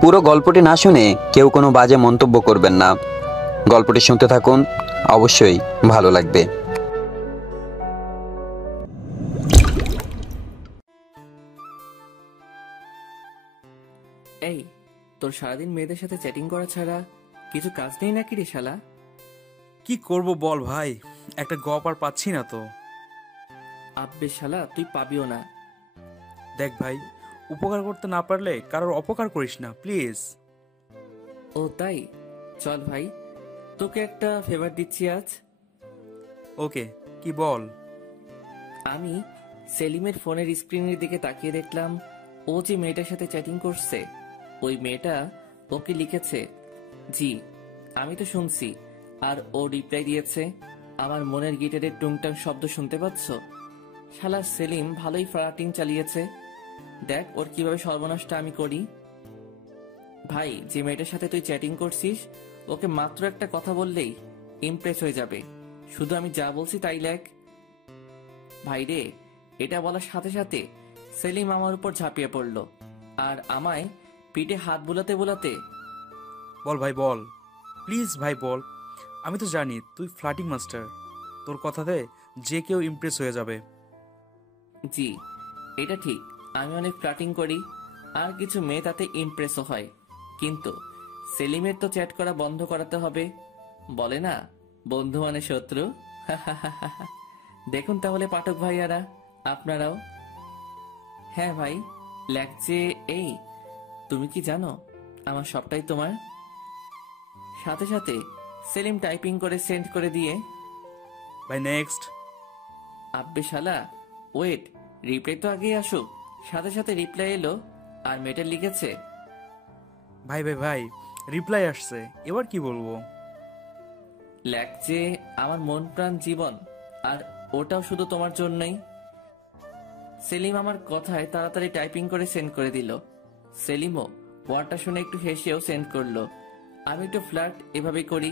পুরো গল্পটি না শুনে কেউ কোনো বাজে মন্তব্য করবেন না। গল্পটি শুনতে থাকুন, অবশ্যই ভালো লাগবে। এই, তোর সারাদিন মেয়েদের সাথে চ্যাটিং করা ছাড়া কিছু কাজ নেই নাকি রে শালা? কি করব বল ভাই, একটা গপ আর পাচ্ছি না তো। আব্বে শালা, তুই পাবিও না। দেখ ভাই, উপকার করতে না পারলে কারোর অপকার করিস না প্লিজ। ও তাই? চল ভাই, তোকে একটা ফেভার দিচ্ছি আজ। ওকে, কি বল। আমি সেলিমের ফোনের স্ক্রিনের দিকে তাকিয়ে দেখলাম ও যে মেয়েটার সাথে চ্যাটিং করছে, ওই মেয়েটা ওকে লিখেছে জি। আমি তো শুনছি, আর ও রিপ্লাই দিয়েছে আমার মনের গিটারের টুংটাং শব্দ শুনতে পাচ্ছ? শালা সেলিম ভালোই ফ্লার্টিং চালিয়েছে। দেখ ওর কিভাবে সর্বনাশটা আমি করি। ভাই, যে মেয়েটার সাথে তুই চ্যাটিং করছিস, ওকে মাত্র একটা কথা বললেই ইমপ্রেস হয়ে যাবে। শুধু আমি যা বলছি তাই লেখ। ভাই রে, এটা বলার সাথে সাথে সেলিম আমার উপর ঝাঁপিয়ে পড়ল আর আমায় পিঠে হাত বুলাতে বুলাতে বল ভাই বল, প্লিজ ভাই বল। আমি তো জানি তুই ফ্লার্টিং মাস্টার, তোর কথাতে যে কেউ ইমপ্রেস হয়ে যাবে। জি, এটা ঠিক, আমি অনেক ফ্লার্টিং করি আর কিছু মেয়ে তাতে ইমপ্রেসও হয়। কিন্তু সেলিমের তো চ্যাট করা বন্ধ করাতে হবে। বলে না, বন্ধু মানে শত্রু। দেখুন তাহলে পাঠক ভাইয়ারা, আপনারাও। হ্যাঁ ভাই, লেখছে এই, তুমি কি জানো আমার সবটাই তোমার। সাথে সাথে সেলিম টাইপিং করে সেন্ড করে দিয়ে ভাই নেক্সট। আব্বে শালা, ওয়েট, রিপ্লাই তো আগেই আসুক। সাথে সাথে রিপ্লাই এলো আর মেয়েটা লিখেছে ভাই ভাই ভাই, রিপ্লাই আসছে, এবার কি বলবো। লেখছে আমার মন প্রাণ জীবন, আর ওটাও শুধু তোমার জন্যই। সেলিম আমার কথায় তাড়াতাড়ি টাইপিং করে সেন্ড করে দিল। সেলিমও ওয়ার্ডটা শুনে একটু হেসেও সেন্ড করলো। আমি একটু ফ্লার্ট এভাবে করি।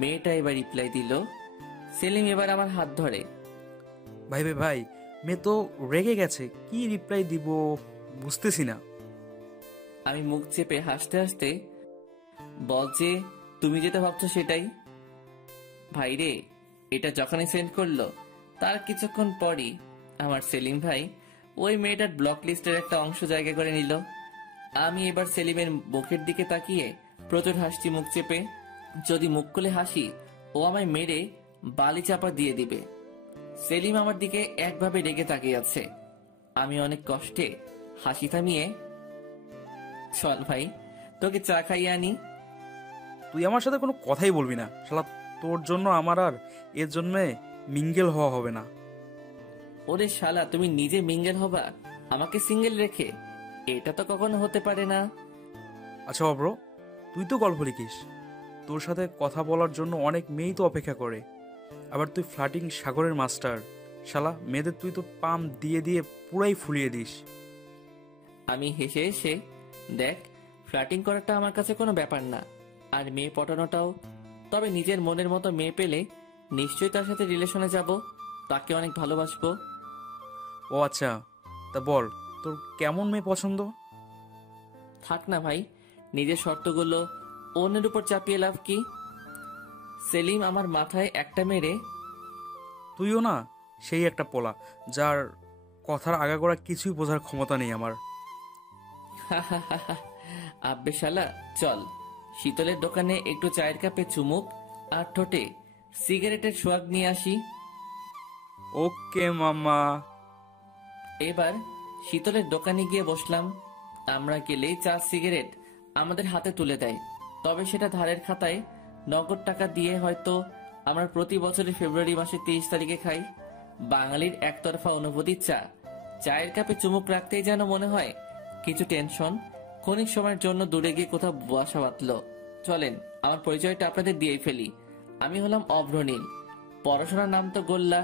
মেয়েটা এবার রিপ্লাই দিল। সেলিম এবার আমার হাত ধরে। ভাই ভাই ভাই, মেয়ে তো রেগে গেছে, কি রিপ্লাই দিব বুঝতেছি না। আমি মুখ চেপে হাসতে হাসতে বল যে তুমি যেটা ভাবছো সেটাই। ভাই রে, এটা যখনই সেন্ড করলো তার কিছুক্ষণ পরই আমার সেলিম ভাই ওই মেয়েটার ব্লক লিস্টের একটা অংশ জায়গা করে নিল। আমি এবার সেলিমের মুখের দিকে তাকিয়ে প্রচুর হাসছি মুখ চেপে। যদি মুখ খুলে হাসি, ও আমায় মেরে বালি চাপা দিয়ে দিবে। সেলিম আমার দিকে একভাবে রেগে তাকিয়ে আছে। আমি অনেক কষ্টে হাসি থামিয়ে চল ভাই, তোকে চা খাইয়ে আনি। তুই আমার সাথে কোনো কথাই বলবি না শালা, তোর জন্য আমার আর এর জন্যে মিঙ্গেল হওয়া হবে না। ওরে শালা, তুমি নিজে মিঙ্গেল হবা আমাকে সিঙ্গেল রেখে? এটা তো কখনো হতে পারে না। আচ্ছা অব্র, তুই তো গল্প লিখিস, তোর সাথে কথা বলার জন্য অনেক মেয়েই তো অপেক্ষা করে। আবার তুই ফ্লার্টিং সাগরের মাস্টার, শালা মেয়েদের তুই তো পাম দিয়ে দিয়ে পুরাই ফুলিয়ে দিস। আমি হেসে হেসে, দেখ, ফ্লার্টিং করাটা আমার কাছে কোনো ব্যাপার না, আর মেয়ে পটানোটাও। তবে নিজের মনের মতো মেয়ে পেলে নিশ্চয়ই তার সাথে রিলেশনে যাব, তাকে অনেক ভালোবাসবো। ও আচ্ছা, তা বল তোর কেমন মেয়ে পছন্দ। থাক না ভাই, নিজের শর্তগুলো অন্যের উপর চাপিয়ে লাভ কি? সেলিম আমার মাথায় একটা মেরে তুইও না সেই একটা পোলা, যার কথার আগাগোড়া কিছুই বোঝার ক্ষমতা নেই আমার। আব্বে শালা, চল শীতলের দোকানে একটু চায়ের কাপে চুমুক আর ঠোঁটে সিগারেটের সোয়াগ নিয়ে আসি। ওকে মামা। এবার শীতলের দোকানে গিয়ে বসলাম। আমরা গেলেই চা সিগারেট আমাদের হাতে তুলে দেয়, তবে সেটা ধারের খাতায় নগদ টাকা দিয়ে হয়তো আমরা প্রতি বছরের ফেব্রুয়ারি মাসের 30 তারিখে খাই। বাঙালির একতরফা অনুভূতি চা। চায়ের কাপে চুমুক রাখতেই যেন মনে হয় কিছু টেনশন ক্ষণিক সময়ের জন্য দূরে গিয়ে কোথাও বাসা বাঁধলো। চলেন আমার পরিচয়টা আপনাদের দিয়েই ফেলি। আমি হলাম অভ্রনীল। পড়াশোনার নাম তো গোল্লা,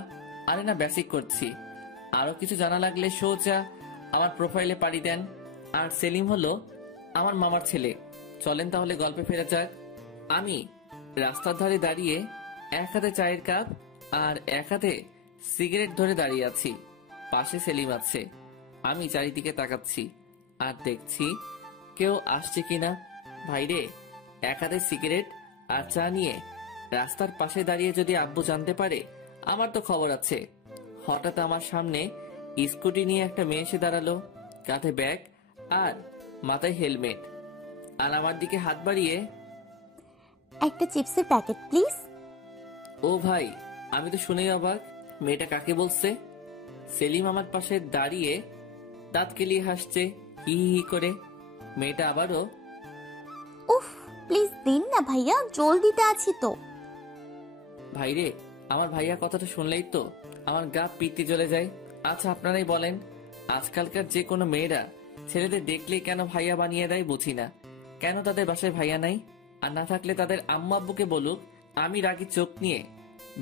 আরে না বেসিক করছি। আরো কিছু জানা লাগলে সোজা আমার প্রোফাইলে পাড়ি দেন। আর সেলিম হলো আমার মামার ছেলে। চলেন তাহলে গল্পে ফেরা যাক। আমি রাস্তার ধারে দাঁড়িয়ে এক হাতে চায়ের কাপ আর এক হাতে সিগারেট ধরে দাঁড়িয়ে আছি। পাশে সেলিম আছে। আমি চারিদিকে তাকাচ্ছি আর দেখছি কেউ আসছে কিনা। ভাইরে, এক হাতে সিগারেট আর চা নিয়ে রাস্তার পাশে দাঁড়িয়ে যদি আব্বু জানতে পারে আমার তো খবর আছে। হঠাৎ আমার সামনে স্কুটি নিয়ে একটা মেয়ে এসে দাঁড়ালো, কাঁধে ব্যাগ আর মাথায় হেলমেট, আর আমার দিকে হাত বাড়িয়ে, একটা চিপসের প্যাকেট প্লিজ। ও ভাই, আমি তো শুনেই অবাক। মেয়েটা কাকে বলছে? সেলিম আমার পাশে দাঁড়িয়ে দাঁত কেলিয়ে হাসছে হি হি হি করে। মেয়েটা আবারও, উফ, প্লিজ দিন না ভাইয়া, জলদিতে আছি তো। ভাইরে, আমার ভাইয়া কথাটা শুনলেই তো আমার গা পিত্তি জ্বলে যায়। আচ্ছা আপনারাই বলেন, আজকালকার যে কোনো মেয়েরা ছেলেদের দেখলেই কেন ভাইয়া বানিয়ে দেয় বুঝি না। কেন তাদের বাসায় ভাইয়া নাই? আর না থাকলে তাদের আম্মা আব্বুকে বলুক। আমি রাগি চোখ নিয়ে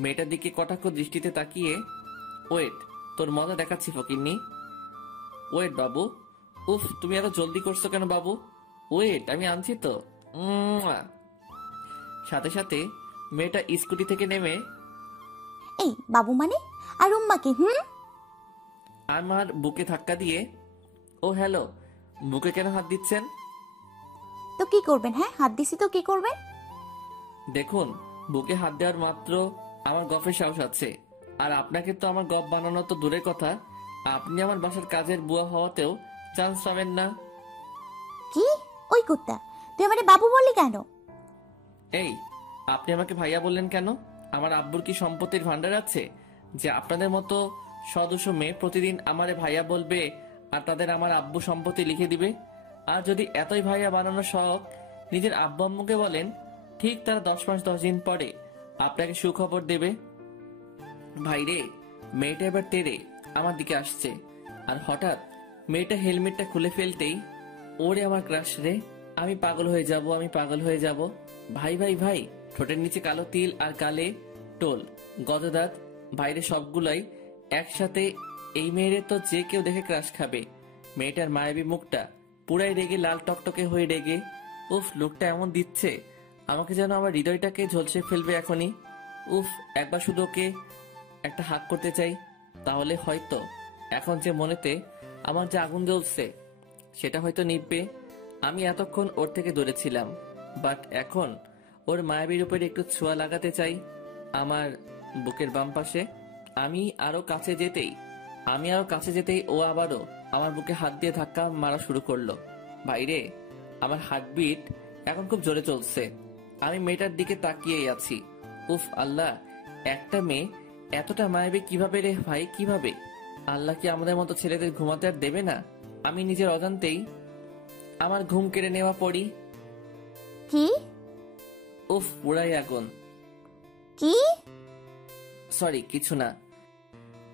মেয়েটার দিকে কটাক্ষ দৃষ্টিতে তাকিয়ে, ওয়েট, তোর মজা দেখাচ্ছি ফকিন্নি। ওয়েট বাবু। উফ, তুমি এত জলদি করছো কেন বাবু? ওয়েট, আমি আনছি তো। উম্মুয়া। সাথে সাথে মেয়েটা স্কুটি থেকে নেমে এই বাবু মানে? আর উম্মাকে? আমার বুকে ধাক্কা দিয়ে, ও হ্যালো, বুকে কেন হাত দিচ্ছেন? তো কি করবেন? হ্যাঁ, হাত দিছি তো কি করবেন? দেখুন, বুকে হাত দেওয়ার মাত্র আমার গফের সাহস আছে। আর আপনাকে তো আমার গপ বানানো তো দূরের কথা, আপনি আমার বাসার কাজের বুয়া হওয়াতেও চান্স পাবেন না। কি? ওই কুত্তা, তুই আমারে বাবু বললি কেন? এই, আপনি আমাকে ভাইয়া বললেন কেন? আমার আব্বুর কি সম্পত্তির ভান্ডার আছে যে আপনাদের মতো সদস্য মেয়ে প্রতিদিন আমারে ভাইয়া বলবে আর তাদের আমার আব্বু সম্পত্তি লিখে দিবে? আর যদি এতই ভাইয়া বানানোর শখ নিজের আব্বু আম্মুকে বলেন, ঠিক তারা 10 মাস 10 দিন পরে আপনাকে সুখবর দেবে। ভাইরে, মেয়েটা এবার তেড়ে আমার দিকে আসছে, আর হঠাৎ মেয়েটা হেলমেটটা খুলে ফেলতেই, ওরে আমার ক্রাশ রে, আমি পাগল হয়ে যাব, আমি পাগল হয়ে যাব। ভাই ভাই ভাই, ঠোঁটের নিচে কালো তিল আর কালে টোল, গতদাঁত, বাইরে সবগুলাই একসাথে। এই মেয়েরে তো যে কেউ দেখে ক্রাশ খাবে। মেয়েটার মায়াবী মুখটা পুরাই রেগে লাল টকটকে হয়ে রেগে। উফ, লোকটা এমন দিচ্ছে আমাকে যেন আমার হৃদয়টাকে ঝলসে ফেলবে এখনই। উফ, একবার শুধু ওকে একটা হাত করতে চাই, তাহলে হয়তো এখন যে মনেতে আমার যে আগুন জ্বলছে সেটা হয়তো নিভবে। আমি এতক্ষণ ওর থেকে দূরে ছিলাম, বাট এখন ওর মায়াবীর উপরে একটু ছোঁয়া লাগাতে চাই আমার বুকের বাম পাশে। আমি আরো কাছে যেতেই ও আবারও আমার বুকে হাত দিয়ে ধাক্কা মারা শুরু করলো। ভাইরে, আমার হার্টবিট এখন খুব জোরে চলছে। আমি মেয়েটার দিকে তাকিয়েই আছি। উফ আল্লাহ, একটা মেয়ে এতটা মায়াবী কিভাবে রে ভাই, কিভাবে? আল্লাহ কি আমাদের মতো ছেলেদের ঘুমাতে আর দেবে না? আমি নিজের অজান্তেই আমার ঘুম কেড়ে নেওয়া পড়ি। কি? উফ, পুরাই আগুন। কি? সরি, কিছু না।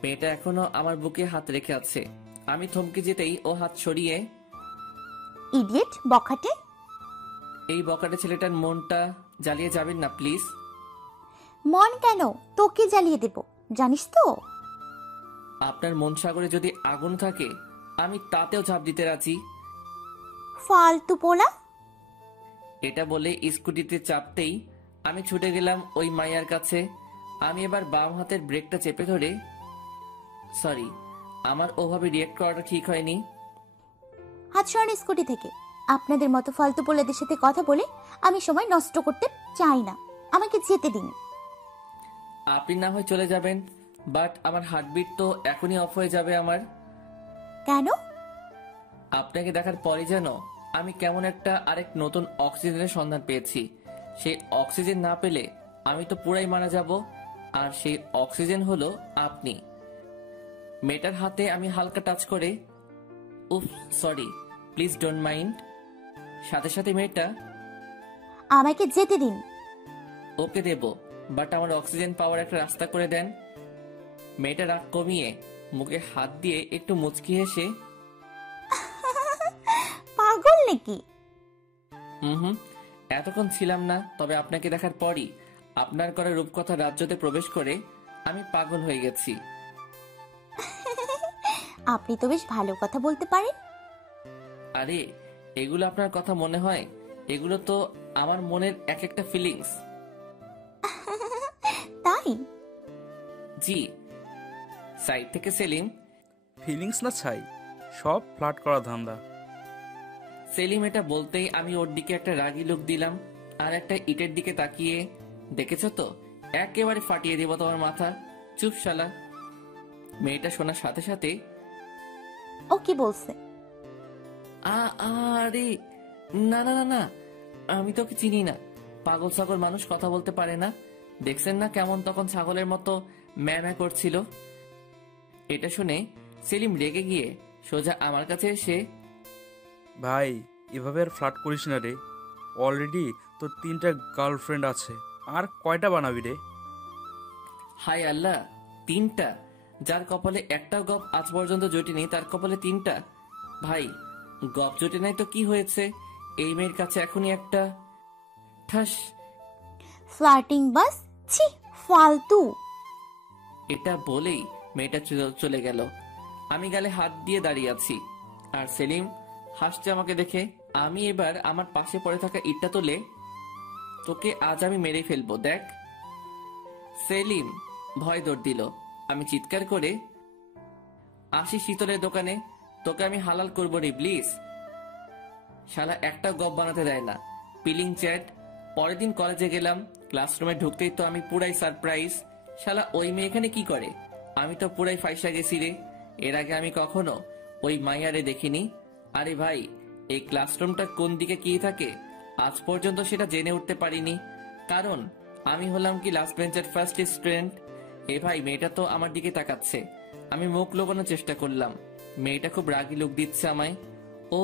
মেয়েটা এখনো আমার বুকে হাত রেখে আছে। আমি থমকে যেতেই ও হাত সরিয়ে, ইডিয়েট, বখাটে। এই বকাটে ছেলেটার মনটা জ্বালিয়ে যাবেন না প্লিজ। মন কেন? তোকে জ্বালিয়ে দেব, জানিস তো। আপনার মন সাগরে যদি আগুন থাকে আমি তাতেও ঝাঁপ দিতে রাজি। ফালতু পোলা। এটা বলে স্কুটিতে চাপতেই আমি ছুটে গেলাম ওই মাইয়ার কাছে। আমি এবার বাম হাতের ব্রেকটা চেপে ধরে, সরি, আমার ওভাবে রিয়েক্ট করাটা ঠিক হয়নি। হাত সরান স্কুটি থেকে। আপনাদের মতো ফালতু পোলাদের সাথে কথা বলে আমি সময় নষ্ট করতে চাই না, আমাকে যেতে দিন। আপনি না হয় চলে যাবেন, বাট আমার হার্টবিট তো এখনই অফ হয়ে যাবে আমার। কেন? আপনাকে দেখার পরই যেন আমি কেমন একটা আরেক নতুন অক্সিজেনের সন্ধান পেয়েছি। সেই অক্সিজেন না পেলে আমি তো পুরাই মারা যাব, আর সেই অক্সিজেন হলো আপনি। মেয়েটার হাতে আমি হালকা টাচ করে, উফ সরি, প্লিজ ডোন্ট মাইন্ড। সাথে সাথে মেয়েটা, আমাকে যেতে দিন। ওকে দেব, বাট আমার অক্সিজেন পাওয়ার একটা রাস্তা করে দেন। মেয়েটা রাগ কমিয়ে মুখে হাত দিয়ে একটু মুচকি হেসে, পাগল নাকি? হুম, এতক্ষণ ছিলাম না, তবে আপনাকে দেখার পরই আপনার করা রূপকথা রাজ্যতে প্রবেশ করে আমি পাগল হয়ে গেছি। আপনি তো বেশ ভালো কথা বলতে পারেন। আরে, এগুলো আপনার কথা মনে হয়? এগুলো তো আমার মনের এক একটা ফিলিংস। তাই? জি। সাইড থেকে সেলিম, ফিলিংস না ছাই, সব ফ্লার্ট করা ধান্দা। সেলিম এটা বলতেই আমি ওর দিকে একটা রাগী লুক দিলাম আর একটা ইটের দিকে তাকিয়ে, দেখেছো তো, একেবারে ফাটিয়ে দেবো তোমার মাথা। চুপ শালা। মেয়েটা শোনার সাথে সাথে, ও কি বলছে? আরে না না না না, আমি তোকে চিনি না। পাগল ছাগল মানুষ কথা বলতে পারে না। দেখছেন না কেমন তখন ছাগলের মতো ম্যামা করছিল। এটা শুনে সেলিম রেগে গিয়ে সোজা আমার কাছে এসে, ভাই এভাবে আর ফ্লার্ট করিস না রে। অলরেডি তোর 3টা গার্লফ্রেন্ড আছে, আর কয়টা বানাবি রে? হায় আল্লাহ, 3টা? যার কপালে একটাও গপ আজ পর্যন্ত জুটেনি তার কপালে 3টা? ভাই, গপ জুটে নাই তো কি হয়েছে? এই মেয়ের কাছে এখনই একটা ঠাস। ফ্লার্টিং বাস, ছি, ফালতু। এটা বলেই মেয়েটা চলে গেল। আমি গালে হাত দিয়ে দাঁড়িয়ে আছি আর সেলিম হাসছে আমাকে দেখে। আমি এবার আমার পাশে পড়ে থাকা ইটটা তুলে, তোকে আজ আমি মেরে ফেলবো দেখ। সেলিম ভয় দৌড় দিল। আমি চিৎকার করে, আসি শীতলের দোকানে, তোকে আমি হালাল করবো রে প্লিজ। শালা একটা গপ বানাতে দেয় না, পিলিং চ্যাট। পরের দিন কলেজে গেলাম, ক্লাসরুমে ঢুকতেই তো আমি পুরাই সারপ্রাইজ। শালা ওই মেয়ে এখানে কি করে? আমি তো পুরাই ফাইসা গেছি রে। এর আগে আমি কখনো ওই মাইয়ারে দেখিনি। আরে ভাই, এই ক্লাসরুমটা কোন দিকে কি থাকে আজ পর্যন্ত সেটা জেনে উঠতে পারিনি, কারণ আমি হলাম কি লাস্ট বেঞ্চের ফার্স্ট স্টুডেন্ট। এ ভাই, মেয়েটা তো আমার দিকে তাকাচ্ছে। আমি মুখ লোকানোর চেষ্টা করলাম। মেয়েটা খুব রাগি লুক দিচ্ছে আমায়। ও,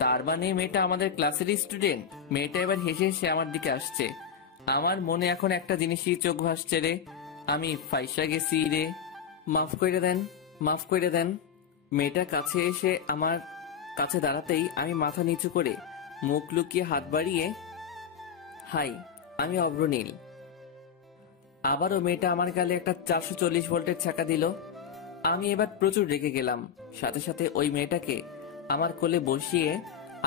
তার মানে মেয়েটা আমাদের ক্লাসেরই স্টুডেন্ট। মেয়েটা এবার হেসে হেসে আমার দিকে আসছে। আমার মনে এখন একটা জিনিসই চোখ ভাসছে রে, আমি ফাইসা গেছি রে। মাফ করে দেন, মাফ করে দেন। মেয়েটা কাছে এসে আমার কাছে দাঁড়াতেই আমি মাথা নিচু করে মুখ লুকিয়ে হাত বাড়িয়ে, হাই, আমি অভ্রনীল। আবারও মেয়েটা আমার গালে একটা 440 ভোল্টের ছাকা দিল। আমি এবার প্রচুর রেগে গেলাম। সাথে সাথে ওই মেয়েটাকে আমার কোলে বসিয়ে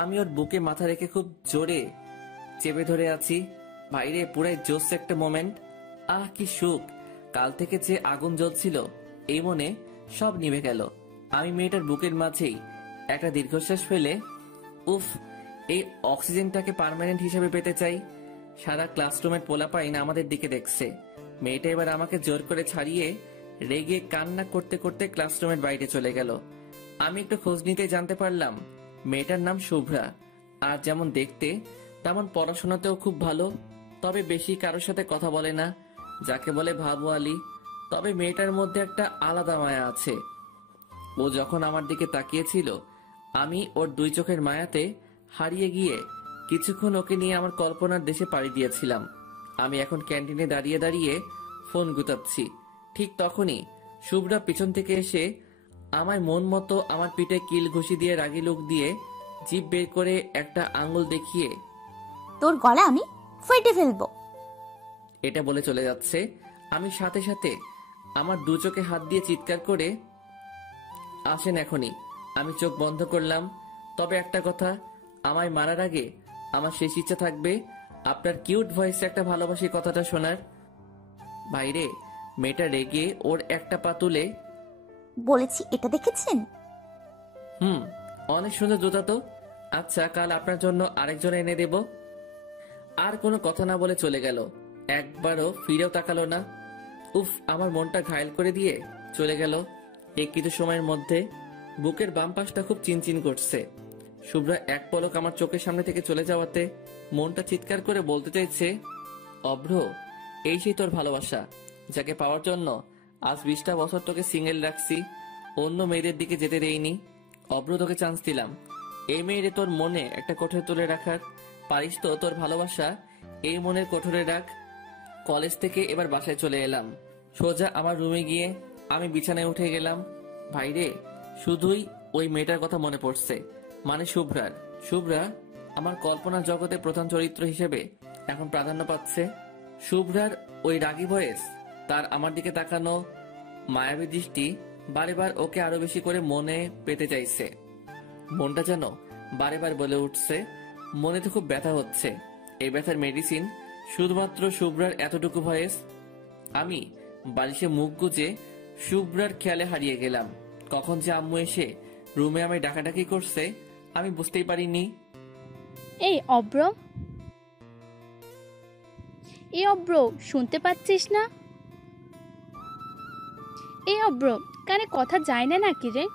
আমি ওর বুকে মাথা রেখে খুব জোরে চেপে ধরে আছি। বাইরে পুরাই জোস একটা মোমেন্ট। আহ কি সুখ! কাল থেকে যে আগুন জ্বলছিল এই মনে, সব নিভে গেল। আমি মেয়েটার বুকের মাঝেই একটা দীর্ঘশ্বাস ফেলে, উফ, এই অক্সিজেনটাকে পার্মানেন্ট হিসেবে পেতে চাই। সারা ক্লাসরুমের পোলাপাইন আমাদের দিকে দেখছে। মেয়েটা এবার আমাকে জোর করে ছাড়িয়ে রেগে কান্না করতে করতে ক্লাসরুমের বাইরে চলে গেল। আমি একটু খোঁজ নিতে জানতে পারলাম মেয়েটার নাম শুভ্রা। আর যেমন দেখতে তেমন পড়াশোনাতেও খুব ভালো, তবে বেশি কারোর সাথে কথা বলে না, যাকে বলে ভাবু আলী। তবে মেয়েটার মধ্যে একটা আলাদা মায়া আছে। ও যখন আমার দিকে তাকিয়েছিল আমি ওর 2 চোখের মায়াতে হারিয়ে গিয়ে কিছুক্ষণ ওকে নিয়ে আমার কল্পনার দেশে পাড়ি দিয়েছিলাম। আমি এখন ক্যান্টিনে দাঁড়িয়ে দাঁড়িয়ে ফোন গুতাচ্ছি। ঠিক তখনই শুভ্রা পিছন থেকে এসে আমায় মন মতো আমার পিঠে কিল ঘুষি দিয়ে রাগি লুক দিয়ে জিভ বের করে একটা আঙ্গুল দেখিয়ে, তোর গলা আমি ফেটে ফেলবো। এটা বলে চলে যাচ্ছে। আমি সাথে সাথে আমার 2 চোখে হাত দিয়ে চিৎকার করে, আসেন এখনই। আমি চোখ বন্ধ করলাম। তবে একটা কথা, আমায় মারার আগে আমার শেষ ইচ্ছা থাকবে আপনার কিউট ভয়েসে একটা ভালোবাসি কথাটা শোনার। বাইরে মেয়েটা রেগে ওর একটা পা তুলে, বলেছি এটা দেখেছেন? অনেক সুন্দর জুতা তো। আচ্ছা, কাল আপনার জন্য আরেকজন এনে দেব। আর কোনো কথা না বলে চলে গেল। একবারও ফিরেও তাকালো না। উফ, আমার মনটা ঘায়েল করে দিয়ে চলে গেল। এই কিছু সময়ের মধ্যে বুকের বাম পাশটা খুব চিনচিন করছে। শুভ্রা এক পলক আমার চোখের সামনে থেকে চলে যাওয়াতে মনটা চিৎকার করে বলতে চাইছে, অভ্র, এই সেই তোর ভালোবাসা, যাকে পাওয়ার জন্য আজ 20টা বছর তোকে সিঙ্গেল রাখছি, অন্য মেয়েদের দিকে যেতে দেইনি। অভ্র, তোকে চান্স দিলাম এই মেয়েরে তোর মনে একটা কোঠরে তুলে রাখার। পারিস তো তোর ভালোবাসা এই মনের কোঠরে রাখ। কলেজ থেকে এবার বাসায় চলে এলাম। সোজা আমার রুমে গিয়ে আমি বিছানায় উঠে গেলাম। ভাইরে, শুধুই ওই মেয়েটার কথা মনে পড়ছে, মানে শুভ্রার। শুভ্রা আমার কল্পনার জগতে প্রধান চরিত্র হিসেবে এখন প্রাধান্য পাচ্ছে। শুভ্রার ওই রাগী ভয়েস, তার আমার দিকে তাকানো মায়াবী দৃষ্টি বারে বার ওকে আরো বেশি করে মনে পেতে চাইছে। মনটা যেন বারে বার বলে উঠছে, মনে তো খুব ব্যথা হচ্ছে। এই ব্যথার মেডিসিন শুধুমাত্র শুভ্রার এতটুকু ভয়েস। আমি বালিশে মুখ গুজে শুভ্রার খেয়ালে হারিয়ে গেলাম। কখন যে আম্মু এসে রুমে আমায় ডাকাডাকি করছে আমি বুঝতেই পারিনি। এই অব্র, শুনতে পাচ্ছিস না? এই অব্র, কানে কথা যায় না নাকি রে?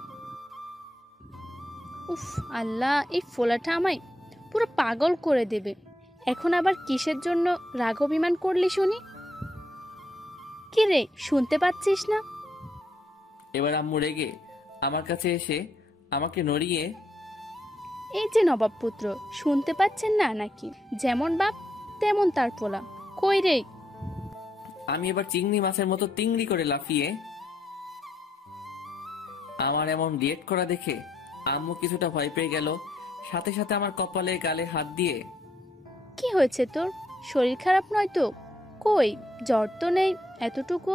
উফ আল্লাহ, এই ফোলাটা আমায় পুরো পাগল করে দেবে। এখন আবার কিসের জন্য রাগ অভিমান করলি শুনি? কি রে, শুনতে পাচ্ছিস না? এবার আম্মু রেগে আমার কাছে এসে আমাকে নড়িয়ে, এই যে নবাব পুত্র, শুনতে পাচ্ছেন না নাকি? যেমন বাপ তেমন তার পোলা। কই রে? আমি এবার চিংড়ি মাছের মতো তিংড়ি করে লাফিয়ে আমার এমন রিয়েক্ট করা দেখে আম্মু কিছুটা ভয় পেয়ে গেল। সাথে সাথে আমার কপালে গালে হাত দিয়ে, কি হয়েছে তোর? শরীর খারাপ নয় তো? কই, জ্বর তো নেই এতটুকু।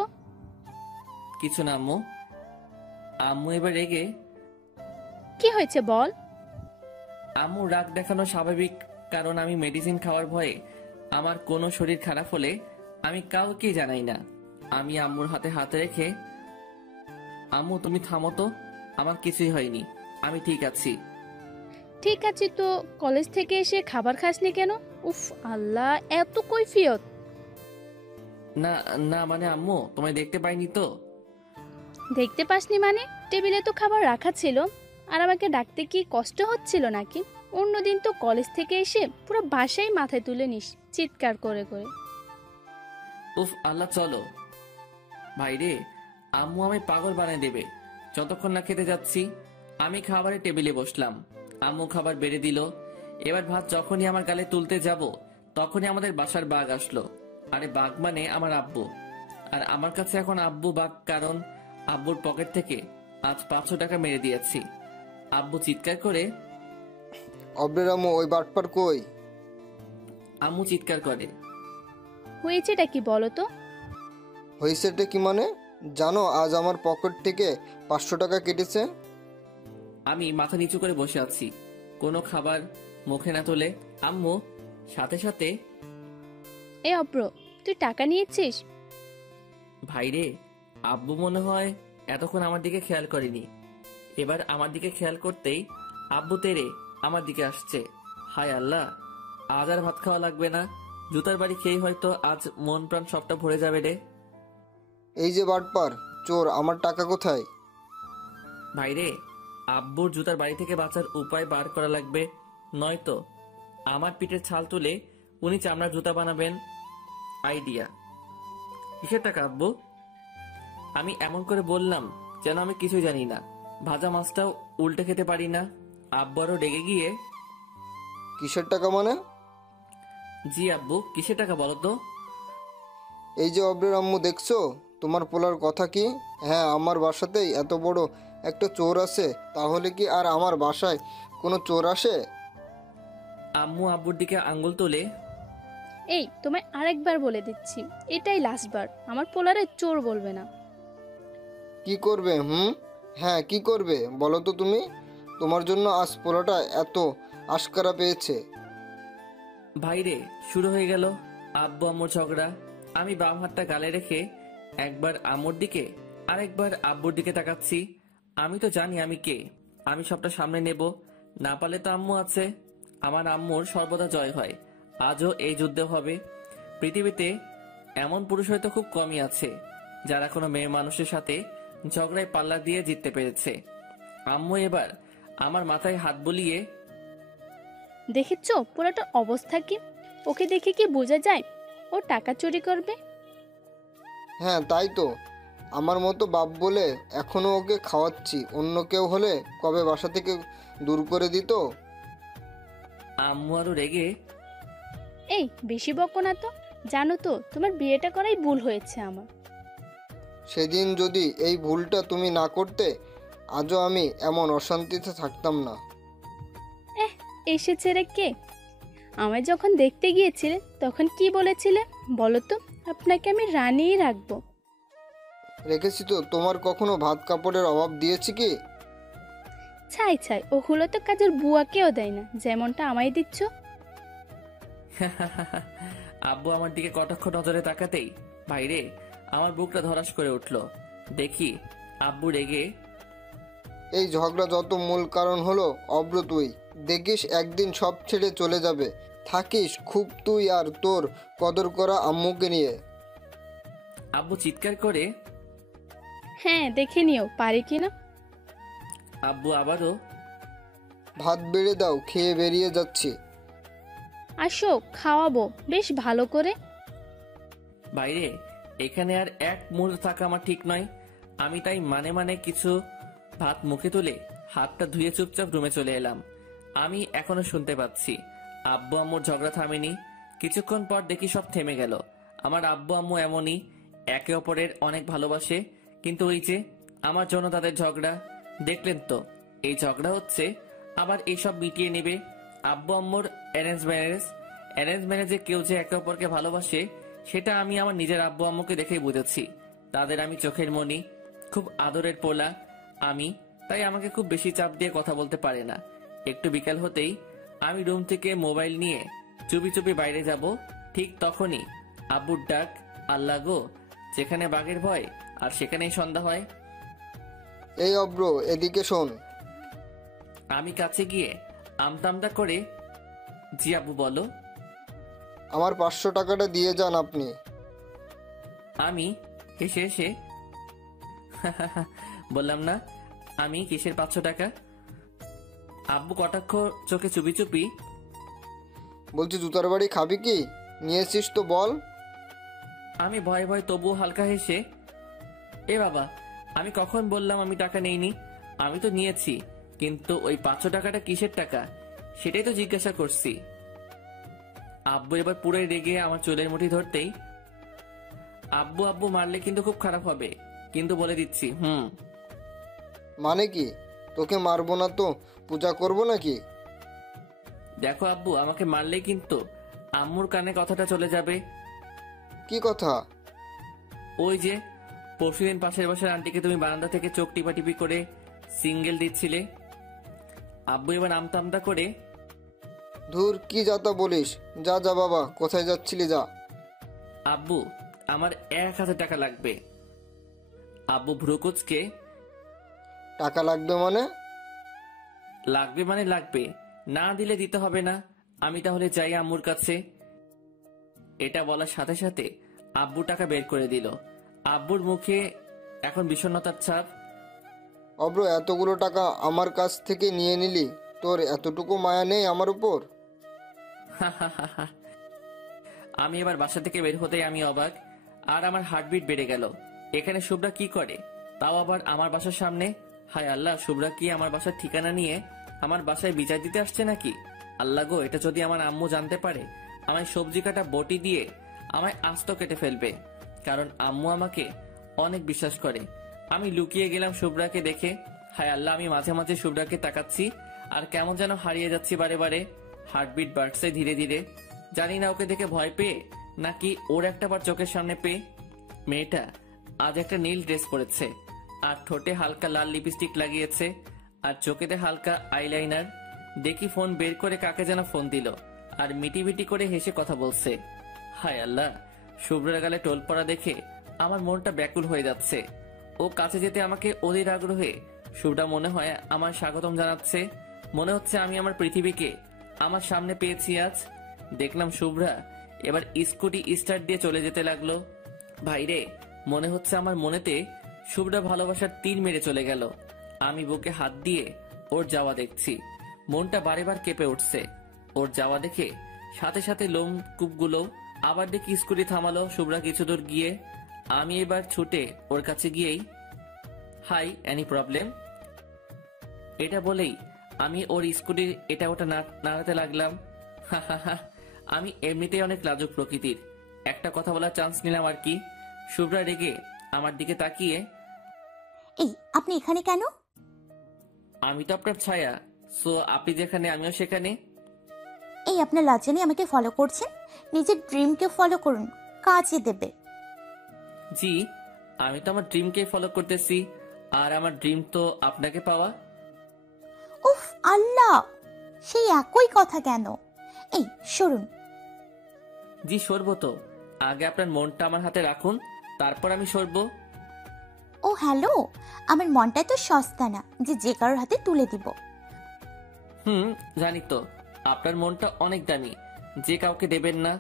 কিছু না আম্মু। আম্মু এবার রেগে, কি হয়েছে বল? আম্মু রাগ দেখানো স্বাভাবিক, কারণ আমি মেডিসিন খাওয়ার ভয়ে আমার কোনো শরীর খারাপ হলে আমি কাউকে জানাই না। আমি আম্মুর হাতে হাত রেখে, আম্মু তুমি থামো তো, আমার কিছুই হয়নি, আমি ঠিক আছি। ঠিক আছে তো, কলেজ থেকে এসে খাবার খাসনি কেন? উফ আল্লাহ, এত কৈফিয়ত। না না মানে আম্মু তোমায় দেখতে পাইনি তো। দেখতে পাসনি মানে? টেবিলে তো খাবার রাখা ছিল, আর আমাকে ডাকতে কি কষ্ট হচ্ছিল নাকি? অন্যদিন তো কলেজ থেকে এসে পুরো বাসায় মাথায় তুলে নিস চিৎকার করে করে। উফ আল্লাহ, চলো ভাইরে, আম্মু আমায় পাগল বানিয়ে দেবে যতক্ষণ না খেতে যাচ্ছি। আমি খাবারের টেবিলে বসলাম, আম্মু খাবার বেড়ে দিল। এবার ভাত যখনই আমার গালে তুলতে যাব তখনই আমাদের বাসার বাঘ আসলো। আরে বাঘ মানে আমার আব্বু। আর আমার কাছে এখন আব্বু বাঘ, কারণ আব্বুর পকেট থেকে আজ 500 টাকা মেরে দিয়েছি। আব্বু চিৎকার করে, অব্রের আম্মু ওই বাটপার কই? আম্মু চিৎকার করে, হয়েছেটা কি বলো তো? হয়েছেটা কি মানে? জানো আজ আমার পকেট থেকে 500 টাকা কেটেছে। আমি মাথা নিচু করে বসে আছি, কোনো খাবার মুখে না তোলে। আম্মু সাথে সাথে, এ অব্র, তুই টাকা নিয়েছিস? ভাইরে, আব্বু মনে হয় এতক্ষণ আমার দিকে খেয়াল করেনি। এবার আমার দিকে খেয়াল করতেই আব্বু তেরে আমার দিকে আসছে। হায় আল্লাহ, আজ আর ভাত খাওয়া লাগবে না, জুতার বাড়ি খেয়ে হয়তো আজ মন প্রাণ সবটা ভরে যাবে রে। এই যে বাটপার চোর, আমার টাকা কোথায়? ভাইরে, আব্বুর জুতার বাড়ি থেকে বাঁচার উপায় বার করা লাগবে, নয়তো আমার পিঠের ছাল তুলে উনি চামড়ার জুতা বানাবেন। আইডিয়া। কিসের টাকা আব্বু? আমি এমন করে বললাম যেন আমি কিছুই জানি না। ভাজা মাছটাও উল্টে খেতে পারি না। আব্বু আরো রেগে গিয়ে, কিসের টাকা মানে? জি আব্বু, কিসের টাকা বলো তো? এই যে অব্রের আম্মু, দেখছো তোমার পোলার কথা কি? হ্যাঁ, আমার বাসাতেই এত বড় একটা চোর আছে, তাহলে কি আর আমার বাসায় কোনো চোর আসে? আম্মু আব্বুর দিকে আঙ্গুল তুলে, এই তোমায় আরেকবার বলে দিচ্ছি, এটাই লাস্টবার, আমার পোলারে চোর বলবে না। কি করবে? হ্যাঁ, কি করবে বলো তো তুমি? তোমার জন্য আজ পোলাটা এত আশকারা পেয়েছে। ভাইরে, শুরু হয়ে গেল আব্বু আম্মুর ঝগড়া। আমি বাম হাতটা গালে রেখে একবার আম্মুর দিকে আরেকবার আব্বুর দিকে তাকাচ্ছি। আমি তো জানি আমি কে, আমি সবটা সামনে নেব, না পারলে তো আম্মু আছে। আমার আম্মুর সর্বদা জয় হয়, আজও এই যুদ্ধে হবে। পৃথিবীতে এমন পুরুষ হয়তো খুব কমই আছে যারা কোনো মেয়ে মানুষের সাথে ঝগড়ায় পাল্লা দিয়ে জিততে পেরেছে। আম্মু এবার আমার মাথায় হাত বুলিয়ে, দেখেছো পোলাটার অবস্থা কি? ওকে দেখে কি বোঝা যায় ও টাকা চুরি করবে? হ্যাঁ তাই তো, আমার মতো বাপ বলে এখনো ওকে খাওয়াচ্ছি, অন্য কেউ হলে কবে বাসা থেকে দূর করে দিত। আম্মু আরো রেগে, এই বেশি বকো না তো, জানো তো তোমার বিয়েটা করাই ভুল হয়েছে আমার। সেদিন যদি এই ভুলটা তুমি না করতে, আজও আমি এমন অশান্তিতে থাকতাম না। এসেছে রে কে? আমায় যখন দেখতে গিয়েছিলে তখন কি বলেছিলে বলো তো? আপনাকে আমি রানিই রাখবো। রেখেছি তো, তোমার কখনো ভাত কাপড়ের অভাব দিয়েছি কি? ছাই ছাই, ওগুলো তো কাজের বুয়াকেও দেয় না যেমনটা আমায় দিচ্ছ। আব্বু আমার দিকে কটাক্ষ নজরে তাকাতেই ভাইরে আমার বুকটা ধরাস করে উঠল। দেখি আব্বু রেগে, এই ঝগড়া যত মূল কারণ হলো অব্র তুই। দেখিস একদিন সব ছেড়ে চলে যাবে। থাকিস খুব তুই আর তোর কদর করা আম্মুকে নিয়ে। আব্বু চিৎকার করে হ্যাঁ দেখে নিও পারি কি না। আব্বু আবারও ভাত বেড়ে দাও, খেয়ে বেরিয়ে যাচ্ছি। আসো খাওয়াবো বেশ ভালো করে। বাইরে এখানে আর এক মুহূর্ত থাকা আমার ঠিক নয়। আমি তাই মানে কিছু ভাত মুখে তুলে হাতটা ধুয়ে চুপচাপ রুমে চলে এলাম। আমি এখনো শুনতে পাচ্ছি আব্বু আম্মুর ঝগড়া থামেনি। কিছুক্ষণ পর দেখি সব থেমে গেল। আমার আব্বু আম্মু এমনই, একে অপরের অনেক ভালোবাসে, কিন্তু ওই যে আমার জন্য তাদের ঝগড়া। দেখলেন তো এই ঝগড়া হচ্ছে, আবার এইসব মিটিয়ে নেবে। আব্বু আম্মুর অ্যারেঞ্জ ম্যারেজে কেউ যে একে অপরকে ভালোবাসে সেটা আমি আমার নিজের আব্বু আম্মুকে দেখেই বুঝেছি। তাদের আমি চোখের মনি, খুব আদরের পোলা আমি, তাই আমাকে খুব বেশি চাপ দিয়ে কথা বলতে পারে না। একটু বিকাল হতেই আমি রুম থেকে মোবাইল নিয়ে চুপি চুপি বাইরে যাব। ঠিক তখনই আব্বুর ডাক, আল্লাহ গো, যেখানে বাঘের ভয় আর সেখানেই সন্ধ্যা হয়। এই অব্র, এদিকে শোন। আমি কাছে গিয়ে আমতামতা করে, জি আব্বু বলো। আমার 500 টাকাটা দিয়ে যান আপনি। আমি হেসে হেসে বললাম না, আমি কিসের 500 টাকা? আব্বু কটাক্ষ চোখে চুপি চুপি, বলছি জুতার বাড়ি খাবি কি? নিয়েছিস তো বল। আমি ভয়ে ভয়ে তবুও হালকা হেসে, এ বাবা, আমি কখন বললাম আমি টাকা নেইনি? আমি তো নিয়েছি, কিন্তু ওই 500 টাকাটা কিসের টাকা সেটাই তো জিজ্ঞাসা করছি। আব্বু এবার পুরোই রেগে আমার চুলের মুঠি ধরতেই, আব্বু আব্বু মারলে কিন্তু খুব খারাপ হবে, কিন্তু বলে দিচ্ছি। মানে কি? তোকে মারবো না তো পূজা করবো নাকি? দেখো আব্বু, আমাকে মারলেই কিন্তু আম্মুর কানে কথাটা চলে যাবে। কি কথা? ওই যে পরশুদিন পাশের বাসার আন্টিকে তুমি বারান্দা থেকে চোখ টিপাটিপি করে সিঙ্গেল দিচ্ছিলে। আব্বু এবার আমতামতা করে, ধুর, কি যাতা বলিস? যা যা বাবা, কোথায় যাচ্ছিলি যা। আব্বু আমার 1000 টাকা লাগবে। আব্বু ভ্রুকুচকে, টাকা লাগবে মানে? লাগবে মানে লাগবে, না দিলে দিতে হবে না। আমি তাহলে যাই আম্মুর কাছে। এটা বলার সাথে সাথে আব্বু টাকা বের করে দিল। আব্বুর মুখে এখন বিষণ্ণতার ছাপ। অব্র, এতগুলো টাকা আমার কাছ থেকে নিয়ে নিলি, তোর এতটুকু মায়া নেই আমার উপর? আমি এবার বাসা থেকে বের হতেই আমি অবাক, আর আমার হার্টবিট বেড়ে গেল। এখানে শুভ্রা কি করে, তাও আবার আমার বাসার সামনে? হায় আল্লাহ, শুভ্রা কি আমার বাসার ঠিকানা নিয়ে আমার বাসায় বিচার দিতে আসছে নাকি? আল্লাহ গো, এটা যদি আমার আম্মু জানতে পারে, আমায় সবজি কাটা বটি দিয়ে আমায় আস্ত কেটে ফেলবে, কারণ আম্মু আমাকে অনেক বিশ্বাস করে। আমি লুকিয়ে গেলাম শুভ্রাকে দেখে। হায় আল্লাহ, আমি মাঝে মাঝে শুভ্রাকে তাকাচ্ছি আর কেমন যেন হারিয়ে যাচ্ছি বারে বারে। হার্টবিট বাড়ছে ধীরে ধীরে। জানি না ওকে দেখে ভয় পেয়ে নাকি ওর একটা বার চোখের সামনে পেয়ে। মেয়েটা আজ একটা নীল ড্রেস পরেছে, আর ঠোঁটে হালকা লাল লিপস্টিক লাগিয়েছে, আর চোখেতে হালকা আইলাইনার। দেখি ফোন বের করে কাকে যেন ফোন দিল, আর মিটি করে হেসে কথা বলছে। হায় আল্লাহ, শুভ্রের গালে টোল পড়া দেখে আমার মনটা ব্যাকুল হয়ে যাচ্ছে। ও কাছে যেতে আমাকে অধীর আগ্রহে শুভ্রা মনে হয় আমার স্বাগতম জানাচ্ছে। মনে হচ্ছে আমি আমার পৃথিবীকে আমার সামনে পেয়েছি আজ। দেখলাম শুভ্রা এবার স্কুটি স্টার্ট দিয়ে চলে যেতে লাগলো। ভাইরে, মনে হচ্ছে আমার মনেতে শুভ্রা ভালোবাসার তীর মেরে চলে গেল। আমি বুকে হাত দিয়ে ওর যাওয়া দেখছি, মনটা বারেবার কেঁপে উঠছে। ওর যাওয়া দেখে সাথে সাথে লোম কূপগুলো। আবার দেখি স্কুটি থামালো শুভ্রা কিছু দূর গিয়ে। আমি এবার ছুটে ওর কাছে গিয়েই, হাই, এনি প্রবলেম? এটা বলেই আমি ওর স্কুটির এটা ওটা নাড়াতে লাগলাম। আমি এমনিতেই অনেক লাজুক প্রকৃতির, একটা কথা বলার চান্স নিলাম আর কি। শুভ্রা রেগে আমার দিকে তাকিয়ে, এই আপনি এখানে কেন? আমি তো আপনার ছায়া, সো আপনি যেখানে আমিও সেখানে। এই আপনার লজ্জা নেই আমাকে ফলো করছেন? নিজের ড্রিমকে ফলো করুন, কাজে দেবে। জি, আমি তো আমার ড্রিমকে ফলো করতেছি, আর আমার ড্রিম তো আপনাকে পাওয়া। উফ আল্লাহ, সেই একই কথা কেন? এই সরুন। জি সরবো তো, আগে আপনার মনটা আমার হাতে রাখুন, তারপর আমি সরবো। ও হ্যালো, আমার মনটা তো সস্তা না যে যে কারোর হাতে তুলে দিব। জানি তো আপনার মনটা অনেক দামি, যে কাউকে দেবেন না।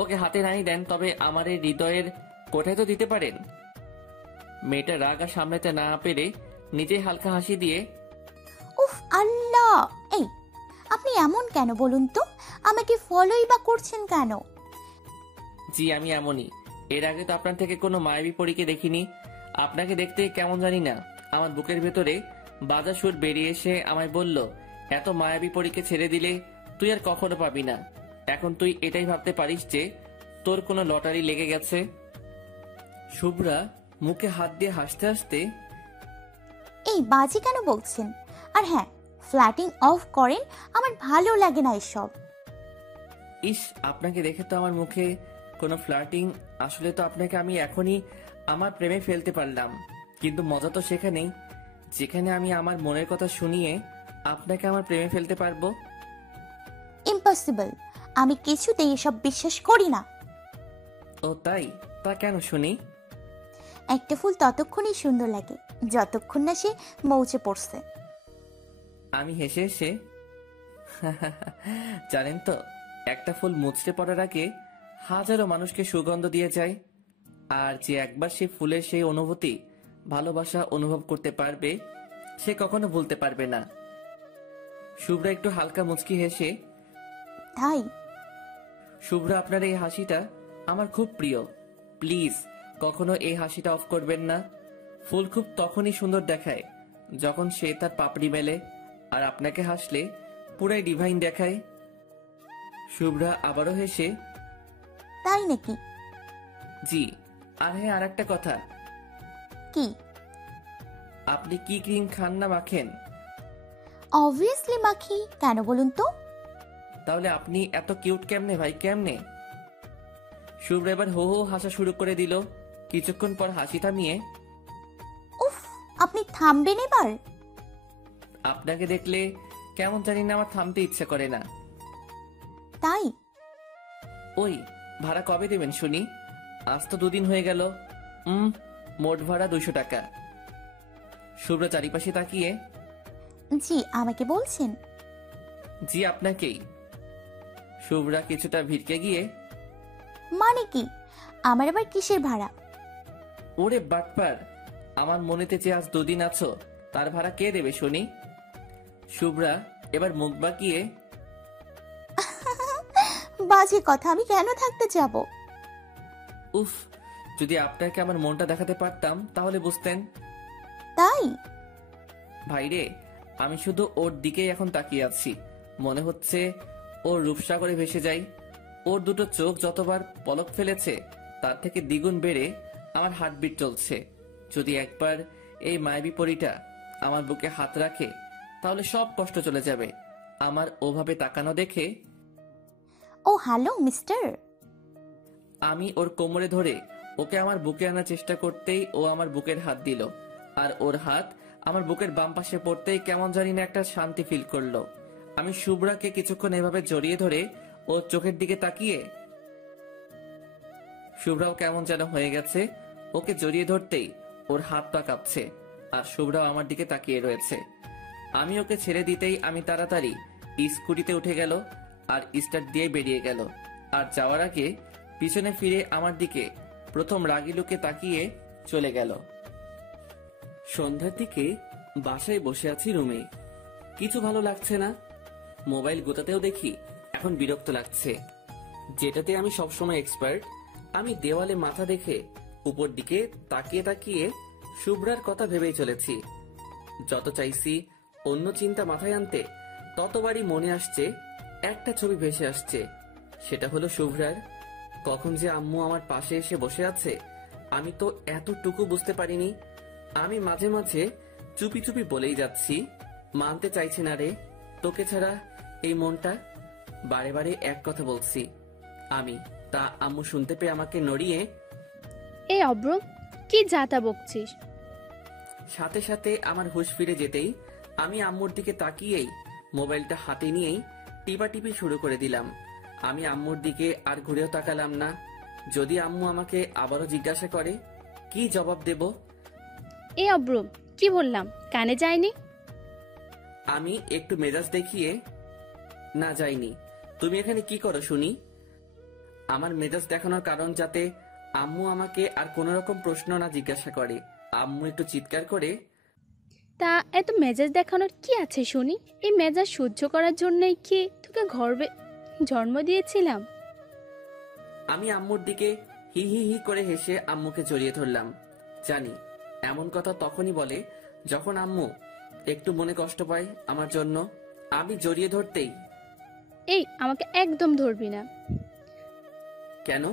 ওকে হাতে নাই দেন, তবে আমার এই হৃদয়ের কোথায় তো দিতে পারেন। মেয়েটা রাগ আর সামলাতে না পেরে নিজেই হালকা হাসি দিয়ে, উফ আল্লাহ, এই আপনি এমন কেন বলুন তো? আমাকে ফলোই বা করছেন কেন? জি আমি এমনই। এর আগে তো আপনার থেকে কোনো মায়াবী পরীকে দেখিনি। আপনাকে দেখতে কেমন জানি না, আমার বুকের ভেতরে বাজা সুর বেরিয়ে এসে আমায় বলল, এত মায়াবী পরীকে ছেড়ে দিলে তুই আর কখনো পাবি না। এখন তুই এটাই ভাবতে পারিস যে তোর কোনো লটারি লেগে গেছে। শুভ্রা মুখে হাত দিয়ে হাসতে হাসতে, এই বাজে কেন বলছেন? আর হ্যাঁ, ফ্ল্যাটিং অফ করেন, আমার ভালো লাগে না এসব। ইস, আপনাকে দেখে তো আমার মুখে কোনো ফ্লার্টিং, আসলে তো আপনাকে আমি এখনই আমার প্রেমে ফেলতে পারলাম। কিন্তু মজা তো সেখানেই, যেখানে আমি আমার মনের কথা শুনিয়ে আপনাকে আমার প্রেমে ফেলতে পারবো। ইম্পসিবল, আমি কিছুতেই এসব বিশ্বাস করি না। ও তাই? তা কেন শুনি? একটা ফুল ততক্ষণই সুন্দর লাগে যতক্ষণ না সে মৌচে পড়ছে। আমি হেসে হেসে, জানেন তো, একটা ফুল মুচড়ে পড়ার আগে হাজারো মানুষকে সুগন্ধ দিয়ে যায়। আর যে একবার সে ফুলের সেই অনুভূতি, ভালোবাসা অনুভব করতে পারবে, সে কখনো ভুলতে পারবে না। শুভ্রা একটু হালকা মুচকি হেসে, তাই? শুভ্রা আপনার এই হাসিটা আমার খুব প্রিয়। প্লিজ কখনো এই হাসিটা অফ করবেন না। ফুল খুব তখনই সুন্দর দেখায় যখন সে তার পাপড়ি মেলে, আর আপনাকে হাসলে পুরাই ডিভাইন দেখায়। শুভ্রা আবারও হেসে, তাই নাকি? জি। আর হ্যাঁ, আর একটা কথা, কি? আপনি কি ক্রিম খান না মাখেন? অবভিয়াসলি মাখি, কেন বলুন তো? তাহলে আপনি এত কিউট কেমনে ভাই, কেমনে? শুভ্রা এবার হো হো হাসা শুরু করে দিল। কিছুক্ষণ পর হাসি থামিয়ে, উফ, আপনি থামবেন এবার? আপনাকে দেখলে কেমন জানি না আমার থামতে ইচ্ছে করে না। তাই? ওই, ভাড়া কবে দেবেন শুনি? আজ তো 2 দিন হয়ে গেল। মোট ভাড়া 200 টাকা। শুভ্রা চারিপাশে তাকিয়ে, জি আমাকে বলছেন? জি আপনাকেই। শুভ্রা কিছুটা ভিড়কে গিয়ে, মানে কি? আমার আবার কিসের ভাড়া? ওরে বাটপার, আমার মনেতে যে আজ 2 দিন আছো তার ভাড়া কে দেবে শুনি? শুভ্রা এবার মুখ বাঁকিয়ে, বাজে কথা, আমি কেন থাকতে যাব? উফ, যদি আপনাকে আমার মনটা দেখাতে পারতাম তাহলে বুঝতেন। তাই? ভাইরে, আমি শুধু ওর দিকেই এখন তাকিয়ে আছি। মনে হচ্ছে ওর রূপসাগরে ভেসে যাই। ওর দুটো চোখ যতবার পলক ফেলেছে তার থেকে দ্বিগুণ বেড়ে আমার হার্টবিট চলছে। যদি একবার এই মায়াবী পরীটা আমার বুকে হাত রাখে তাহলে সব কষ্ট চলে যাবে। আমার ওভাবে তাকানো দেখে ও হ্যালো মিস্টার। আমি ওর কোমরে ধরে ওকে আমার বুকে আনার চেষ্টা করতেই ও আমার বুকের হাত দিল, আর ওর হাত আমার বুকের বাম পাশে পড়তেই কেমন জানি না একটা শান্তি ফিল করলো। আমি শুভ্রাকে কিছুক্ষণ এভাবে জড়িয়ে ধরে ওর চোখের দিকে তাকিয়ে, শুভ্রাও কেমন যেন হয়ে গেছে। ওকে জড়িয়ে ধরতেই ওর হাত পা কাঁপছে, আর শুভ্রাও আমার দিকে তাকিয়ে রয়েছে। আমি ওকে ছেড়ে দিতেই আমি তাড়াতাড়ি স্কুটিতে উঠে গেল আর স্টার্ট দিয়ে বেরিয়ে গেল। আর যাওয়ার আগে পিছনে ফিরে আমার দিকে প্রথম রাগী লোকে তাকিয়ে চলে গেল। সন্ধ্যার দিকে বাসায় বসে আছি রুমে। কিছু ভালো লাগছে না। মোবাইল গোতাতেও দেখি এখন বিরক্ত লাগছে। যেটাতে আমি সবসময় এক্সপার্ট, আমি দেওয়ালে মাথা দেখে উপর দিকে তাকিয়ে তাকিয়ে শুভ্রার কথা ভেবেই চলেছি। যত চাইছি অন্য চিন্তা মাথায় আনতে ততবারই মনে আসছে একটা ছবি ভেসে আসছে। সেটা হলো শুভ্রার। কখন যে আম্মু আমার পাশে এসে বসে আছে আমি তো এতটুকু বুঝতে পারিনি। আমি মাঝে মাঝে চুপি চুপি বলেই যাচ্ছি, মানতে চাইছে না রে তোকে ছাড়া এই মনটা। বারে বারে এক কথা বলছি আমি, তা আম্মু শুনতে পেয়ে আমাকে নড়িয়ে, এই অব্র, কি যাতা বকছিস? সাথে সাথে আমার হুঁশ ফিরে যেতেই আমি আম্মুর দিকে তাকিয়েই মোবাইলটা হাতে নিয়েই টিপাটিপি শুরু করে দিলাম। আমি আম্মুর দিকে আর ঘুরেও তাকালাম না। যদি আম্মু আমাকে আবারও জিজ্ঞাসা করে কি জবাব দেব? এই অব্র, কি বললাম কানে যায়নি? আমি একটু মেজাজ দেখিয়ে, না যাইনি। তুমি এখানে কি করো শুনি? আমার মেজাজ দেখানোর কারণ যাতে আম্মু আমাকে আর কোনো রকম প্রশ্ন না জিজ্ঞাসা করে। আম্মু একটু চিৎকার করে, তা এত মেজাজ দেখানোর কি আছে শুনি? এই মেজাজ সহ্য করার জন্যই কি তোকে গর্বে জন্ম দিয়েছিলাম? আমি আম্মুর দিকে হি হি হি করে হেসে আম্মুকে জড়িয়ে ধরলাম। জানি এমন কথা তখনই বলে যখন আম্মু একটু মনে কষ্ট পায় আমার জন্য। আমি জড়িয়ে ধরতেই, এই আমাকে একদম ধরবি না। কেন?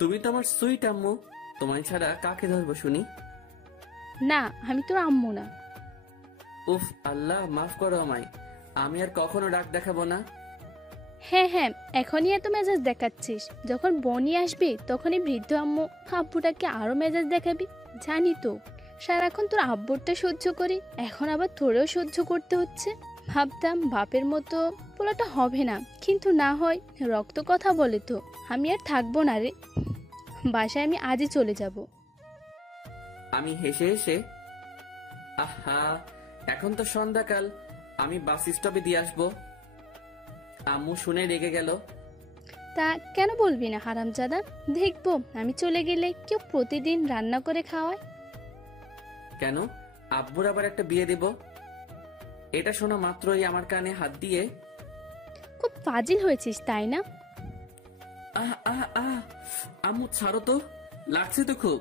তুমি তো আমার সুইট আম্মু, তোমায় ছাড়া কাকে ধরবো শুনি? না, আমি তোর আম্মু না। উফ আল্লাহ, মাফ করো আমায়। আমি আর কখনো রাগ দেখাবো না। হ্যাঁ হ্যাঁ, এখনই এত মেজাজ দেখাচ্ছিস, যখন বনি আসবি তখনই বৃদ্ধ আম্মু আব্বুটাকে আরো মেজাজ দেখাবি। জানি তো সারাক্ষণ তোর আব্বুরটা সহ্য করি, এখন আবার তোরেও সহ্য করতে হচ্ছে। ভাবতাম বাপের মতো পোলাটা হবে না, কিন্তু না হয়। রক্ত কথা বলে তো। আমি আর থাকবো না রে, বাসায় আমি আজই চলে যাব। আমি হেসে হেসে, আহা এখন তো সন্ধ্যাকাল, আমি বাস স্টপে দিয়ে আসবো। আম্মু শুনে রেগে গেল। তা কেন বলবি না হারামজাদা? দেখবো আমি চলে গেলে কেউ প্রতিদিন রান্না করে খাওয়ায়। কেন? আব্বুর আবার একটা বিয়ে দেব? এটা শোনা মাত্রই আমার কানে হাত দিয়ে, খুব ফাজিল হয়েছিস তাই না? আহ আহ আহ, আম্মু ছাড়ো তো, লাগছে তো খুব।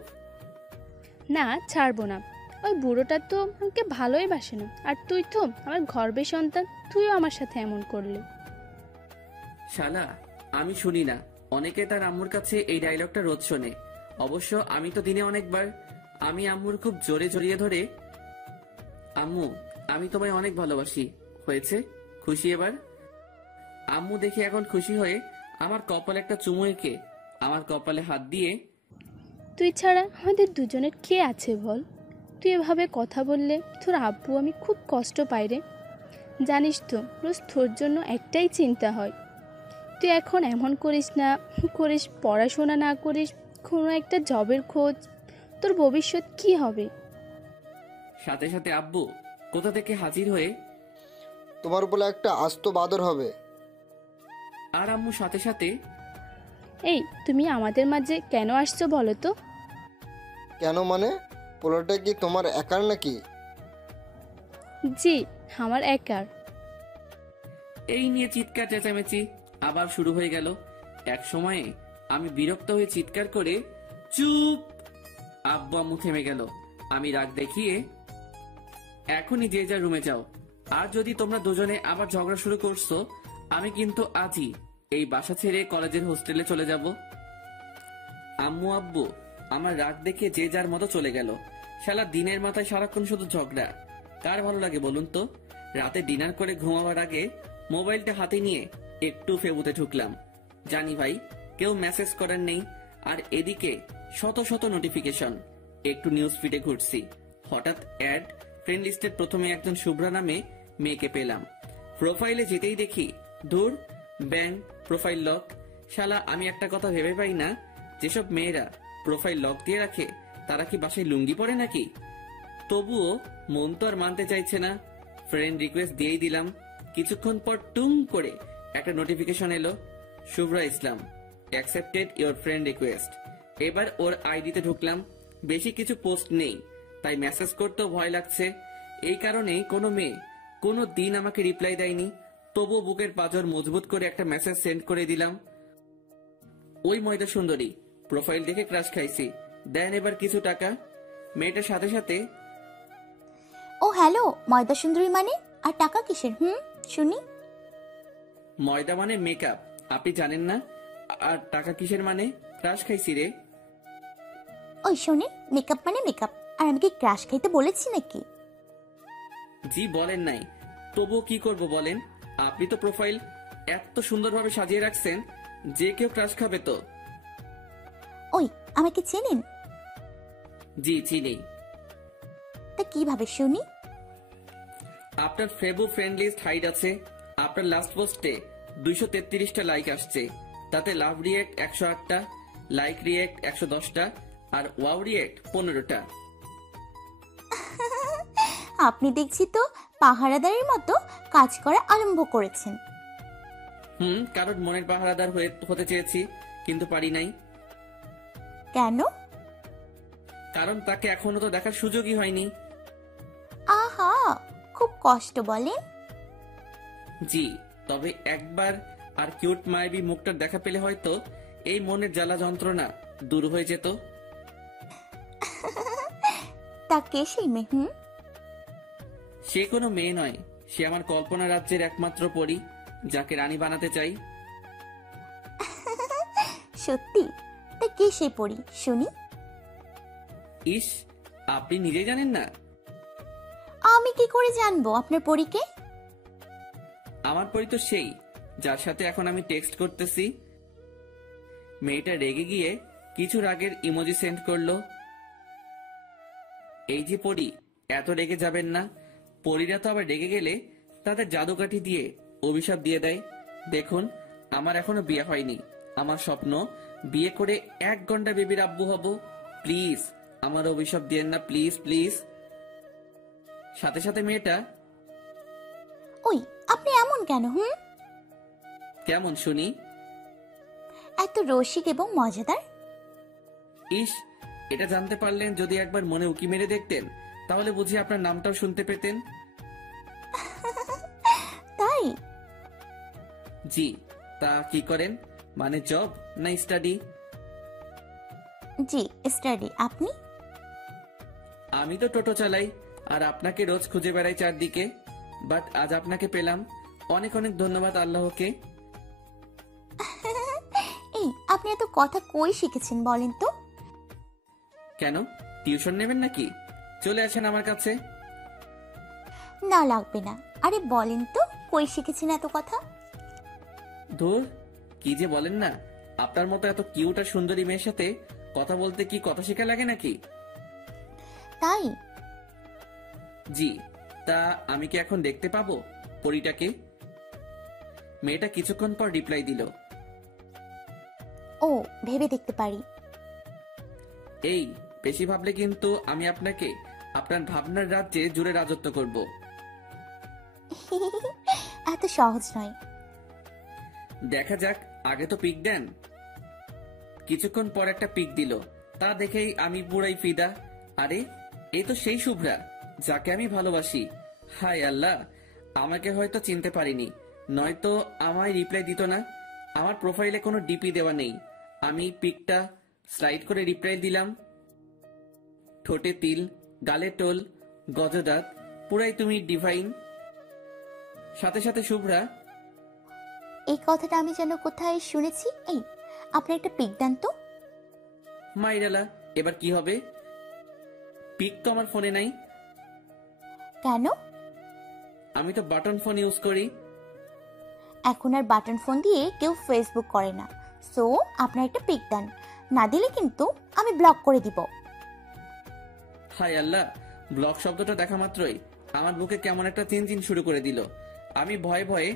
না, ছাড়বো না। ওই বুড়োটা তো আমাকে ভালোই বাসে না, আর তুই তো আমার গর্বের সন্তান, তুইও আমার সাথে এমন করলি। শালা, আমি শুনি না, অনেকে তার আম্মুর কাছে এই ডায়লগটা রোজ শোনে। অবশ্য আমি তো দিনে অনেকবার। আমি আম্মুর খুব জোরে জড়িয়ে ধরে, আম্মু আমি তোমায় অনেক ভালোবাসি। হয়েছে? খুশি এবার? আম্মু দেখে এখন খুশি হয়ে আমার কপালে একটা চুমু এঁকে আমার কপালে হাত দিয়ে, তুই ছাড়া আমাদের দুজনের কে আছে বল? তুই এভাবে কথা বললে তোর আব্বু আমি খুব কষ্ট পাই রে। জানিস তো রোজ তোর জন্য একটাই চিন্তা হয়, তুই এখন এমন করিস না, করিস পড়াশোনা না করিস, কোনো একটা জবের খোঁজ, তোর ভবিষ্যৎ কি হবে? সাথে সাথে আব্বু কোথা থেকে হাজির হয়ে, তোমার বলে একটা আস্ত বাদর হবে। আর আম্মু সাথে সাথে, এই তুমি আমাদের মাঝে কেন আসছো বলো তো? কেন মানে? পোলাটা কি তোমার একার নাকি? জি, আমার একার। এই নিয়ে চিৎকার চেঁচামেচি আবার শুরু হয়ে গেল। এক সময়ে আমি বিরক্ত হয়ে চিৎকার করে, চুপ! আব্বু আম্মু থেমে গেল। আমি রাগ দেখিয়ে, এখনই যে যার রুমে যাও, আর যদি তোমরা দুজনে আবার ঝগড়া শুরু করছো, আমি কিন্তু আজই এই বাসা ছেড়ে কলেজের হোস্টেলে চলে যাব। আম্মু আব্বু আমার রাগ দেখে যে যার মতো চলে গেল। শালা দিনের মাথায় সারাক্ষণ শুধু ঝগড়া, কার ভালো লাগে বলুন তো? রাতে ডিনার করে ঘুমাবার আগে মোবাইলটা হাতে নিয়ে একটু ফেবুতে ঢুকলাম। জানি ভাই কেউ মেসেজ করার নেই, আর এদিকে শত শত নোটিফিকেশন। একটু নিউজ ফিডে ঘুরছি, হঠাৎ অ্যাড, ফ্রেন্ড লিস্টের প্রথমে একজন শুভ্রা নামে মেয়েকে পেলাম। প্রোফাইলে যেতেই দেখি, ধুর, ব্যাং, প্রোফাইল লক। শালা আমি একটা কথা ভেবে পাই না, যেসব মেয়েরা প্রোফাইল লক দিয়ে রাখে তারা কি বাসায় লুঙ্গি পরে নাকি? তবুও মন তো আর মানতে চাইছে না। ফ্রেন্ড রিকোয়েস্ট দিয়েই দিলাম। কিছুক্ষণ পর টুং করে একটা নোটিফিকেশন এলো, শুভ্রা ইসলাম, অ্যাকসেপ্টেড ইওর ফ্রেন্ড রিকোয়েস্ট। এবার ওর আইডিতে ঢুকলাম। বেশি কিছু পোস্ট নেই, তাই মেসেজ করতেও ভয় লাগছে। এই কারণেই কোনো মেয়ে কোনো দিন আমাকে রিপ্লাই দেয়নি। তবুও বুকের পাঁজর মজবুত করে একটা মেসেজ সেন্ড করে দিলাম, ওই ময়দা সুন্দরী, প্রোফাইল দেখে ক্রাশ খাইছি, দেন এবার কিছু টাকা। মেয়েটার সাথে সাথে, ও হ্যালো, ময়দা সুন্দরী মানে? আর টাকা কিসের? শুনি। ময়দা মানে মেকআপ, আপনি জানেন না? আর টাকা কিসের মানে? ক্রাশ খাইছি রে। ওই শোনে, মেকআপ মানে মেকআপ, আর আমি কি ক্রাশ খাইতে বলেছি নাকি? জি বলেন নাই, তবুও কি করব বলেন? আপনি তো প্রোফাইল এত সুন্দরভাবে সাজিয়ে রাখছেন, যে কেউ ক্রাশ খাবে তো। ওই, আমাকে চেনেন? জি চিনি। তা কিভাবে শুনি? আপনার ফেবু ফ্রেন্ড লিস্ট হাইড আছে। আপনার লাস্ট পোস্টে 233টা লাইক আসছে, তাতে লাভ রিয়েক্ট 108টা, লাইক রিয়েক্ট 110টা, আর ওয়াও রিয়েক্ট 15টা। আপনি দেখছি তো পাহারাদারের মতো কাজ করা আরম্ভ করেছেন। কারণ মনের পাহারাদার হতে চেয়েছি, কিন্তু পারি নাই। কেন? কারণ তাকে এখনো তো দেখার সুযোগই হয়নি। আহা, খুব কষ্ট বলে। জি, তবে একবার আর কিউট মায়াবী মুখটার দেখা পেলে হয়তো এই মনের জ্বালা যন্ত্রণা দূর হয়ে যেত। তা কে সেই মেয়ে? সে কোনো মেয়ে নয়, সে আমার কল্পনা রাজ্যের একমাত্র পরী, যাকে রানী বানাতে চাই। সত্যি? তা কে সেই পরী শুনি? ইস, আপনি নিজেই জানেন না? আমি কি করে জানবো আপনার পরীকে? আমার পরী তো সেই, যার সাথে এখন আমি টেক্সট করতেছি। মেয়েটা রেগে গিয়ে কিছু রাগের ইমোজি সেন্ড করলো। এই যে পরী, এত রেগে যাবেন না। পরীরা তো আবার রেগে গেলে তাদের জাদুকাঠি দিয়ে অভিশাপ দিয়ে দেয়। দেখুন, আমার এখনো বিয়ে হয়নি। আমার স্বপ্ন বিয়ে করে 1 ঘন্টা বেবির আব্বু হব। প্লিজ আমার অভিশাপ দিয়েন না, প্লিজ প্লিজ। সাথে সাথে মেয়েটা, ওই আপনি এমন কেন? কেমন শুনি? এত রসিক এবং মজাদার। ইস, এটা জানতে পারলেন যদি একবার মনে উকি মেরে দেখতেন, তাহলে বুঝি আপনার নামটাও শুনতে পেতেন। তাই? জি। তা কি করেন? মানে জব না স্টাডি? জি, স্টাডি। আপনি? আমি তো টোটো চালাই, আর আপনাকে রোজ খুঁজে বেড়াই চারদিকে। বাট আজ আপনাকে পেলাম, অনেক অনেক ধন্যবাদ আল্লাহকে। এই, আপনি এত কথা কই শিখেছেন বলেন তো? কেন, টিউশন নেবেন নাকি? চলে আসেন আমার কাছে। না, লাগবে না। আরে বলেন তো, কই শিখেছেন এত কথা? ধুর, কি যে বলেন না। আপনার মতো এত কিউট আর সুন্দরী মেয়ের সাথে কথা বলতে কি কথা শেখা লাগে নাকি? তাই? জি। তা আমি কি এখন দেখতে পাবো পরীটাকে? মেয়েটা কিছুক্ষণ পর রিপ্লাই দিল, ও, ভেবে দেখতে পারি। এই বেশি ভাবলে কিন্তু আমি আপনাকে আপনার ভাবনার রাজ্যে জুড়ে রাজত্ব করব। এত সহজ নয়। দেখা যাক, আগে তো পিক দেন। কিছুক্ষণ পর একটা পিক দিল, তা দেখেই আমি পুরাই ফিদা। আরে, এই তো সেই শুভ্রা যাকে আমি ভালোবাসি। হায় আল্লাহ, আমাকে হয়তো চিনতে পারিনি, নয়তো আমায় রিপ্লাই দিত না। আমার প্রোফাইলে কোনো ডিপি দেওয়া নেই। আমি পিকটা স্লাইড করে রিপ্লাই দিলাম। ঠোঁটে তিল, গালে টোল, গজদাঁত, পুরাই তুমি ডিভাইন। সাথে সাথে শুভ্রা, এই কথাটা আমি যেন কোথায় শুনেছি। এই, আপনি একটা পিক দেন তো। মাইরালা, এবার কি হবে? পিক তো আমার ফোনে নাই। কেন? আমি তো বাটন ফোন ইউজ করি। এখন আর বাটন ফোন দিয়ে কেউ ফেসবুক করে না। সো আপনার একটা পিক দেন, না দিলে কিন্তু আমি ব্লক করে দিব। হায় আল্লাহ, ব্লক শব্দটা দেখা মাত্রই আমার বুকে কেমন একটা চিনচিন শুরু করে দিল। আমি ভয়ে ভয়ে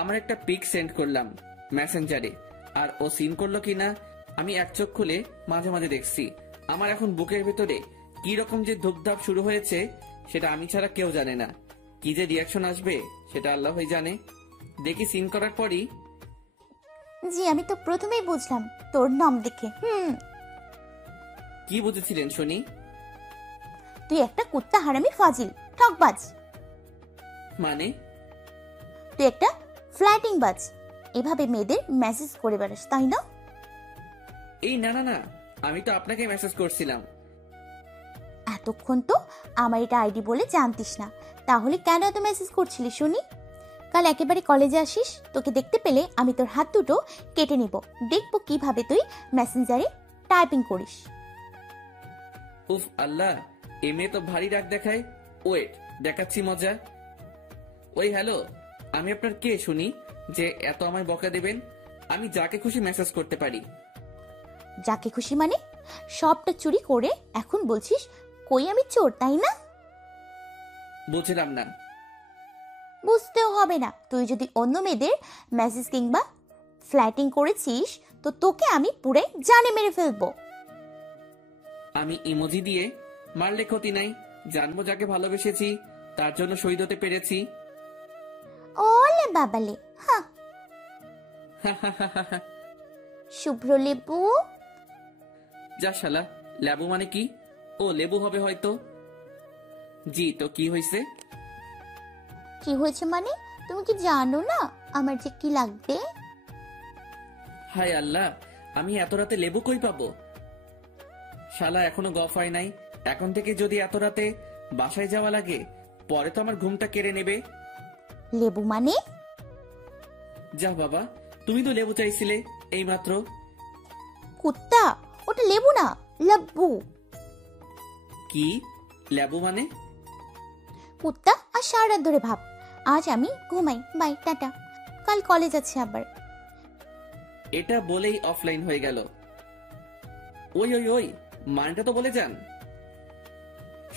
আমার একটা পিক সেন্ড করলাম মেসেঞ্জারে, আর ও সিন করলো কিনা আমি এক চোখ খুলে মাঝে মাঝে দেখছি। আমার এখন বুকের ভেতরে কি রকম যে ধুপধাপ শুরু হয়েছে সেটা আমি ছাড়া কেউ জানে না। কি যে রিয়াকশন আসবে সেটা আল্লাহই জানে। দেখি সিন করার পরই, জি, আমি তো প্রথমেই বুঝলাম তোর নাম দেখে। কি বুঝেছিলেন শুনি? তুই একটা কুত্তা হারামি ফাজিল ঠকবাজ। মানে? তুই একটা ফ্ল্যাটিং বাজ। এভাবে মেয়েদের মেসেজ করে বেড়াস, তাই না? এই না না না, আমি তো আপনাকে মেসেজ করছিলাম। এতক্ষণ তো আমার এটা আইডি বলে জানতিস না, তাহলে কেন এত মেসেজ করছিলি শুনি? কাল একেবারে কলেজে আসিস, তোকে দেখতে পেলে আমি তোর হাত দুটো কেটে নিব। দেখবো কিভাবে তুই মেসেঞ্জারে টাইপিং করিস। উফ আল্লাহ, এ মেয়ে তো ভারী রাগ দেখায়। ওয়েট, দেখাচ্ছি মজা। ওই হ্যালো, আমি আপনার কে শুনি যে এত আমায় বকা দেবেন? আমি যাকে খুশি মেসেজ করতে পারি। যাকে খুশি মানে? সবটা চুরি করে এখন বলছিস কই আমি চোর, তাই না? বুঝলাম না। বুঝতেও হবে না। তুই যদি অন্য মেয়েদের মেসেজ কিংবা ফ্ল্যাটিং করেছিস তো তোকে আমি পুরে জানে মেরে ফেলবো। আমি ইমোজি দিয়ে মারলে ক্ষতি নাই। জানবো যাকে ভালোবেসেছি তার জন্য শহীদ হতে পেরেছি। ওলে বাবালে, হ্যাঁ। শুভ্র লেবু। যা শালা, লেবু মানে কি? ও লেবু হবে হয়তো। জি, তো কি হয়েছে? কি হয়েছে মানে? তুমি কি জানো না আমার যে কি লাগবে? হায় আল্লাহ, আমি এত রাতে লেবু কই পাবো? শালা এখনো গফ হয় নাই। এখন থেকে যদি এত রাতে বাসায় যাওয়া লাগে, পরে তো আমার ঘুমটা কেড়ে নেবে। লেবু মানে? যা বাবা, তুমি তো লেবু চাইছিলে এইমাত্র। কুত্তা, ওটা লেবু না, লাব্বু। কি লেবু মানে? কুত্তা, আর সারা রাত ধরে ভাব। আজ আমি ঘুমাই, বাই, টাটা। কাল কলেজ আছে আবার। এটা বলেই অফলাইন হয়ে গেল। ওই ওই ওই, মানটা তো বলে যান।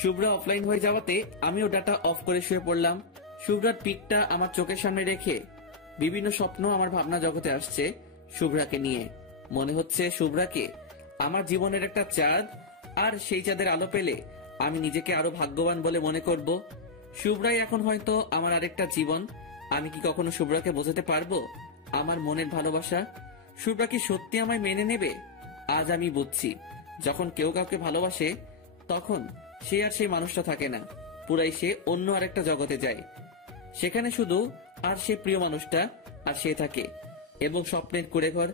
শুভ্রা অফলাইন হয়ে যাওয়াতে আমিও ডাটা অফ করে শুয়ে পড়লাম। শুভ্রার পিকটা আমার চোখের সামনে রেখে বিভিন্ন স্বপ্ন আমার ভাবনা জগতে আসছে শুভ্রাকে নিয়ে। মনে হচ্ছে শুভ্রাকে আমার জীবনের একটা চাঁদ, আর সেই চাঁদের আলো পেলে আমি নিজেকে আরো ভাগ্যবান বলে মনে করব। শুভ্রাই এখন হয়তো আমার আরেকটা জীবন। আমি কি কখনো শুভ্রাকে বোঝাতে পারবো আমার মনের ভালোবাসা? শুভ্রা কি সত্যি আমায় মেনে নেবে? আজ আমি বুঝছি, যখন কেউ কাউকে ভালোবাসে তখন সে আর সেই মানুষটা থাকে না, পুরাই সে অন্য আরেকটা জগতে যায়। সেখানে শুধু আর সে প্রিয় মানুষটা আর সে থাকে, এবং স্বপ্নের কুড়েঘর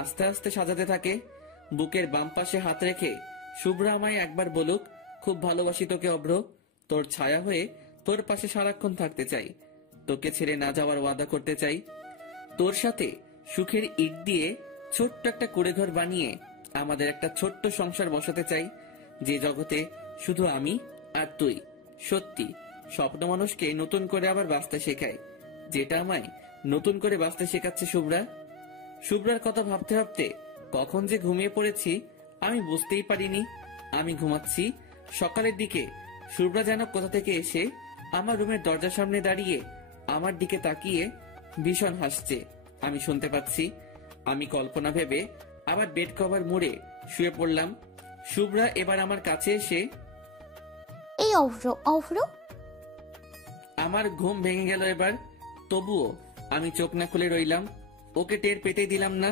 আস্তে আস্তে সাজাতে থাকে। বুকের বাম পাশে হাত রেখে শুভ্রা আমায় একবার বলুক, খুব ভালোবাসি তোকে অভ্র, তোর ছায়া হয়ে তোর পাশে সারাক্ষণ থাকতে চাই, তোকে ছেড়ে না যাওয়ার ওয়াদা করতে চাই, তোর সাথে সুখের ইট দিয়ে ছোট্ট একটা কুড়েঘর বানিয়ে আমাদের একটা ছোট্ট সংসার বসাতে চাই, যে জগতে শুধু আমি আর তুই। সত্যি স্বপ্ন মানুষকে নতুন করে আবার বাঁচতে শেখায়, যেটা আমায় নতুন করে বাঁচতে শেখাচ্ছে শুভ্রা। শুভ্রার কথা ভাবতে ভাবতে কখন যে ঘুমিয়ে পড়েছি আমি বুঝতেই পারিনি। আমি ঘুমাচ্ছি, সকালের দিকে শুভ্রা যেন কোথা থেকে এসে আমার রুমের দরজার সামনে দাঁড়িয়ে আমার দিকে তাকিয়ে ভীষণ হাসছে। আমি শুনতে পাচ্ছি। আমি কল্পনা ভেবে আবার বেড কভার মুড়ে শুয়ে পড়লাম। শুভ্রা এবার আমার কাছে এসে, এই অভ্র, অভ্র। আমার ঘুম ভেঙে গেল এবার। তবুও আমি চোখ না খুলে রইলাম, ওকে টের পেতেই দিলাম না।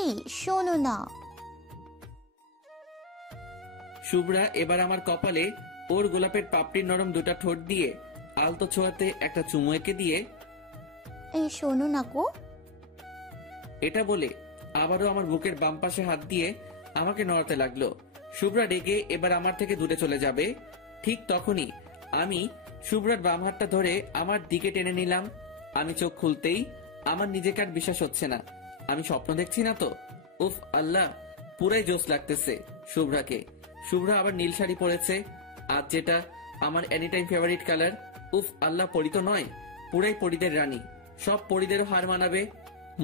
এই শোনো না। শুভ্রা এবার আমার কপালে ওর গোলাপের পাপড়ির নরম দুটা ঠোঁট দিয়ে আলতো ছোঁয়াতে একটা চুমু এঁকে দিয়ে, এই শোনো না গো। এটা বলে আবারও আমার বুকের বাম পাশে হাত দিয়ে আমাকে নড়াতে লাগলো। শুভ্রা রেগে এবার আমার থেকে দূরে চলে যাবে, ঠিক তখনই আমি শুভ্রার বাম হাতটা ধরে আমার দিকে টেনে নিলাম। আমি চোখ খুলতেই আমার নিজেকে আর বিশ্বাস হচ্ছে না। আমি স্বপ্ন দেখছি না তো? উফ আল্লাহ, পুরাই জোশ লাগতেছে শুভ্রাকে। শুভ্রা আবার নীল শাড়ি পরেছে, আজ যেটা আমার এনি টাইম ফেভারিট কালার। উফ আল্লাহ, পরি তো নয়, পুরাই পরিদের রানী, সব পরিদেরও হার মানাবে।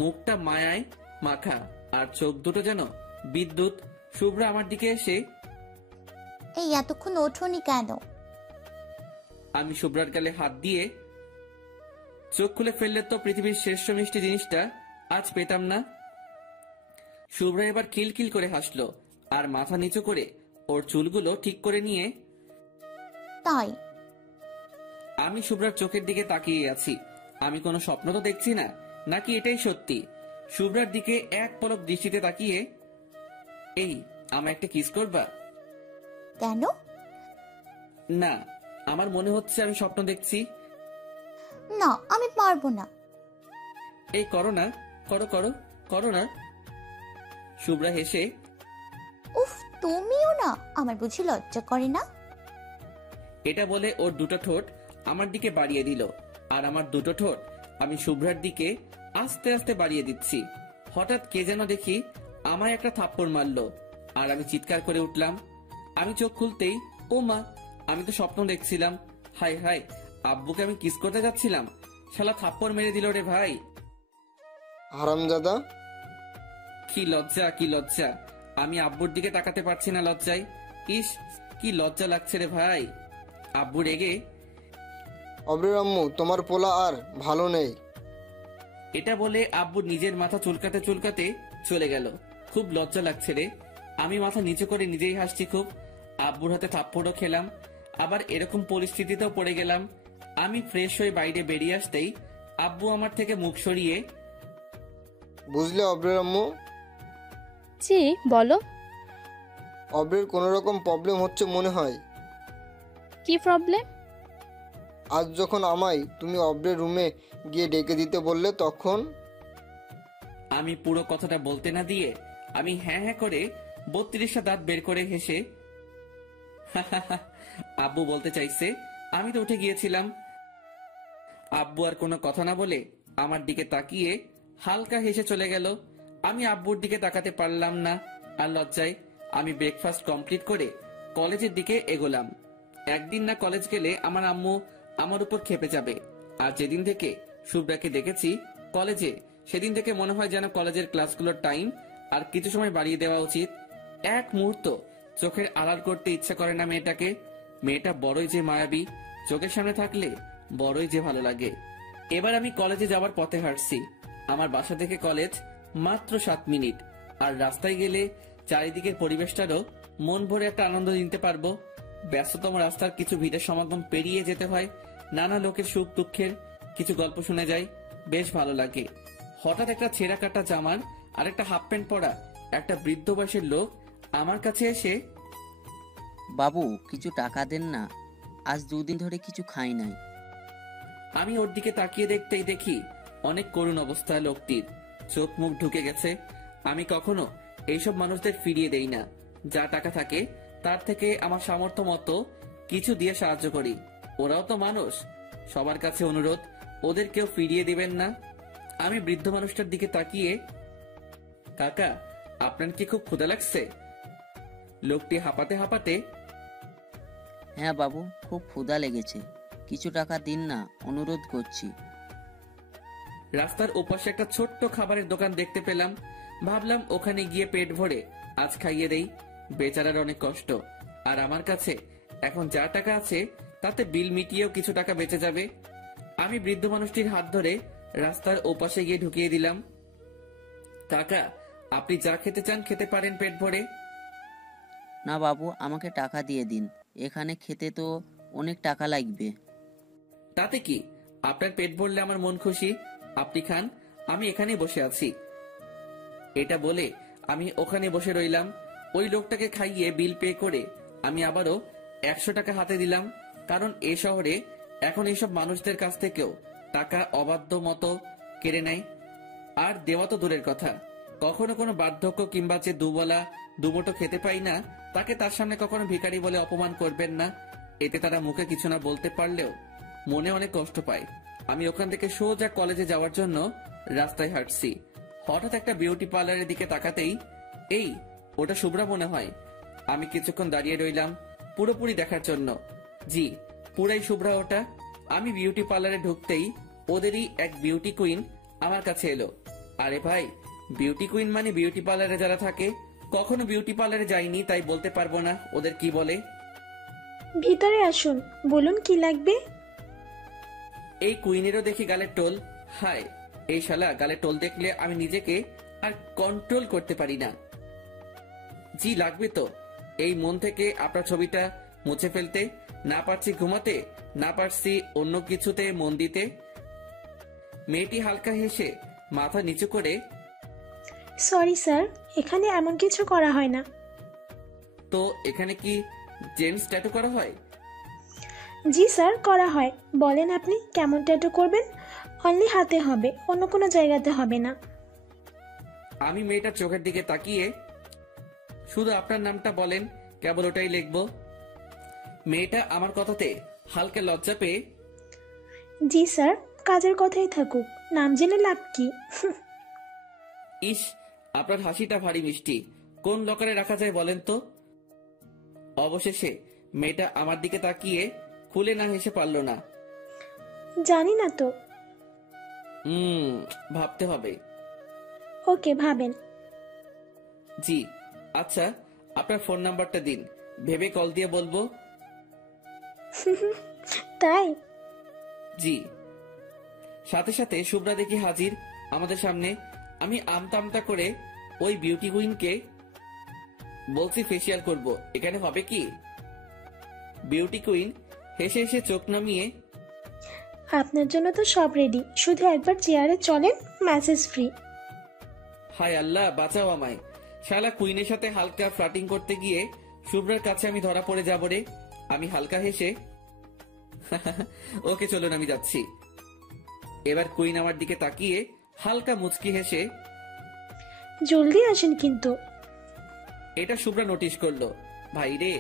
মুখটা মায়ায় মাখা আর চোখ দুটো যেন বিদ্যুৎ। শুভ্রা আমার দিকে এসে, এই এতক্ষণ ওঠোনি কেন? আমি শুভ্রার গালে হাত দিয়ে, চোখ খুলে ফেললে তো পৃথিবীর শ্রেষ্ঠ মিষ্টি জিনিসটা আজ পেতাম না। শুভ্রা এবার খিলখিল করে হাসলো আর মাথা নিচু করে ওর চুলগুলো ঠিক করে নিয়ে, তাই? আমি শুভ্রার চোখের দিকে তাকিয়ে আছি। আমি কোনো স্বপ্ন তো দেখছি না, নাকি এটাই সত্যি? শুভ্রার দিকে এক পলক দৃষ্টিতে তাকিয়ে, এই আমায় একটা কিস করবা? কেন? না, আমার মনে হচ্ছে আমি স্বপ্ন দেখছি। না, আমি পারবো না। এই করো না, করো করো করো না। শুভ্রা হেসে, উফ, তুমিও না, আমার বুঝি লজ্জা করে না? এটা বলে ওর দুটো ঠোঁট আমার দিকে বাড়িয়ে দিল, আর আমার দুটো ঠোঁট আমি শুভ্রার দিকে আস্তে আস্তে বাড়িয়ে দিচ্ছি। হঠাৎ কে যেন দেখি আমায় একটা থাপ্পড় মারলো, আর আমি চিৎকার করে উঠলাম। আমি চোখ খুলতেই, ও মা, আমি তো স্বপ্ন দেখছিলাম। হাই হাই, আব্বুকে আমি কিস করতে যাচ্ছিলাম, শালা থাপ্পড় মেরে দিল রে ভাই। হারামজাদা। কি লজ্জা, কি লজ্জা! আমি আব্বুর দিকে তাকাতে পারছি না লজ্জায়। ইস, কি লজ্জা লাগছে রে ভাই। আব্বু রেগে, অব্রের আম্মু, তোমার পোলা আর ভালো নেই। এটা বলে আব্বু নিজের মাথা চুলকাতে চুলকাতে চলে গেল। খুব লজ্জা লাগছে রে। আমি মাথা নিচু করে নিজেই হাসছি খুব। আব্বুর হাতে থাপ্পড়ও খেলাম, আবার এরকম পরিস্থিতিতেও পড়ে গেলাম। আমি ফ্রেশ হয়ে বাইরে বেরিয়ে আসতেই আব্বু আমার থেকে মুখ সরিয়ে, বুঝলে অব্রের আম্মু, জি বলো। অব্রের কোনো রকম প্রবলেম হচ্ছে মনে হয়। কি প্রবলেম? আজ যখন আমায় তুমি অব্রের রুমে গিয়ে ডেকে দিতে বললে তখন আমি পুরো কথাটা বলতে না দিয়ে আমি হ্যাঁ হ্যাঁ করে 32টা দাঁত বের করে হেসে আব্বু বলতে চাইছে আমি তো উঠে গিয়েছিলাম। আব্বু আর কোনো কথা না বলে আমার দিকে তাকিয়ে হালকা হেসে চলে গেল। আমি আব্বুর দিকে তাকাতে পারলাম না আর লজ্জায় আমি ব্রেকফাস্ট কমপ্লিট করে কলেজের দিকে এগোলাম। একদিন না কলেজ গেলে আমার আম্মু আমার উপর ক্ষেপে যাবে। আর যেদিন থেকে শুভ্রাকে দেখেছি কলেজে, সেদিন থেকে মনে হয় যেন কলেজের ক্লাসগুলোর টাইম আর কিছু সময় বাড়িয়ে দেওয়া উচিত। এক মুহূর্ত চোখের আড়াল করতে ইচ্ছা করে না মেয়েটাকে। মেয়েটা বড়ই যে মায়াবী, চোখের সামনে থাকলে বড়ই যে ভালো লাগে। এবার আমি কলেজে যাওয়ার পথে হাঁটছি। আমার বাসা থেকে কলেজ মাত্র 7 মিনিট, আর রাস্তায় গেলে চারিদিকের পরিবেশটারও মন ভরে একটা আনন্দ নিতে পারবো। ব্যস্ততম রাস্তার কিছু ভিড়ের সমাগম পেরিয়ে যেতে হয়, নানা লোকের সুখ দুঃখের কিছু গল্প শুনে যায়, বেশ ভালো লাগে। হঠাৎ একটা ছেঁড়া কাটা জামার আর একটা হাফ প্যান্ট পরা একটা বৃদ্ধ বয়সের লোক আমার কাছে এসে, বাবু কিছু টাকা দেন না, আজ 2 দিন ধরে কিছু খাই নাই। আমি ওর দিকে তাকিয়ে দেখতেই দেখি অনেক করুণ অবস্থা লোকটির, চোখ মুখ ঢুকে গেছে। আমি কখনো এইসব মানুষদের ফিরিয়ে দেই না। যা টাকা থাকে তার থেকে আমার সামর্থ্য মতো কিছু দিয়ে সাহায্য করি। ওরাও তো মানুষ, সবার কাছে অনুরোধ ওদের কেউ ফিরিয়ে দিবেন না। আমি বৃদ্ধ মানুষটার দিকে তাকিয়ে, কাকা আপনার কি খুব ক্ষুধা লাগছে? লোকটি হাঁপাতে হাঁপাতে, হ্যাঁ বাবু, খুব ক্ষুধা লেগেছে, কিছু টাকা দিন না, অনুরোধ করছি। রাস্তার ওপাশে একটা ছোট্ট খাবারের দোকান দেখতে পেলাম। ভাবলাম ওখানে গিয়ে পেট ভরে আজ খাইয়ে দেই। বেচারার অনেক কষ্ট, আর আমার কাছে এখন যা টাকা আছে তাতে বিল মিটিয়েও কিছু টাকা বেঁচে যাবে। আমি বৃদ্ধ মানুষটির হাত ধরে রাস্তার ওপাশে গিয়ে ঢুকিয়ে দিলাম। কাকা আপনি যা খেতে চান খেতে পারেন পেট ভরে। না বাবু, আমাকে টাকা দিয়ে দিন, এখানে খেতে তো অনেক টাকা লাগবে। তাতে কি, আপনার পেট ভরলে আমার মন খুশি। আপনি খান, আমি এখানেই বসে আছি। এটা বলে আমি ওখানে বসে রইলাম। ওই লোকটাকে খাইয়ে বিল পে করে আমি আবারও 100 টাকা হাতে দিলাম, কারণ এ শহরে এখন এইসব মানুষদের কাছ থেকেও টাকা অবাধ্য মতো কেড়ে নেয়। আর দেওয়া তো দূরের কথা, কখনো কোনো বার্ধক্য কিংবা যে দুবেলা দুমুঠো খেতে পাই না তাকে তার সামনে কখনো ভিখারি বলে অপমান করবেন না। এতে তারা মুখে কিছু না বলতে পারলেও মনে অনেক কষ্ট পায়। আমি ওখান থেকে সোজা কলেজে যাওয়ার জন্য রাস্তায় হাঁটছি। হঠাৎ একটা বিউটি পার্লারের দিকে তাকাতেই, এই ওটা শুভ্রা মনে হয়। আমি কিছুক্ষণ দাঁড়িয়ে রইলাম পুরোপুরি দেখার জন্য। জি, পুরাই শুভ্রা ওটা। আমি বিউটি পার্লারে ঢুকতেই ওদেরই এক বিউটি কুইন আমার কাছে এলো। আরে ভাই, বিউটি কুইন মানে বিউটি পার্লারে যারা থাকে, কখনো বিউটি পার্লারে যাইনি তাই বলতে পারবো না ওদের কি বলে। ভিতরে আসুন, বলুন কি লাগবে। এই কুইনেরও দেখি গালের টোল। হায়, এই শালা গালের টোল দেখলে আমি নিজেকে আর কন্ট্রোল করতে পারি না। জি লাগবে তো। এই মন থেকে আপনার ছবিটা মুছে ফেলতে, না পারছি ঘুমাতে, না পারছি অন্য কিছুতে মন দিতে। মেয়েটি হালকা হেসে মাথা নিচু করে, সরি স্যার, এখানে এমন কিছু করা হয় না। তো এখানে কি জেন্টস ট্যাটু করা হয়? জি স্যার, করা হয়। বলেন আপনি কেমন ট্যাটু করবেন? অনলি হাতে হবে, অন্য কোনো জায়গাতে হবে না। আমি মেয়েটার চোখের দিকে তাকিয়ে, শুধু আপনার নামটা বলেন, কেবল ওটাই লিখবো। মেয়েটা আমার কথাতে হালকা লজ্জা পেয়ে, জি স্যার, কাজের কথাই থাকুক, নাম জেনে লাভ কি। ইস, আপনার হাসিটা ভারী মিষ্টি, কোন লকারে রাখা যায় বলেন তো? অবশেষে মেয়েটা আমার দিকে তাকিয়ে খুলে না হেসে পারল না। জানি না তো। ভাবতে হবে। ওকে, ভাবেন। জি আচ্ছা, আপনার ফোন নাম্বারটা দিন, ভেবে কল দিয়ে বলবো। তাই? জি। সাথে সাথে শুভ্রা দেখি হাজির আমাদের সামনে। আমি আমতা আমতা করে ওই বিউটি কুইনকে বলছি ফেসিয়াল করব, এখানে হবে কি? বিউটি কুইন হেসে হেসে চোখ নামিয়ে, আপনার জন্য তো সব রেডি, শুধু একবার চেয়ারে চলেন, ম্যাসেজ ফ্রি। হায় আল্লাহ বাঁচাও আমায়। শালা কুইনের সাথে হালকা ফ্লাটিং করতে গিয়ে শুভ্রার কাছে আমি ধরা পড়ে যাব রে। আমি হালকা হেসে ওকে চলুন আমি যাচ্ছি। এবার কুইন আমার দিকে তাকিয়ে হালকা মুচকি হেসে, জলদি আসেন কিন্তু। এটা শুভ্রা নোটিশ করলো। ভাই রে,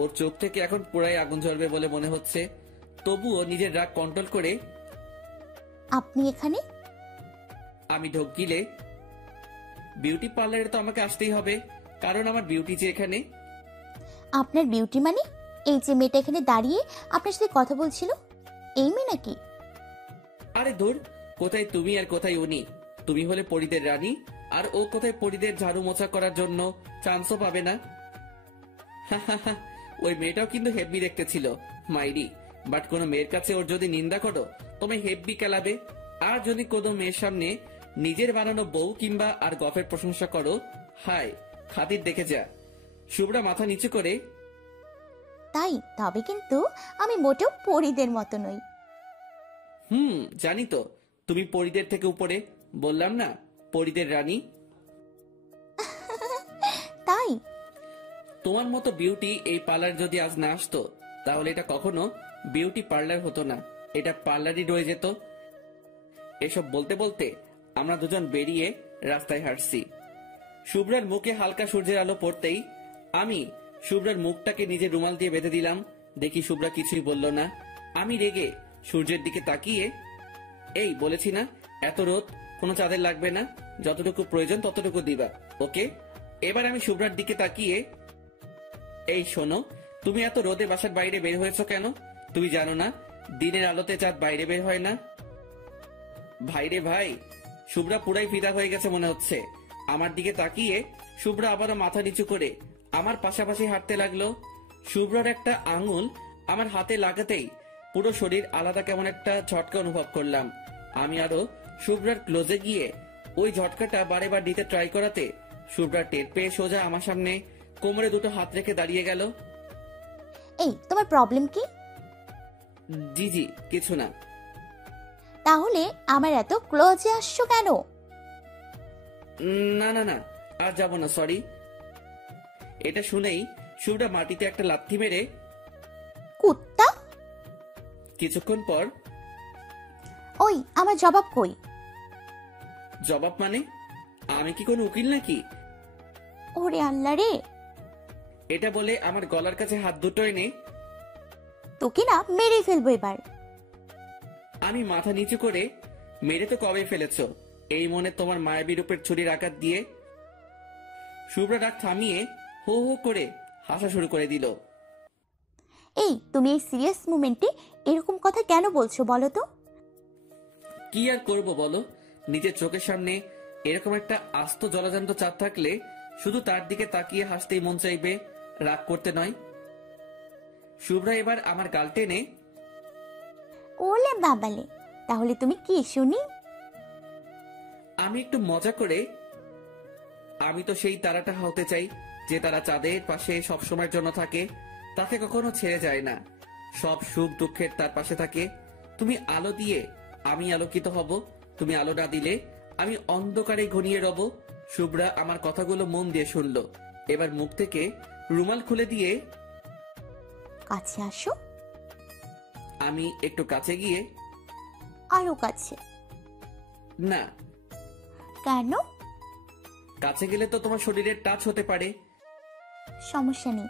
ওর চোখ থেকে এখন পুরাই আগুন ঝরবে বলে মনে হচ্ছে। তবুও নিজের রাগ কন্ট্রোল করে আপনি এখানে? আমি ঢোক গিলে, বিউটি পার্লারে তো আমাকে আসতেই হবে, কারণ আমার বিউটি যে এখানে। আপনার বিউটি মানে? এই যে মেয়েটা এখানে দাঁড়িয়ে আপনার সাথে কথা বলছিল, এই মেয়ে নাকি? আরে দূর, কোথায় তুমি আর কোথায় উনি? তুমি হলে পরীদের রানী, আর ও কোথায় পরীদের ঝাড়ু মোছা করার জন্য চান্সও পাবে না। ওই মেয়েটাও কিন্তু হেব্বি দেখতে ছিল মাইরি, বাট কোনো মেয়ের কাছে ওর যদি নিন্দা করো তুমি হেব্বি কেলাবে। আর যদি কোনো মেয়ের সামনে নিজের বানানো বউ কিংবা আর গফের প্রশংসা করো, হায় খাতির দেখে যা। শুভ্রা মাথা নিচু করে, তাই? তবে কিন্তু আমি মোটেও পরীদের মতো নই। জানি তো, তুমি পরীদের থেকে উপরে, বললাম না পরীদের রানী। তাই? তোমার মতো বিউটি এই পার্লার যদি আজ না আসতো, তাহলে এটা কখনো বিউটি পার্লার হতো না, এটা পার্লারই রয়ে যেত। এসব বলতে বলতে আমরা দুজন বেরিয়ে রাস্তায় হাঁটছি। শুভ্রার মুখে হালকা সূর্যের আলো পড়তেই আমি শুভ্রার মুখটাকে নিজের রুমাল দিয়ে বেঁধে দিলাম। দেখি শুভ্রা কিছুই বলল না। আমি রেগে সূর্যের দিকে তাকিয়ে, এই বলেছি না এত রোদ, কোনো চাঁদের লাগবে না, যতটুকু প্রয়োজন ততটুকু দিবা, ওকে? এবার আমি শুভ্রার দিকে তাকিয়ে, এই শোনো, তুমি এত রোদে বাসার বাইরে বের হয়েছো কেন? তুমি জানো না দিনের আলোতে চাঁদ বাইরে বের হয় না? ভাইরে ভাই, শুভ্রা পুরাই ফিদা হয়ে গেছে মনে হচ্ছে। আমার দিকে তাকিয়ে শুভ্রা আবারও মাথা নিচু করে আমার পাশাপাশি হাঁটতে লাগলো। শুভ্রার একটা আঙুল আমার হাতে লাগাতেই পুরো শরীর আলাদা কেমন একটা ঝটকা অনুভব করলাম। আমি আরো শুভ্রার ক্লোজে গিয়ে ওই ঝটকাটা বারে বার দিতে ট্রাই করাতে শুভ্রা টের পেয়ে সোজা আমার সামনে কোমরে দুটো হাত রেখে দাঁড়িয়ে গেল। এই তোমার প্রবলেম কি? জি জি কিছু না। তাহলে আমার এত ক্লোজে আসছো কেন? না না না, আর যাবো না, সরি। এটা শুনেই শুভ্রা মাটিতে একটা লাথি মেরে কুত্তা! কিছুক্ষণ পর, ওই আমার জবাব কই? জবাব মানে? আমি কি কোনো উকিল নাকি? ওরে আল্লাহ রে! এটা বলে আমার গলার কাছে হাত দুটো এনে তোকে না মেরে ফেলবো এবার। আমি মাথা নিচু করে, মেরে তো কবে ফেলেছো, এই মনে তোমার মায়াবী রূপের ছুরির আঘাত দিয়ে। শুভ্রা রাগ থামিয়ে হো হো করে হাসা শুরু করে দিল। এই তুমি এই সিরিয়াস মোমেন্টে এরকম কথা কেন বলছো বলো তো? কি আর করব বলো, নিজের চোখের সামনে এরকম একটা আস্ত জলজান্ত চাঁদ থাকলে শুধু তার দিকে তাকিয়ে হাসতেই মন চাইবে, রাগ করতে নয়। শুভ্রা এবার আমার গাল টেনে, ওলে বাবালে, তাহলে তুমি কি শুনি? আমি একটু মজা করে, আমি তো সেই তারাটা হতে চাই যে তারা চাঁদের পাশে সব সময়ের জন্য থাকে, তাকে কখনো ছেড়ে যায় না, সব সুখ দুঃখের তার পাশে থাকে। তুমি আলো দিয়ে আমি আলোকিত হব, তুমি আলো না দিলে আমি অন্ধকারে ঘনিয়ে রব। শুভ্রা আমার কথাগুলো মন দিয়ে শুনলো। এবার মুখ থেকে রুমাল খুলে দিয়ে কাছে আসো। আমি একটু কাছে গিয়ে, আরো কাছে। না, কেন? কাছে গেলে তো তোমার শরীরের টাচ হতে পারে। সমস্যা নেই।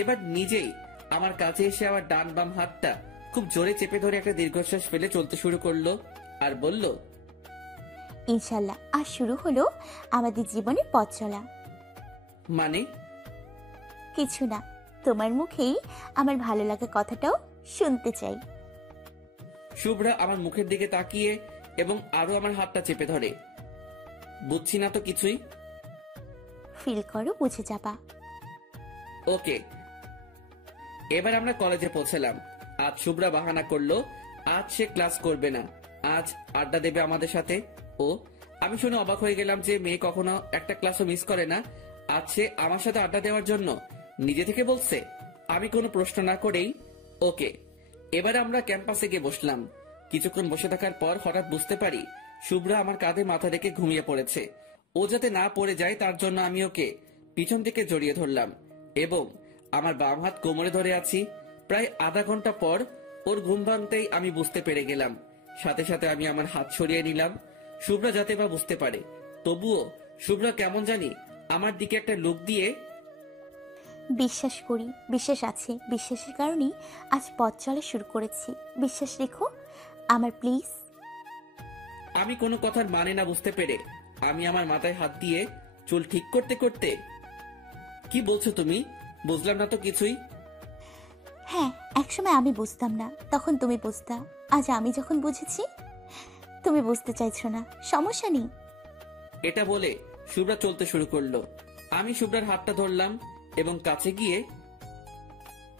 এবার নিজেই আমার কাছে এসে আমার ডান বাম হাতটা খুব জোরে চেপে ধরে একটা দীর্ঘশ্বাস ফেলে চলতে শুরু করলো আর বলল, ইনশাল্লাহ আর শুরু হলো আমাদের জীবনের পথ চলা। মানে? কিছু না, তোমার মুখেই আমার ভালো লাগা কথাটাও শুনতে চাই। শুভ্রা আমার মুখের দিকে তাকিয়ে এবং আরো আমার হাতটা চেপে ধরে। বুঝছি না তো কিছুই। ফিল করো, বুঝে যাবা। ওকে। এবার আমরা কলেজে পৌঁছলাম। আজ শুভ্রা বাহানা করলো আজ সে ক্লাস করবে না, আজ আড্ডা দেবে আমাদের সাথে। ও, আমি শুনে অবাক হয়ে গেলাম যে মেয়ে কখনো একটা ক্লাসও মিস করে না, আজ সে আমার সাথে আড্ডা দেওয়ার জন্য নিজে থেকে বলছে। আমি কোনো প্রশ্ন না করেই ওকে। এবার আমরা ক্যাম্পাসে গিয়ে বসলাম। কিছুক্ষণ বসে থাকার পর হঠাৎ বুঝতে পারি শুভ্রা আমার কাঁধে মাথা রেখে ঘুমিয়ে পড়েছে। ও যাতে না পড়ে যায় তার জন্য আমি ওকে পিছন থেকে জড়িয়ে ধরলাম এবং আমার বাম হাত কোমরে ধরে আছি। প্রায় আধা ঘন্টা পর ওর ঘুম ভাঙতেই আমি বুঝতে পেরে গেলাম। সাথে সাথে আমি আমার হাত সরিয়ে নিলাম শুভ্রা যাতে বা বুঝতে পারে। তবুও শুভ্রা কেমন জানি আমার দিকে একটা লুক দিয়ে বিশ্বাস করি, বিশ্বাস আছে, বিশ্বাসের কারণেই আজ পথ চলা শুরু করেছি। বিশ্বাস রেখো আমার প্লিজ। আমি কোনো কথার মানে না বুঝতে পেরে আমি আমার মাথায় হাত দিয়ে চুল ঠিক করতে করতে, কি বলছো তুমি? বুঝলাম না তো কিছুই। হ্যাঁ, একসময় আমি বুঝতাম না, তখন তুমি বুঝতা। আজ আমি যখন বুঝেছি তুমি বুঝতে চাইছো না, সমস্যা নেই। এটা বলে শুভ্রা চলতে শুরু করলো। আমি শুভ্রার হাতটা ধরলাম এবং কাছে গিয়ে,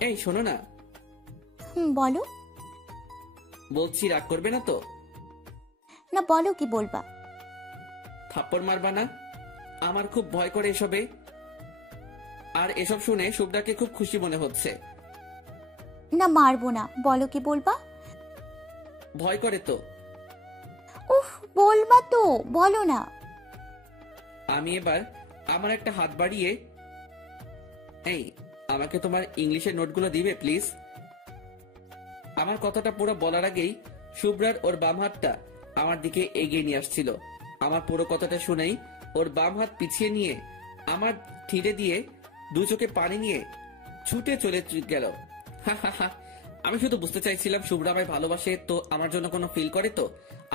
এই শোনো না। বলো। বলছি রাগ করবে না তো? না, বলো কি বলবা। থাপ্পড় মারবা না? আমার খুব ভয় করে এসবে। আর এসব শুনে শুভ্রাকে খুব খুশি মনে হচ্ছে। না, মারবো না, বলো কি বলবা। ভয় করে তো? উফ, বলবা তো, বলো না। আমি এবার আমার একটা হাত বাড়িয়ে, এই আমাকে তোমার ইংলিশের নোটগুলো দিবে প্লিজ? আমার কথাটা পুরো বলার আগেই শুভ্রার ওর বাম হাতটা আমার দিকে এগিয়ে নিয়ে আসছিল। আমার পুরো কথাটা শুনেই ওর বাম হাত পিছিয়ে নিয়ে আমার ঠিড়ে দিয়ে দু চোখে পানি নিয়ে ছুটে চলে গেল। আমি শুধু বুঝতে চাইছিলাম শুভ্রা আমায় ভালোবাসে তো, আমার জন্য কোনো ফিল করে তো।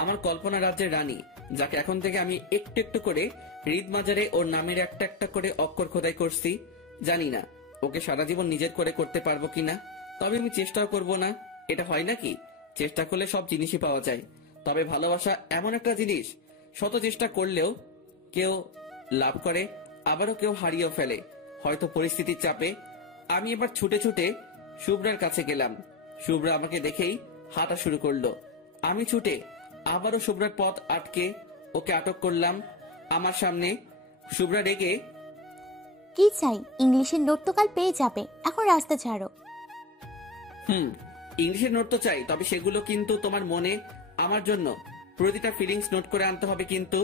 আমার কল্পনা রাজ্যের রানী, যাকে এখন থেকে আমি একটু একটু করে হৃদ মাজারে ওর নামের একটা একটা করে অক্ষর খোদাই করছি। জানি না ওকে সারা জীবন নিজের করে করতে পারবো কিনা, তবে আমি চেষ্টাও করব না। এটা হয় নাকি, চেষ্টা করলে সব জিনিসই পাওয়া যায়। তবে ভালোবাসা এমন একটা জিনিস, শত চেষ্টা করলেও কেউ লাভ করে, আবারও কেউ হারিয়েও ফেলে, হয়তো পরিস্থিতির চাপে। আমি এবার ছুটে ছুটে শুভ্রার কাছে গেলাম। শুভ্রা আমাকে দেখেই হাঁটা শুরু করলো। আমি ছুটে আবারও শুভ্রার পথ আটকে ওকে আটক করলাম আমার সামনে। শুভ্রা রেগে, কি চাই? ইংলিশের নোট তো কাল পেয়ে যাবে, এখন রাস্তা ছাড়ো। ইংলিশের নোট তো চাই, তবে সেগুলো কিন্তু তোমার মনে আমার জন্য প্রতিটা ফিলিংস নোট করে আনতে হবে কিন্তু।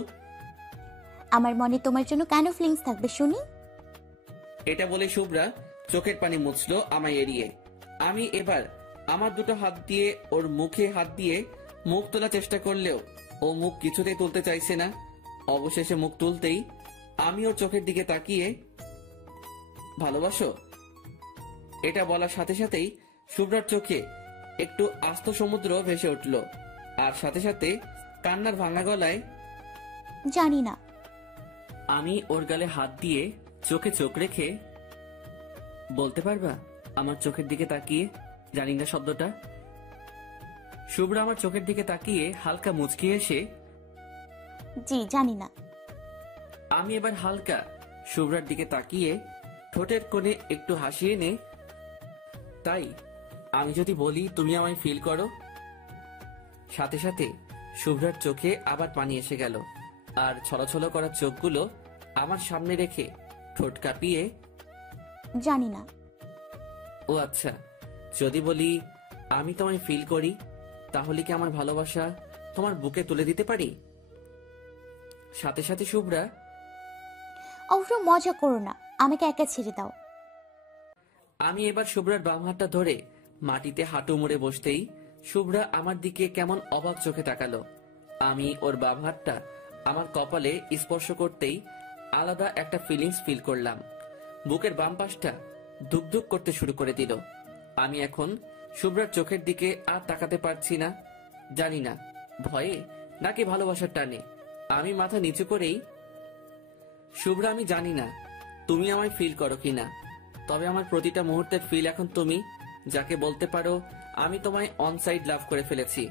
আমার মনে তোমার জন্য কেন ফিলিংস থাকবে শুনি? এটা বলে শুভ্রা চোখের পানি মুছলো আমায় এড়িয়ে। আমি এবার আমার দুটো হাত দিয়ে ওর মুখে হাত দিয়ে মুখ তোলার চেষ্টা করলেও ও মুখ কিছুতেই তুলতে চাইছে না। অবশেষে মুখ তুলতেই আমি ওর চোখের দিকে তাকিয়ে, ভালোবাসো? এটা বলার সাথে সাথেই শুভ্রার চোখে একটু আস্ত সমুদ্র ভেসে উঠল, আর সাথে সাথে কান্নার ভাঙা গলায়, জানি না। আমি ওর গালে হাত দিয়ে চোখে চোখ রেখে, বলতে পারবা আমার চোখের দিকে তাকিয়ে জানি না শব্দটা? শুভ্রা আমার চোখের দিকে তাকিয়ে হালকা মুচকি এসে, জি জানি না। আমি এবার হালকা শুভ্রার দিকে তাকিয়ে ঠোঁটের কোণে একটু হাসি এনে, তাই আমি যদি বলি তুমি আমায় ফিল করো? সাথে সাথে শুভ্রার চোখে আবার পানি এসে গেল, আর ছলছল করা চোখগুলো আমার সামনে রেখে ঠোঁট কাঁপিয়ে, জানি না। ও আচ্ছা, যদি বলি আমি তোমায় ফিল করি, তাহলে কি আমার ভালোবাসা তোমার বুকে তুলে দিতে পারি? সাথে সাথে শুভ্রা, অবশ্য মজা করো না, আমাকে একা ছেড়ে দাও। আমি এবার শুভ্রার বাম হাতটা ধরে মাটিতে হাঁটু মুড়ে বসতেই শুভ্রা আমার দিকে কেমন অবাক চোখে তাকালো। আমি ওর বাম হাতটা আমার কপালে স্পর্শ করতেই আলাদা একটা ফিলিংস ফিল করলাম। বুকের বাম পাশটা ধুকধুক করতে শুরু করে দিল। আমি এখন শুভ্রার চোখের দিকে আর তাকাতে পারছি না। জানি না ভয়ে নাকি ভালোবাসার টানে আমি মাথা নিচু করেই, শুভ্রা আমি জানি না তুমি আমায় ফিল করো কিনা, তবে আমার প্রতিটা মুহূর্তের ফিল এখন তুমি, যাকে বলতে পারো আমি তোমায় অন সাইড লাভ করে ফেলেছি।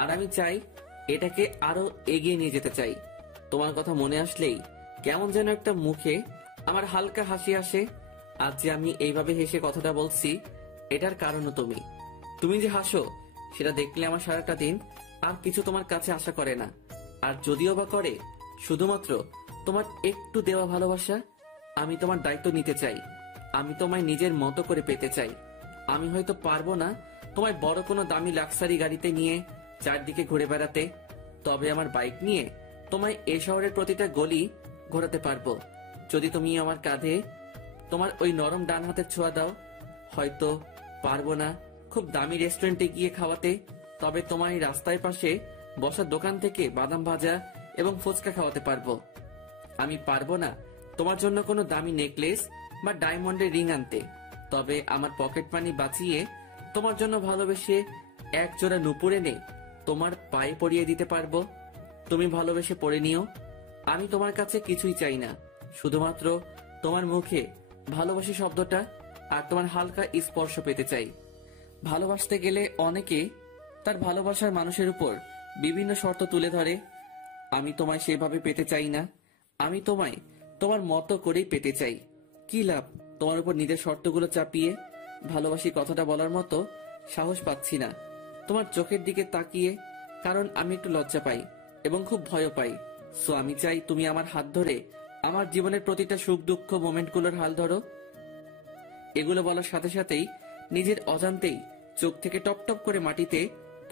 আর আমি চাই এটাকে আরো এগিয়ে নিয়ে যেতে চাই। তোমার কথা মনে আসলেই কেমন যেন একটা মুখে আমার হালকা হাসি আসে। আজ যে আমি এইভাবে হেসে কথাটা বলছি, এটার কারণও তুমি। তুমি যে হাসো সেটা দেখলে আমার সারাটা দিন আর কিছু তোমার কাছে আশা করে না। আর যদিও বা করে, শুধুমাত্র তোমার একটু দেওয়া ভালোবাসা আমি তোমার দায়িত্ব নিতে চাই। আমি তোমায় নিজের মতো করে পেতে চাই। আমি হয়তো পারবো না তোমায় বড় কোনো দামি লাক্সারি গাড়িতে নিয়ে চারদিকে ঘুরে বেড়াতে, তবে আমার বাইক নিয়ে তোমায় এ শহরের প্রতিটা গলি ঘোরাতে পারবো, যদি তুমি আমার কাঁধে তোমার ওই নরম ডান হাতের ছোঁয়া দাও। হয়তো পারবো না খুব দামি রেস্টুরেন্টে গিয়ে খাওয়াতে, তবে তোমায় রাস্তায় পাশে বসার দোকান থেকে বাদাম ভাজা এবং ফুচকা খাওয়াতে পারবো। আমি পারবো না তোমার জন্য কোনো দামি নেকলেস বা ডায়মন্ডের রিং আনতে, তবে আমার পকেট মানি বাঁচিয়ে তোমার জন্য ভালোবেসে এক জোড়া নুপুর এনে তোমার পায়ে পরিয়ে দিতে পারবো। তুমি ভালোবেসে পরে নিও। আমি তোমার কাছে কিছুই চাই না, শুধুমাত্র তোমার মুখে ভালোবাসি শব্দটা আর তোমার হালকা স্পর্শ পেতে চাই। ভালোবাসতে গেলে অনেকে তার ভালোবাসার মানুষের উপর বিভিন্ন শর্ত তুলে ধরে। আমি তোমায় সেভাবে পেতে চাই না, আমি তোমায় তোমার মতো করেই পেতে চাই। কি লাভ তোমার উপর নিজের শর্তগুলো চাপিয়ে? ভালোবাসি কথাটা বলার মতো সাহস পাচ্ছি না তোমার চোখের দিকে তাকিয়ে, কারণ আমি একটু লজ্জা পাই এবং খুব ভয়ও পাই। সো আমি চাই তুমি আমার হাত ধরে আমার জীবনের প্রতিটা সুখ দুঃখ মোমেন্টগুলোর হাল ধরো। এগুলো বলার সাথে সাথেই নিজের অজান্তেই চোখ থেকে টপ টপ করে মাটিতে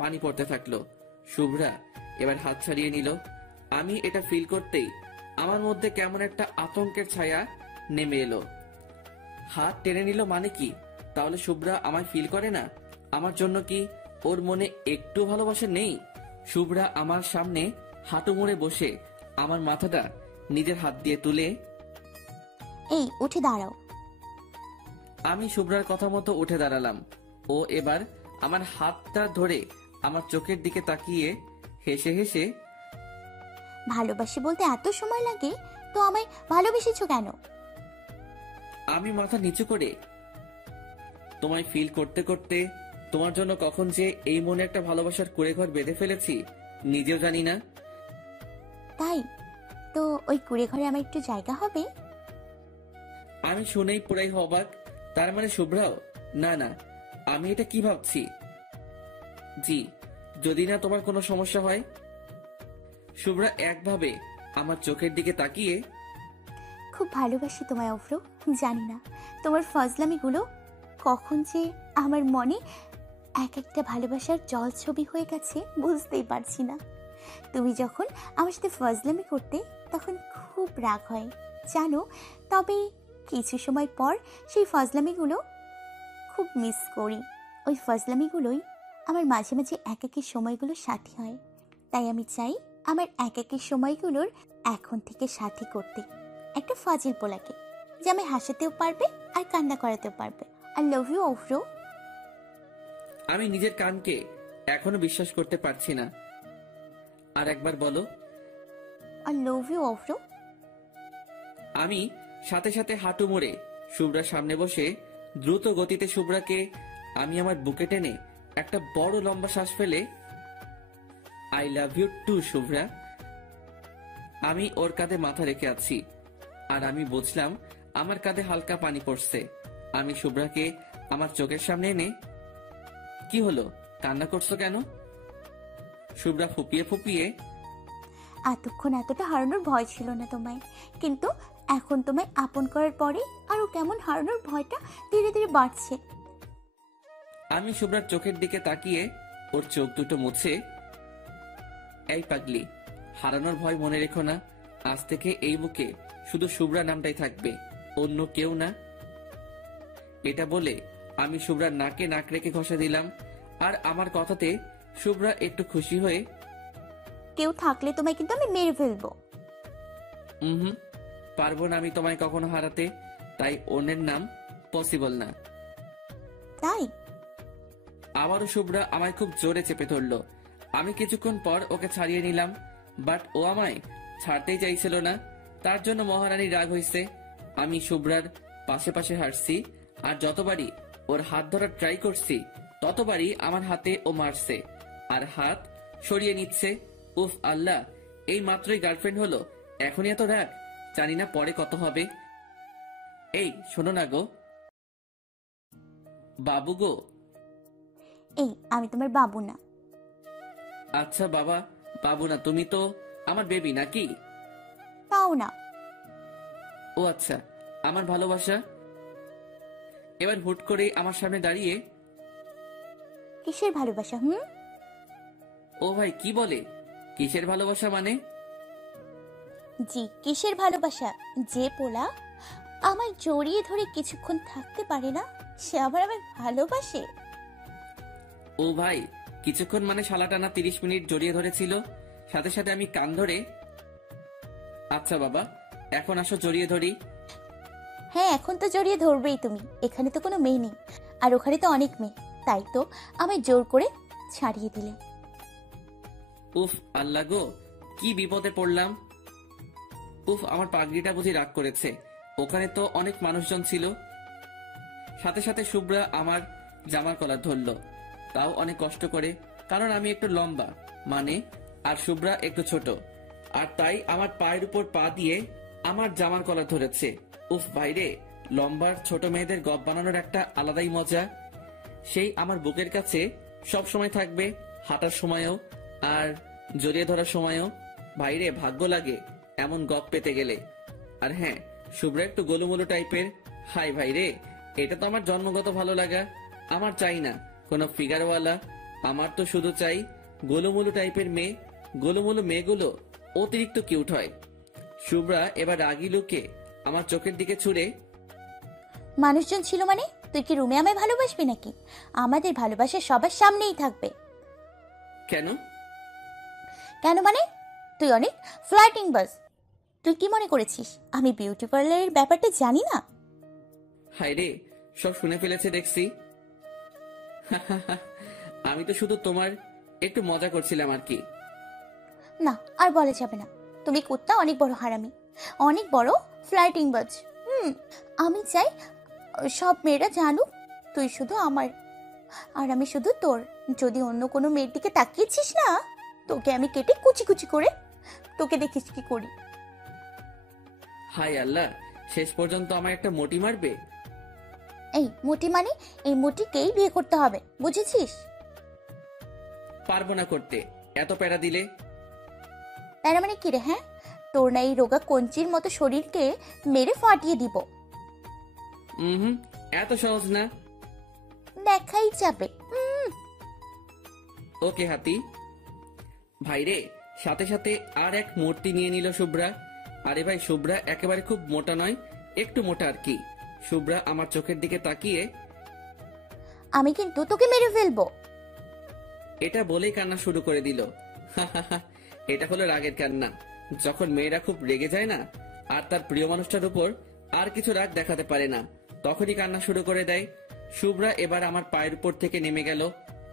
পানি পড়তে থাকলো। শুভ্রা এবার হাত ছাড়িয়ে নিল। আমি এটা ফিল করতেই আমার মধ্যে কেমন একটা আতঙ্কের ছায়া নেমে এলো। হাত টেনে নিল মানে কি? তাহলে শুভ্রা আমায় ফিল করে না? আমার জন্য কি ওর মনে একটু ভালোবাসা নেই? শুভ্রা আমার সামনে হাঁটু মুড়ে বসে আমার মাথাটা নিজের হাত দিয়ে তুলে, এই উঠে দাঁড়াও। আমি শুভ্রার কথা মতো উঠে দাঁড়ালাম। ও এবার আমার হাতটা ধরে আমার চোখের দিকে তাকিয়ে হেসে হেসে, ভালোবাসি বলতে এত সময় লাগে তো আমায় ভালোবেসেছো কেন? আমি মাথা নিচু করে, তোমায় ফিল করতে করতে তোমার জন্য কখন যে এই মনে একটা ভালোবাসার কুঁড়েঘর বেঁধে ফেলেছি নিজেও জানি না। তাই তো ওই কুড়ে ঘরে আমার একটু জায়গা হবে? আমি শুনেই পুরাই অবাক। তার মানে শুভ্রাও? না না, আমি এটা কি ভাবছি? জি, যদি না তোমার কোনো সমস্যা হয়। শুভ্রা একভাবে আমার চোখের দিকে তাকিয়ে, খুব ভালোবাসি তোমায় অফ্রো, জানি না তোমার ফজলামিগুলো কখন যে আমার মনে এক একটা ভালোবাসার জল ছবি হয়ে গেছে বুঝতেই পারছি না। তুমি যখন আমার সাথে ফজলামি করতে তখন খুব রাগ হয় জানো, তবে কিছু সময় পর সেই ফজলামিগুলো খুব মিস করি। ওই ফজলামিগুলোই আমার মাঝে মাঝে একাকী সময়গুলোর সাথী হয়। তাই আমি চাই আমার একাকী সময়গুলোর এখন থেকে সাথী করতে একটা ফাজিল পোলাকে, যে আমি হাসাতেও পারবে আর কান্না করাতেও পারবে। আই লাভ ইউ অফ্রো। আমি নিজের কানকে এখনো বিশ্বাস করতে পারছি না। আর একবার বলো। আই লাভ ইউ অফ্রো। আমি সাথে সাথে হাঁটু মুড়ে শুভ্রার সামনে বসে দ্রুত গতিতে শুভ্রাকে আমি আমার বুকে টেনে একটা বড় লম্বা শ্বাস ফেলে, I love you to Shubhra. আমি ওর কাঁধে মাথা রেখে আছি আর আমি বুঝলাম আমার কাঁধে হালকা পানি পড়ছে। আমি শুভ্রাকে আমার চোখের সামনে এনে, কি হলো, কান্না করছো কেন? শুভ্রা ফুপিয়ে ফুপিয়ে, এতক্ষণ এতটা হারানোর ভয় ছিল না তোমায়, কিন্তু এখন তোমায় আপন করার পরে আরো কেমন হারানোর ভয়টা ধীরে ধীরে বাড়ছে। আমি শুভ্রার চোখের দিকে তাকিয়ে ওর চোখ দুটো মুছে, এই পাগলি, হারানোর ভয় মনে রেখো না। আজ থেকে এই বুকে শুধু শুভ্রা নামটাই থাকবে, অন্য কেউ না। এটা বলে আমি শুভ্রার নাকে নাক রেখে ঘষা দিলাম। আর আমার কথাতে শুভ্রা একটু খুশি হয়ে, কেউ থাকলে তোমায় কিন্তু আমি মেরে ফেলবো। হুম, পারবো না আমি তোমায় কখনো হারাতে, তাই অন্যের নাম পসিবল না। তাই আবারও শুভ্রা আমায় খুব জোরে চেপে ধরলো। আমি কিছুক্ষণ পর ওকে ছাড়িয়ে নিলাম, বাট ও আমায় ছাড়তেই চাইছিল না। তার জন্য মহারানী রাগ হয়েছে। আমি শুভ্রার পাশে পাশে হাঁটছি আর যতবারই ওর হাত ধরার ট্রাই করছি ততবারই আমার হাতে ও মারছে আর হাত সরিয়ে নিচ্ছে। উফ আল্লাহ, এই মাত্রই গার্লফ্রেন্ড হলো, এখনই এত রাগ, জানি না পরে কত হবে। এই শোনো না গো, বাবু গো। এই আমি তোমার বাবু না। আচ্ছা বাবা, বাবু না, তুমি তো আমার বেবি নাকি? তাও না। ও আচ্ছা, আমার ভালোবাসা। এবার হুট করে আমার সামনে দাঁড়িয়ে, কিসের ভালোবাসা? ও ভাই কি বলে? কিসের ভালোবাসা মানে? জি, কিসের ভালোবাসা? যে পোলা আমায় জড়িয়ে ধরে কিছুক্ষণ থাকতে পারে না, সে আবার আমায় ভালোবাসে? ও ভাই, কিছুক্ষণ মানে শালা টানা 30 মিনিট জড়িয়ে ধরেছিল, সাথে সাথে আমি কান ধরে। আচ্ছা বাবা, এখন আসো জড়িয়ে ধরি। হ্যাঁ, এখন তো জড়িয়ে ধরবেই তুমি। এখানে তো কোনো মেয়ে নেই, আর ওখানে তো অনেক মেয়ে, তাই তো আমায় জোর করে ছাড়িয়ে দিলে। উফ আল্লাহ গো, কি বিপদে পড়লাম। উফ, আমার পাগড়িটা বুঝি রাগ করেছে। ওখানে তো অনেক মানুষজন ছিল। সাথে সাথে শুভ্রা আমার জামার কলার ধরলো, তাও অনেক কষ্ট করে, কারণ আমি একটু লম্বা মানে, আর শুভ্রা একটু ছোট, আর তাই আমার পায়ের উপর পা দিয়ে আমার জামার কলার ধরেছে। উফ ভাইরে, লম্বার ছোট মেয়েদের গপ বানানোর একটা আলাদাই মজা। সেই আমার বুকের কাছে সব সময় থাকবে, হাঁটার সময়ও আর জড়িয়ে ধরার সময়ও। ভাইরে, ভাগ্য লাগে এমন গপ পেতে গেলে। আর হ্যাঁ, শুভ্রা একটু গোলুমোলু টাইপের। হাই ভাইরে, এটা তো আমার জন্মগত ভালো লাগা। আমার চাই না কোনো ফিগারওয়ালা, আমার তো শুধু চাই গোলুমোলু টাইপের মেয়ে। গোলুমোলু মেয়েগুলো অতিরিক্ত কিউট হয়। শুভ্রা এবার রাগি লুকে আমার চোখের দিকে ছুড়ে, মানুষজন ছিল মানে তুই কি রুমে আমায় ভালোবাসবি নাকি? আমাদের ভালোবাসা সবার সামনেই থাকবে। কেন? কেন মানে? তুই অনেক ফ্লার্টিং বাস। তুই কি মনে করেছিস আমি বিউটি পার্লারের ব্যাপারটা জানি না? হাই রে, সব শুনে ফেলেছে দেখছি। আমি তো শুধু তোমার একটু মজা করছিলাম আর কি। না, আর বলা যাবে না। তুমি কুত্তা অনেক বড় হারামি, অনেক বড় ফ্লার্টিং বাজ। আমি চাই সব মেয়েরা জানুক তুই শুধু আমার, আর আমি শুধু তোর। যদি অন্য কোনো মেয়ের দিকে তাকিয়েছিস না, তোকে আমি কেটে কুচি কুচি করে, তোকে দেখিস কি করি। হাই আল্লাহ, শেষ পর্যন্ত আমার একটা মোটি মারবে? এই মোটি মানে এই মোটিকেই বিয়ে করতে হবে, বুঝেছিস? পারবো না করতে, এত প্যারা দিলে। তার মানে কি রে? হ্যাঁ, তোর না এই রোগা কঞ্চির মতো শরীরকে মেরে ফাটিয়ে দিব। হুম, এত সহজ না। দেখাই যাবে। ওকে হাতি। ভাইরে, সাথে সাথে আর এক মূর্তি নিয়ে নিল শুভ্রা। আরে ভাই, শুভ্রা একেবারে খুব মোটা নয়, একটু মোটা আর কি। শুভ্রা আমার চোখের দিকে তাকিয়ে, আমি কিন্তু তোকে মেরে ফেলবো। এটা বলেই কান্না শুরু করে দিল। এটা হলো রাগের কান্না। যখন মেয়েরা খুব রেগে যায় না, আর তার প্রিয় মানুষটার উপর আর কিছু রাগ দেখাতে পারে না, তখনই কান্না শুরু করে দেয়। শুভ্রা এবার আমার পায়ের উপর থেকে নেমে গেল।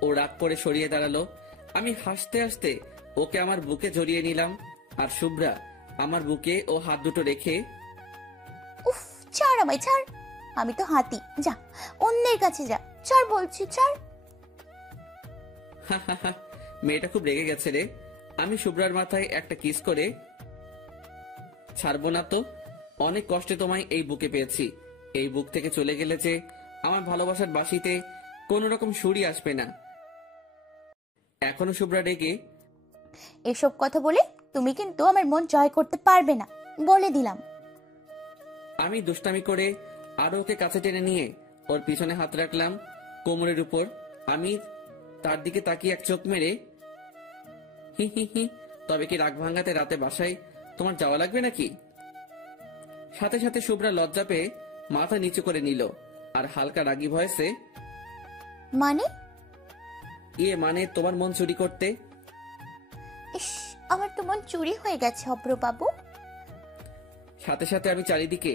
ও রাগ করে সরিয়ে দাঁড়ালো। আমি হাসতে হাসতে ওকে আমার বুকে জড়িয়ে নিলাম, আর শুভ্রা আমার বুকে ও হাত দুটো রেখে, উফ, ছাড় আমায়, ছাড়। আমি তো হাতি, যা অন্যের কাছে যা, ছাড় বলছি, ছাড়। মেয়েটা খুব রেগে গেছে রে। আমি শুভ্রার মাথায় একটা কিস করে, ছাড়বো না তো, অনেক কষ্টে তোমায় এই বুকে পেয়েছি। এই বুক থেকে চলে গেলে যে আমার ভালোবাসার বাঁশিতে কোন রকম সুরই আসবে না। এখনো শুভ্রা রেগে, এসব কথা বলে তুমি কিন্তু আমার মন জয় করতে পারবে না, বলে দিলাম। আমি দুষ্টামি করে আরো ওকে কাছে টেনে নিয়ে ওর পিছনে হাত রাখলাম কোমরের উপর। আমি তার দিকে তাকিয়ে এক চোখ মেরে, হি হি হি, তবে কি রাগ ভাঙাতে রাতে বাসায় তোমার যাওয়া লাগবে নাকি? সাথে সাথে শুভ্রা লজ্জা পেয়ে মাথা নিচু করে নিল, আর হালকা রাগী ভয়েসে, মানে? মানে তোমার মন চুরি করতে। ইস, আমার তো মন চুরি হয়ে গেছে অব্র বাবু। সাথে সাথে আমি চারিদিকে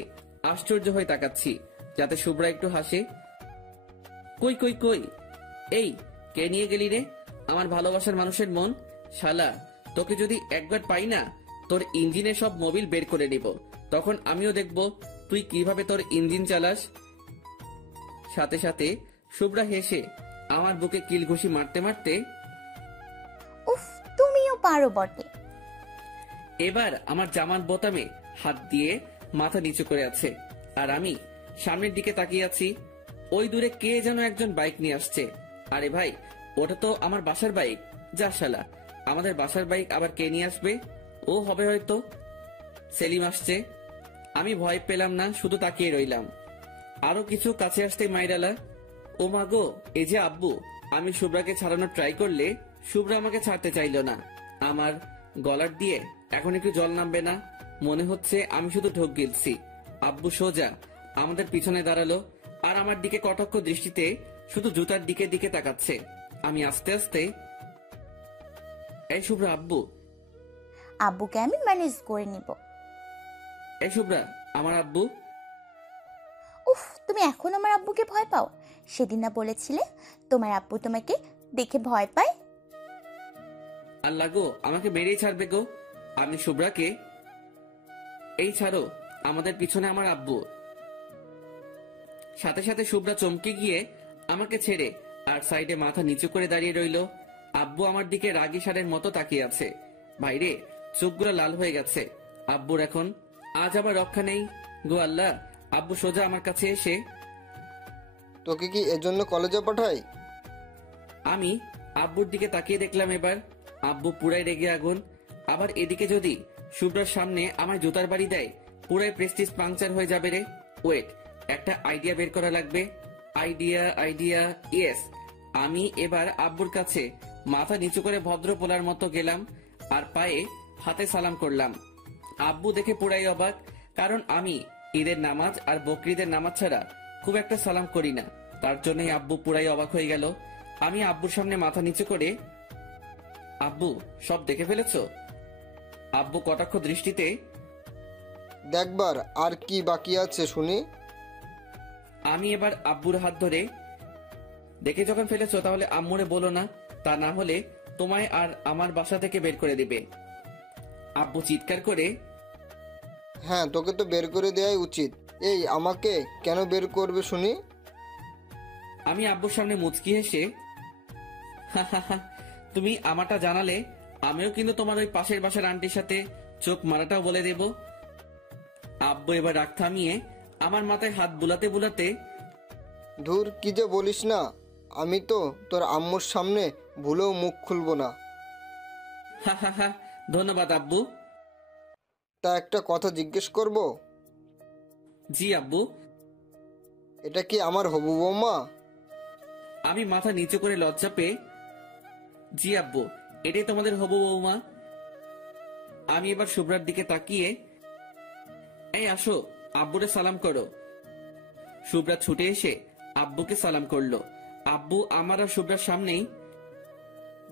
আশ্চর্য হয়ে তাকাচ্ছি, যাতে শুভ্রা একটু হাসে। কই কই কই, এই কে নিয়ে গেলি রে আমার ভালোবাসার মানুষের মন? শালা, তোকে যদি একবার পাই না, তোর ইঞ্জিনের সব মোবিল বের করে নিব। তখন আমিও দেখব তুই কিভাবে তোর ইঞ্জিন চালাস। সাথে সাথে শুভ্রা হেসে আমার বুকে কিল ঘুষি মারতে মারতে, উফ, তুমিও পারো বটে। এবার আমার জামার বোতামে হাত দিয়ে মাথা নিচু করে আছে, আর আমি সামনের দিকে তাকিয়ে আছি। ওই দূরে কে যেন একজন বাইক নিয়ে আসছে। আরে ভাই, ওটা তো আমার বাসার বাইক। যা শালা, আমাদের বাসার বাইক আবার কে নিয়ে আসবে? ও হবে হয়তো সেলিম আসছে। আমি ভয় পেলাম না, শুধু তাকিয়ে রইলাম। আরো কিছু কাছে আসতে মাইরালা, ও মা গো, এই যে আব্বু। আমি শুভ্রাকে ছাড়ানোর ট্রাই করলে শুভ্রা আমাকে ছাড়তে চাইলো না। আমার গলার দিয়ে এখন একটু জল নামবে না, মনে হচ্ছে আমি শুধু ঢোক গিলছি। আব্বু সোজা আমাদের পিছনে দাঁড়ালো আর আমার দিকে কটাক্ষ দৃষ্টিতে শুধু জুতার দিকে দিকে তাকাচ্ছে। আমি আস্তে আস্তে, এই শুভ্রা, আব্বু। আব্বুকে আমি ম্যানেজ করে নিব। এই শুভ্রা, আমার আব্বু। উফ, তুমি এখন আমার আব্বুকে ভয় পাও? সেদিন না বলেছিলে তোমার আব্বু তোমাকে দেখে ভয় পায়? আল্লাহ গো, আমাকে মেরেই ছাড়বে গো। আমি শুভ্রাকে, এই ছাড়ো, আমাদের পিছনে আমার আব্বু। সাথে সাথে শুভ্রা চমকে গিয়ে আমাকে ছেড়ে আর সাইডে মাথা নিচু করে দাঁড়িয়ে রইল। আব্বু আমার দিকে রাগী ষাঁড়ের মতো তাকিয়ে আছে। বাইরে চোখগুলো লাল হয়ে গেছে আব্বুর। এখন আজ আবার রক্ষা নেই গো আল্লাহ। আব্বু সোজা আমার কাছে এসে, তোকে কি এজন্য কলেজে পাঠাই? আমি আব্বুর দিকে তাকিয়ে দেখলাম। এবার আব্বু পুরাই রেগে আগুন। আবার এদিকে যদি শুভ্রার সামনে আমার জুতার বাড়ি দেয়, পুরাই প্রেস্টিজ পাংচার হয়ে যাবে রে। ওয়েট, একটা আইডিয়া বের করা লাগবে। Idea, yes. আমি এবার আব্বুর কাছে মাথা নিচু করে ভদ্র পোলার মতো গেলাম আর পায়ে হাতে সালাম করলাম। আব্বু দেখে পুরাই অবাক, কারণ আমি ঈদের নামাজ আর বকরিদের নামাজ ছাড়া খুব একটা সালাম করি না। তার জন্যই আব্বু পুরাই অবাক হয়ে গেল। আমি আব্বুর সামনে মাথা নিচু করে, আব্বু সব দেখে ফেলেছো? আব্বু কটাক্ষ দৃষ্টিতে, দেখবার আর কি বাকি আছে শুনি। আমি এবার আব্বুর হাত ধরে, দেখে যখন ফেলেছো তাহলে আম্মুরে বলো না, তা না হলে তোমায় আর আমার বাসা থেকে বের করে দিবে। আব্বু চিৎকার করে, হ্যাঁ, তোকে তো বের করে দেওয়াই উচিত। এই, আমাকে কেন বের করবে শুনি? আমি আব্বুর সামনে মুচকি হেসে, তুমি আমারটা জানালে আমিও কিন্তু তোমার ওই পাশের বাসার আন্টির সাথে চোখ মারাটাও বলে দেব। আব্বু এবার রাগ থামিয়ে আমার মাথায় হাত বুলাতে বুলাতে, ধুর, কি যে বলিস না। আমি তো তোর আম্মুর সামনে ভুলেও মুখ খুলবো না। ধন্যবাদ আব্বু। তা একটা কথা জিজ্ঞেস করব? জি আব্বু। এটা কি আমার হবু বৌমা? আমি মাথা নিচু করে লজ্জা পেয়ে, জি আব্বু, এটাই তোমাদের হবু বৌমা। আমি এবার শুভ্রার দিকে তাকিয়ে, এই আসো, আব্বুরে সালাম করো। শুভ্রা ছুটে এসে আব্বুকে সালাম করলো। আব্বু আমার আর শুভ্রার সামনেই,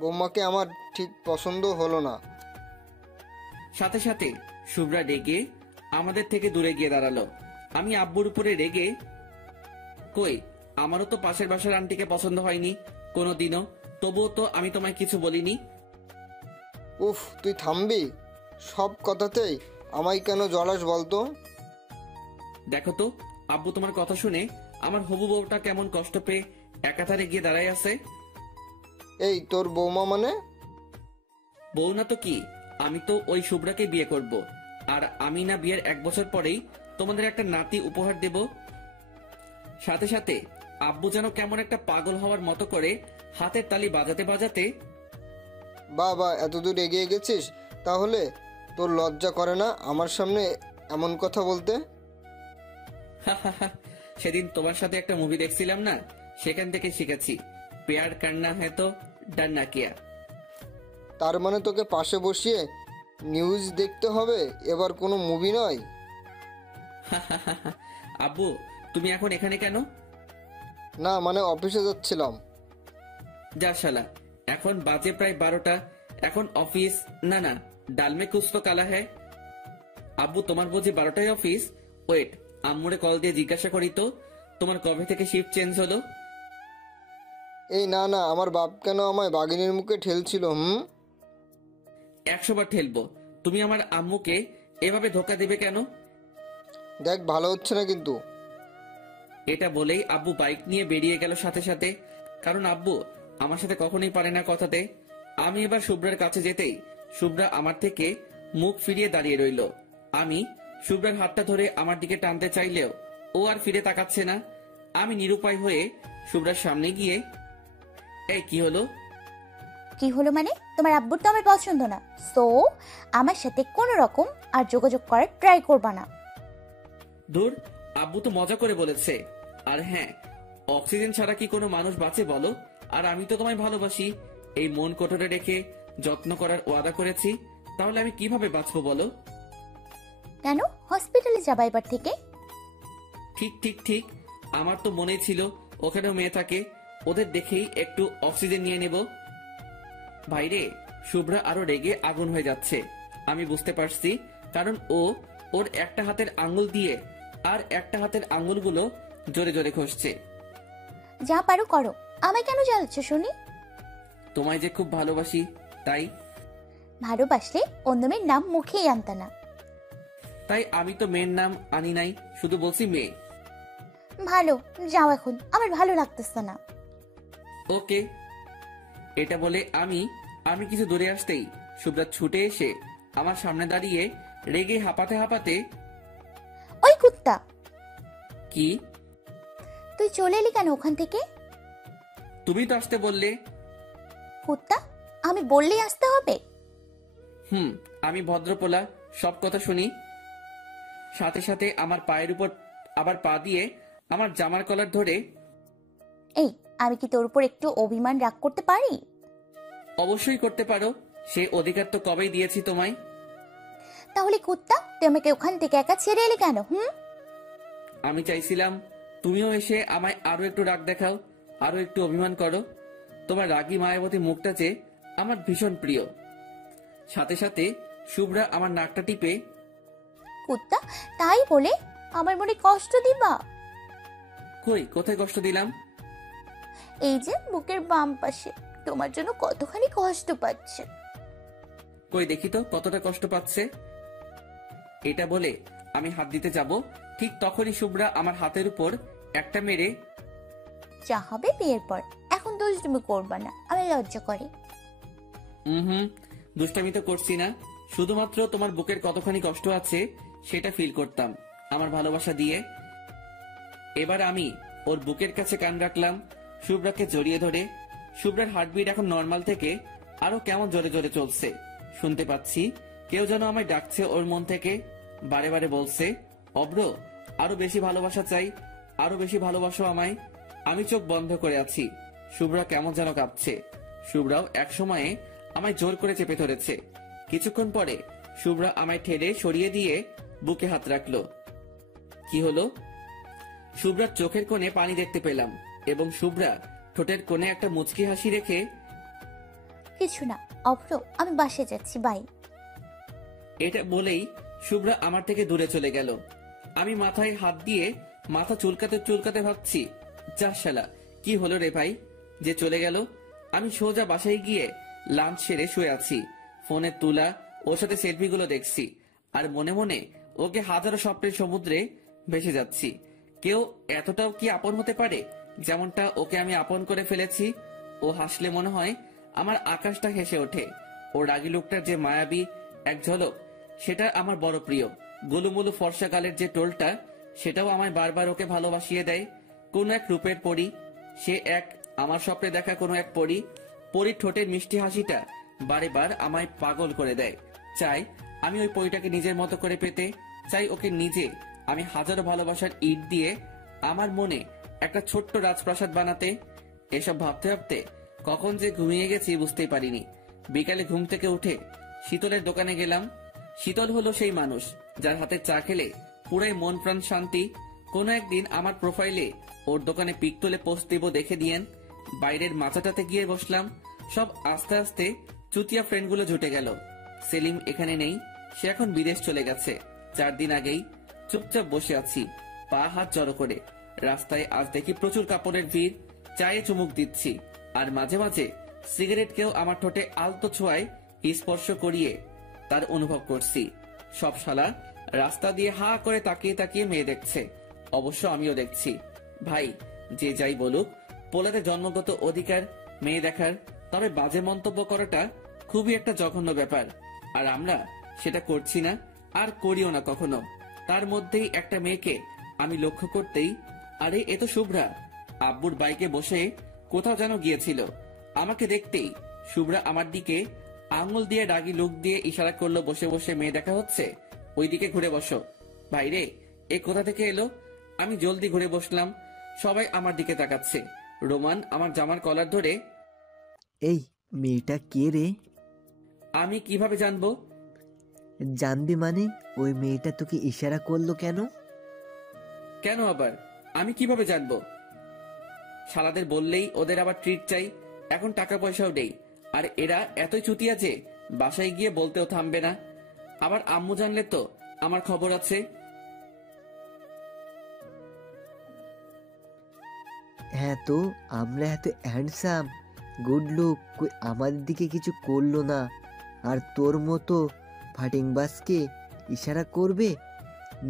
বৌমাকে আমার ঠিক পছন্দ হলো না। সাথে সাথে শুভ্রা রেগে আমাদের থেকে দূরে গিয়ে দাঁড়ালো। আমি আব্বুর উপরে রেগে, কই, আমারও তো পাশের বাসার আন্টিকে পছন্দ হয়নি কোনোদিনও, তবুও তো আমি তোমায় কিছু বলিনি। উফ, তুই থামবি? সব কথাতেই আমায় কেন জলাস বলতো? দেখো তো আব্বু, তোমার কথা শুনে আমার হবু বউটা কেমন কষ্ট পেয়ে একাধারে গিয়ে দাঁড়ায় আছে। এই, তোর বৌমা মানে? বউ না তো কি, আমি তো ওই শুভ্রাকে বিয়ে করব। আর আমি না বিয়ের 1 বছর পরেই তোমাদের একটা নাতি উপহার দেব। সাথে সাথে আব্বু যেন কেমন একটা পাগল হওয়ার মতো করে হাতের তালি বাজাতে বাজাতে, বাবা, এতদূর এগিয়ে গেছিস? তাহলে তোর লজ্জা করে না আমার সামনে এমন কথা বলতে? সেদিন তোমার সাথে একটা মুভি দেখছিলাম না, সেখান থেকে শিখেছি, প্যার কান্না হ্যাঁ তো ডান্না কিয়া। তার মানে তোকে পাশে বসিয়ে নিউজ দেখতে হবে, এবার কোনো মুভি নয়। আব্বু, তুমি এখন এখানে কেন? না, মানে অফিসে যাচ্ছিলাম। যা শালা, এখন বাজে প্রায় 12টা, এখন অফিস? না না, ডালমে কুছ তো কালা হ্যায়। আব্বু, তোমার বুঝি 12টায় অফিস? ওয়েট, আম্মুরে কল দিয়ে জিজ্ঞাসা করি তো, তোমার কবে থেকে শিফট চেঞ্জ হলো? এই না না, আমার বাপ কেন আমায় বাঘিনীর মুখে ঠেলছিল? 100 বার ঠেলবো। তুমি আমার আম্মুকে এভাবে ধোকা দিবে কেন? দেখ, ভালো হচ্ছে না কিন্তু। এটা বলেই আব্বু বাইক নিয়ে বেরিয়ে গেল সাথে সাথে, কারণ আব্বু আমার সাথে কখনোই পারে না কথাতে। আমি এবার শুভ্রার কাছে যেতেই শুভ্রা আমার থেকে মুখ ফিরিয়ে দাঁড়িয়ে রইল। আমি শুভ্রার হাতটা ধরে আমার দিকে টানতে চাইলেও ও আর ফিরে তাকাচ্ছে না। আমি নিরুপায় হয়ে শুভ্রার সামনে গিয়ে, এই কি হলো? কি হলো মানে? তোমার আব্বুর তো আমার পছন্দ না, সো আমার সাথে কোনো রকম আর যোগাযোগ করার ট্রাই করবা না। দূর, আব্বু তো মজা করে বলেছে, আর হ্যাঁ, অক্সিজেন ছাড়া কি কোনো মানুষ বাঁচে বলো? আর আমি তো তোমায় ভালোবাসি, এই মন কোটরে রেখে যত্ন করার ওয়াদা করেছি, তাহলে আমি কিভাবে বাঁচবো বলো? কেন হসপিটালে যাবা এবার থেকে? ঠিক ঠিক ঠিক, আমার তো মনে ছিল ওখানেও মেয়ে থাকে, ওদের দেখেই একটু অক্সিজেন নিয়ে নেব। ভাইরে, শুভ্রা আরো রেগে আগুন হয়ে যাচ্ছে, আমি বুঝতে পারছি, কারণ ওর একটা হাতের আঙ্গুল দিয়ে আর একটা হাতের আঙ্গুলগুলো জোরে জোরে ঘষছে। যা পারো করো, আমায় কেন জ্বালাচ্ছ শুনি? তোমায় যে খুব ভালোবাসি তাই। ভালোবাসলে অন্য মেয়ের নাম মুখেই আনতা না। তাই আমি তো মেয়ের নাম আনি নাই, শুধু বলছি মেয়ে। ভালো, যাও এখন, আমার ভালো লাগতেছে না। ওকে। এটা বলে আমি কিছু দূরে আসতেই শুভ্রা ছুটে এসে আমার সামনে দাঁড়িয়ে রেগে হাঁপাতে হাঁপাতে, ওই কুত্তা, কি? তুই চলে এলি কেন ওখান থেকে? তুমি তো আসতে বললে। কুত্তা, আমি বললেই আসতে হবে? আমি ভদ্রপোলা, সব কথা শুনি। সাথে সাথে আমার পায়ের উপর আবার পা দিয়ে আমার জামার কলার ধরে। এই, আমি কি তোর উপর একটু অভিমান রাগ করতে পারি? অবশ্যই করতে পারো, সে অধিকার তো কবেই দিয়েছি তোমায়। তাহলে কুত্তা, তুই আমাকে ওখান থেকে একা ছেড়ে এলি কেন? আমি চাইছিলাম তুমিও এসে আমায় আরো একটু রাগ দেখাও, আরো একটু অভিমান করো। তোমার রাগী মায়াবতী মুখটা যে আমার ভীষণ প্রিয়। সাথে সাথে শুভ্রা আমার নাকটা টিপে, কুত্তা, তাই বলে আমার মনে কষ্ট দিবা? কই, কোথায় কষ্ট দিলাম? এই যে বুকের বাম পাশে, তোমার জন্য কতখানি কষ্ট পাচ্ছে। কই দেখি তো কতটা কষ্ট পাচ্ছে। এটা বলে আমি হাত দিতে যাব, ঠিক তখনই শুভ্রা আমার হাতের উপর একটা মেরে, যা হবে বিয়ের পর, এখন দোষ তুমি করবা না, আমি লজ্জা করে। দুষ্টামি তো করছি না, শুধুমাত্র তোমার বুকের কতখানি কষ্ট আছে সেটা ফিল করতাম আমার ভালোবাসা দিয়ে। এবার আমি ওর বুকের কাছে কান রাখলাম, শুভ্রাকে জড়িয়ে ধরে। শুভ্রার হার্টবিট এখন নর্মাল থেকে আরো কেমন জোরে জোরে চলছে, শুনতে পাচ্ছি কেউ যেন আমায় ডাকছে ওর মন থেকে, বারে বারে বলছে, অব্র, আরো বেশি ভালোবাসা চাই, আরো বেশি ভালোবাসো আমায়। আমি চোখ বন্ধ করে আছি, শুভ্রা কেমন যেন কাঁপছে। শুভ্রাও এক সময়ে আমায় জোর করে চেপে ধরেছে। কিছুক্ষণ পরে শুভ্রা আমায় ঠেলে সরিয়ে দিয়ে বুকে হাত রাখলো। কি হলো? শুভ্রার চোখের কোণে পানি দেখতে পেলাম এবং শুভ্রা ঠোঁটের কোণে একটা মুচকি হাসি রেখে, কিছু না অভ্র, আমি বাসে যাচ্ছি, বাই। এটা বলেই শুভ্রা আমার থেকে দূরে চলে গেল। আমি মাথায় হাত দিয়ে মাথা চুলকাতে চুলকাতে ভাবছি, যা শালা, কি হলো রে ভাই যে চলে গেল। আমি সোজা বাসায় গিয়ে লাঞ্চ সেরে শুয়ে আছি, ফোনে তোলা ওর সাথে সেলফিগুলো দেখছি আর মনে মনে ওকে হাজারো স্বপ্নের সমুদ্রে ভেসে যাচ্ছি। কেউ এতটাও কি আপন হতে পারে যেমনটা ওকে আমি আপন করে ফেলেছি। ও হাসলে মনে হয় আমার আকাশটা হেসে ওঠে। ও রাগী লোকটার যে মায়াবী এক ঝলক, সেটা আমার বড় প্রিয়। গোলুমুলু ফর্সা গালের যে টোলটা, সেটাও আমায় বারবার ওকে ভালোবাসিয়ে দেয়। কোন এক রূপের পরী, সে এক আমার স্বপ্নে দেখা কোনো এক পরী। পরীর ঠোঁটের মিষ্টি হাসিটা বারে বার আমায় পাগল করে দেয়। চাই আমি ওই পরীটাকে নিজের মতো করে পেতে, চাই ওকে নিজে আমি হাজারো ভালোবাসার ইট দিয়ে আমার মনে একটা ছোট্ট রাজপ্রাসাদ বানাতে। এসব ভাবতে ভাবতে কখন যে ঘুমিয়ে গেছি বুঝতেই পারিনি। বিকালে ঘুম থেকে উঠে শীতলের দোকানে গেলাম। শীতল হলো সেই মানুষ যার হাতে চা খেলে পুরাই মন প্রাণ শান্তি। কোনো একদিন আমার প্রোফাইলে ওর দোকানে পিক তুলে পোস্ট দেব, দেখে দিয়েন। বাইরের মাচাটাতে গিয়ে বসলাম। সব আস্তে আস্তে চুতিয়া ফ্রেন্ডগুলো জুটে গেল। সেলিম এখানে নেই, সে এখন বিদেশ চলে গেছে 4 দিন আগেই। চুপচাপ বসে আছি, পা হাত জড়ো করে। রাস্তায় আজ দেখি প্রচুর কাপড়ের ভিড়, চায়ে চুমুক দিচ্ছি আর মাঝে মাঝে সিগারেটকেও আমার ঠোঁটে আলতো ছোঁয়ায় স্পর্শ করিয়ে তার অনুভব করছি। সব শালা রাস্তা দিয়ে হা করে তাকিয়ে তাকিয়ে মেয়ে দেখছে, অবশ্য আমিও দেখছি। ভাই, যে যাই বলুক, পোলাদের জন্মগত অধিকার মেয়ে দেখার, তবে বাজে মন্তব্য করাটা খুবই একটা জঘন্য ব্যাপার। আর আমরা সেটা করছি না, আর করিও না কখনো। তার মধ্যেই একটা মেয়েকে আমি লক্ষ্য করতেই, আরে এ তো শুভ্রা। আব্বুর বাইকে বসে কোথাও যেন গিয়েছিল। আমাকে দেখতেই শুভ্রা আমার দিকে আঙুল দিয়ে রাগী লুক দিয়ে ইশারা করলো, বসে বসে মেয়ে দেখা হচ্ছে, ওইদিকে ঘুরে বসো। ভাইরে, এ কোথা থেকে এলো? আমি জলদি ঘুরে বসলাম। সবাই আমার দিকে তাকাচ্ছে। রোমান আমার জামার কলার ধরে। এই মেয়েটা কে রে? আমি কিভাবে জানবো? জানবি মানে? ওই মেয়েটা তোকে ইশারা করলো কেন? কেন আবার? আমি কিভাবে জানবো? শালাদের বললেই ওদের আবার ট্রিট চাই, এখন টাকা পয়সাও দেই। আর এরা এতই চুতিয়া যে বাসায় গিয়ে বলতেও থামবে না। আবার আম্মু জানলে তো আমার খবর আছে। হ্যাঁ, তো আমরা এত হ্যান্ডসাম গুড লুক, কই আমাদের দিকে কিছু করলো না, আর তোর মতো ফাটিং বাসকে ইশারা করবে?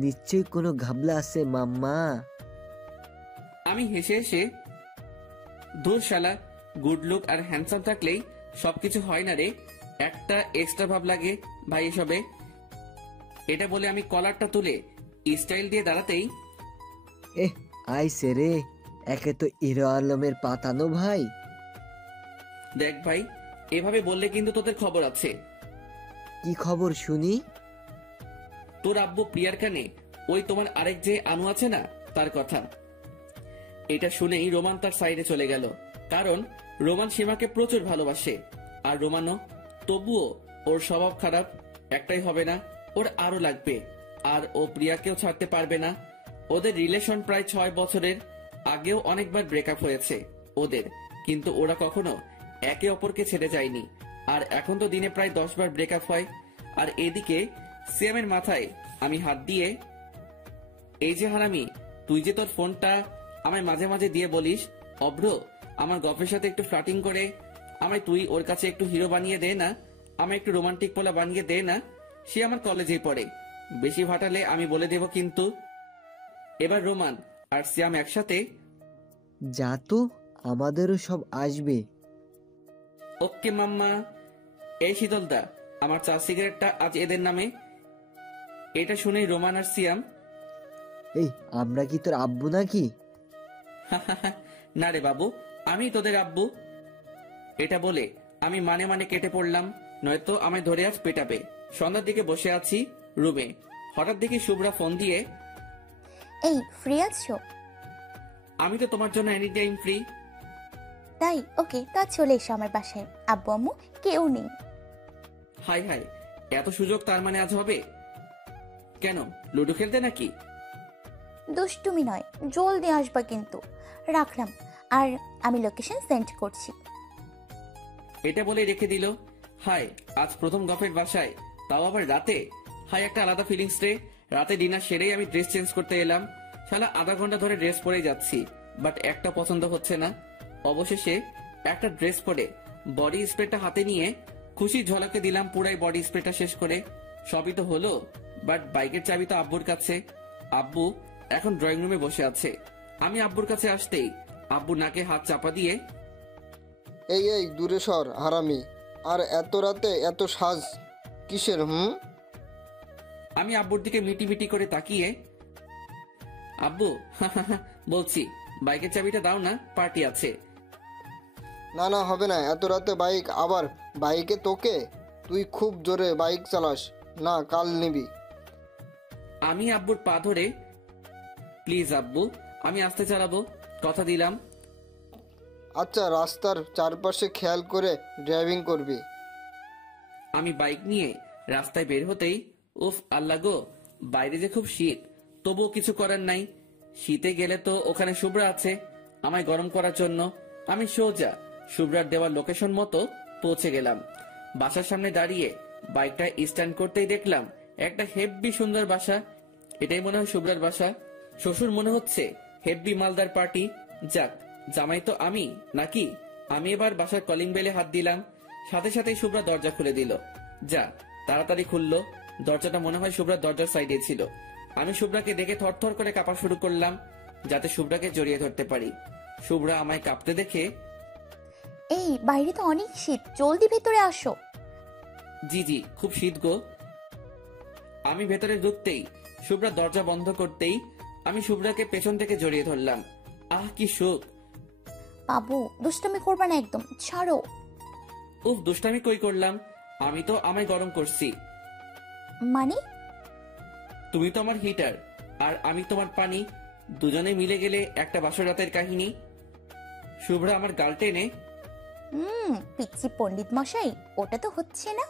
নিশ্চয়ই কোনো ঘাবলা আছে মাম্মা। আমি হেসে হেসে, ধুর শালা, গুড লুক আর হ্যান্ডসাম থাকলেই সবকিছু হয় না রে, একটা এক্সট্রা ভাব লাগে ভাই এসবে। এটা বলে আমি কলারটা তুলে স্টাইল দিয়ে দাঁড়াতেই, আইসে রে, একে তো হিরো আলমের পাতানো ভাই। দেখ ভাই, এভাবে বললে কিন্তু তোদের খবর আছে। কি খবর শুনি? তোর আব্বু প্রিয়ার কানে ওই তোমার আরেক যে আনু আছে না, তার কথা। এটা শুনেই রোমান তার সাইডে চলে গেল, কারণ রোমান সীমাকে প্রচুর ভালোবাসে। আর রোমানও, তবুও ওর স্বভাব খারাপ, একটাই হবে না, ওর আরো লাগবে। আর ও প্রিয়াকেও ছাড়তে পারবে না। ওদের রিলেশন প্রায় 6 বছরের, আগেও অনেকবার ব্রেকআপ হয়েছে ওদের, কিন্তু ওরা কখনো একে অপরকে ছেড়ে যায়নি। আর এখন তো দিনে প্রায় 10 বার ব্রেকআপ হয়। আর এদিকে সিয়ামের মাথায় আমি হাত দিয়ে, এই যে হারামি, তুই যে তোর ফোনটা আমায় মাঝে মাঝে দিয়ে বলিস, অভ্র আমার গফের সাথে একটু ফ্লার্টিং করে আমায় তুই ওর কাছে একটু হিরো বানিয়ে দে না, আমায় একটু রোমান্টিক পোলা বানিয়ে দে না। সে আমার কলেজেই পড়ে, বেশি ভাটালে আমি বলে দেব কিন্তু। এবার রোমান আর সিয়াম একসাথে, যা তো, আমাদেরও সব আসবে। ওকে মাম্মা। এই শীতলদা, আমার চা সিগারেটটা আজ এদের নামে। এটা শুনেই রোমান আর সিয়াম, এই আমরা কি তোর আব্বু নাকি? না রে বাবু, আমি তোদের আব্বু। এটা বলে আমি মানে মানে কেটে পড়লাম, নয়তো আমায় ধরে আজ পেটাবে। সন্ধ্যার দিকে বসে আছি রুমে, হঠাৎ দেখি শুভ্রা ফোন দিয়ে, এই ফ্রি আছো? আমি তো তোমার জন্য এনি টাইম ফ্রি। তাই ওকে, তা চলে এসো আমার বাসায়, আব্বু আম্মু কেউ নেই। হাই হাই, এত সুযোগ তার মানে আজ হবে? কেন, লুডো খেলতে নাকি? দুষ্টুমি নয়, জলদি আসবা কিন্তু। রাখলাম, আর আমি লোকেশন সেন্ড করছি। এটা বলে রেখে দিল। হাই, আজ প্রথম গফের বাসায়, তাও আবার রাতে। হাই, একটা আলাদা ফিলিংস রে। রাতে ডিনার সেরেই আমি ড্রেস চেঞ্জ করতে এলাম, শালা আধা ঘন্টা ধরে ড্রেস পরেই যাচ্ছি, বাট একটা পছন্দ হচ্ছে না। অবশেষে একটা ড্রেস পরে বডি স্প্রেটা হাতে নিয়ে খুশির ঝলকে দিলাম পুরাই বডি স্প্রেটা শেষ করে। সবই তো হলো, বাট বাইকের চাবি তো আব্বুর কাছে। আব্বু এখন ড্রয়িং রুমে বসে আছে। আমি আব্বুর কাছে আসতেই আব্বু নাকে হাত চাপা দিয়ে, এই এই দূরে সর হারামি, আর এত রাতে এত সাজ কিসের? আমি আব্বুর দিকে মিটি মিটি করে তাকিয়ে, আব্বু বলছি, বাইকের চাবিটা দাও না, পার্টি আছে। না না, হবে না, এত রাতে বাইক, আবার বাইকে তোকে? তুই খুব জোরে বাইক চালাস না, কাল নিবি। আমি আব্বুর পা ধরে, প্লিজ আব্বু, আমি আস্তে চালাবো, কথা দিলাম। আচ্ছা, রাস্তার চারপাশে খেয়াল করে ড্রাইভিং করবি। আমি বাইক নিয়ে রাস্তায় বের হতেই, উফ আল্লাহ গো, বাইরে যে খুব শীত, তবুও কিছু করার নাই। শীতে গেলে তো ওখানে শুভ্রা আছে আমায় গরম করার জন্য। আমি সোজা শুভ্রার দেওয়া লোকেশন মতো পৌঁছে গেলাম। বাসার সামনে দাঁড়িয়ে বাইকটা স্ট্যান্ড করতেই দেখলাম একটা হেব্বি সুন্দর বাসা। এটাই মনে হয় শুভ্রার বাসা। শ্বশুর মনে হচ্ছে হেব্বি মালদার পার্টি। যাক, জামাই তো আমি নাকি। আমি এবার বাসার কলিং বেলে হাত দিলাম, সাথে সাথেই শুভ্রা দরজা খুলে দিল। যা তাড়াতাড়ি খুললো দরজাটা, মনে হয় শুভ্রার দরজার সাইডে ছিল। আমি শুভ্রাকে দেখে থরথর করে কাঁপা শুরু করলাম, যাতে শুভ্রাকে জড়িয়ে ধরতে পারি। শুভ্রা আমায় কাঁপতে দেখে, এই বাইরে তো অনেক শীত, জলদি ভেতরে আসো। জি জি, খুব শীত গো। আমি ভেতরে ঢুকতেই শুভ্রা দরজা বন্ধ করতেই আমি শুভ্রাকে পেছন থেকে জড়িয়ে ধরলাম। আহ কি সুখ। বাবু দুষ্টুমি করবা না একদম, ছাড়ো। উফ, দুষ্টামি কই করলাম, আমি তো আমায় গরম করছি। মানে? তুমি তো আমার হিটার আর আমি তোমার পানি, দুজনে মিলে গেলে একটা বাসর রাতের কাহিনী। শুভ্রা আমার গাল টেনে, পিচ্ছি পণ্ডিত মশাই, ওটা তো হচ্ছে না।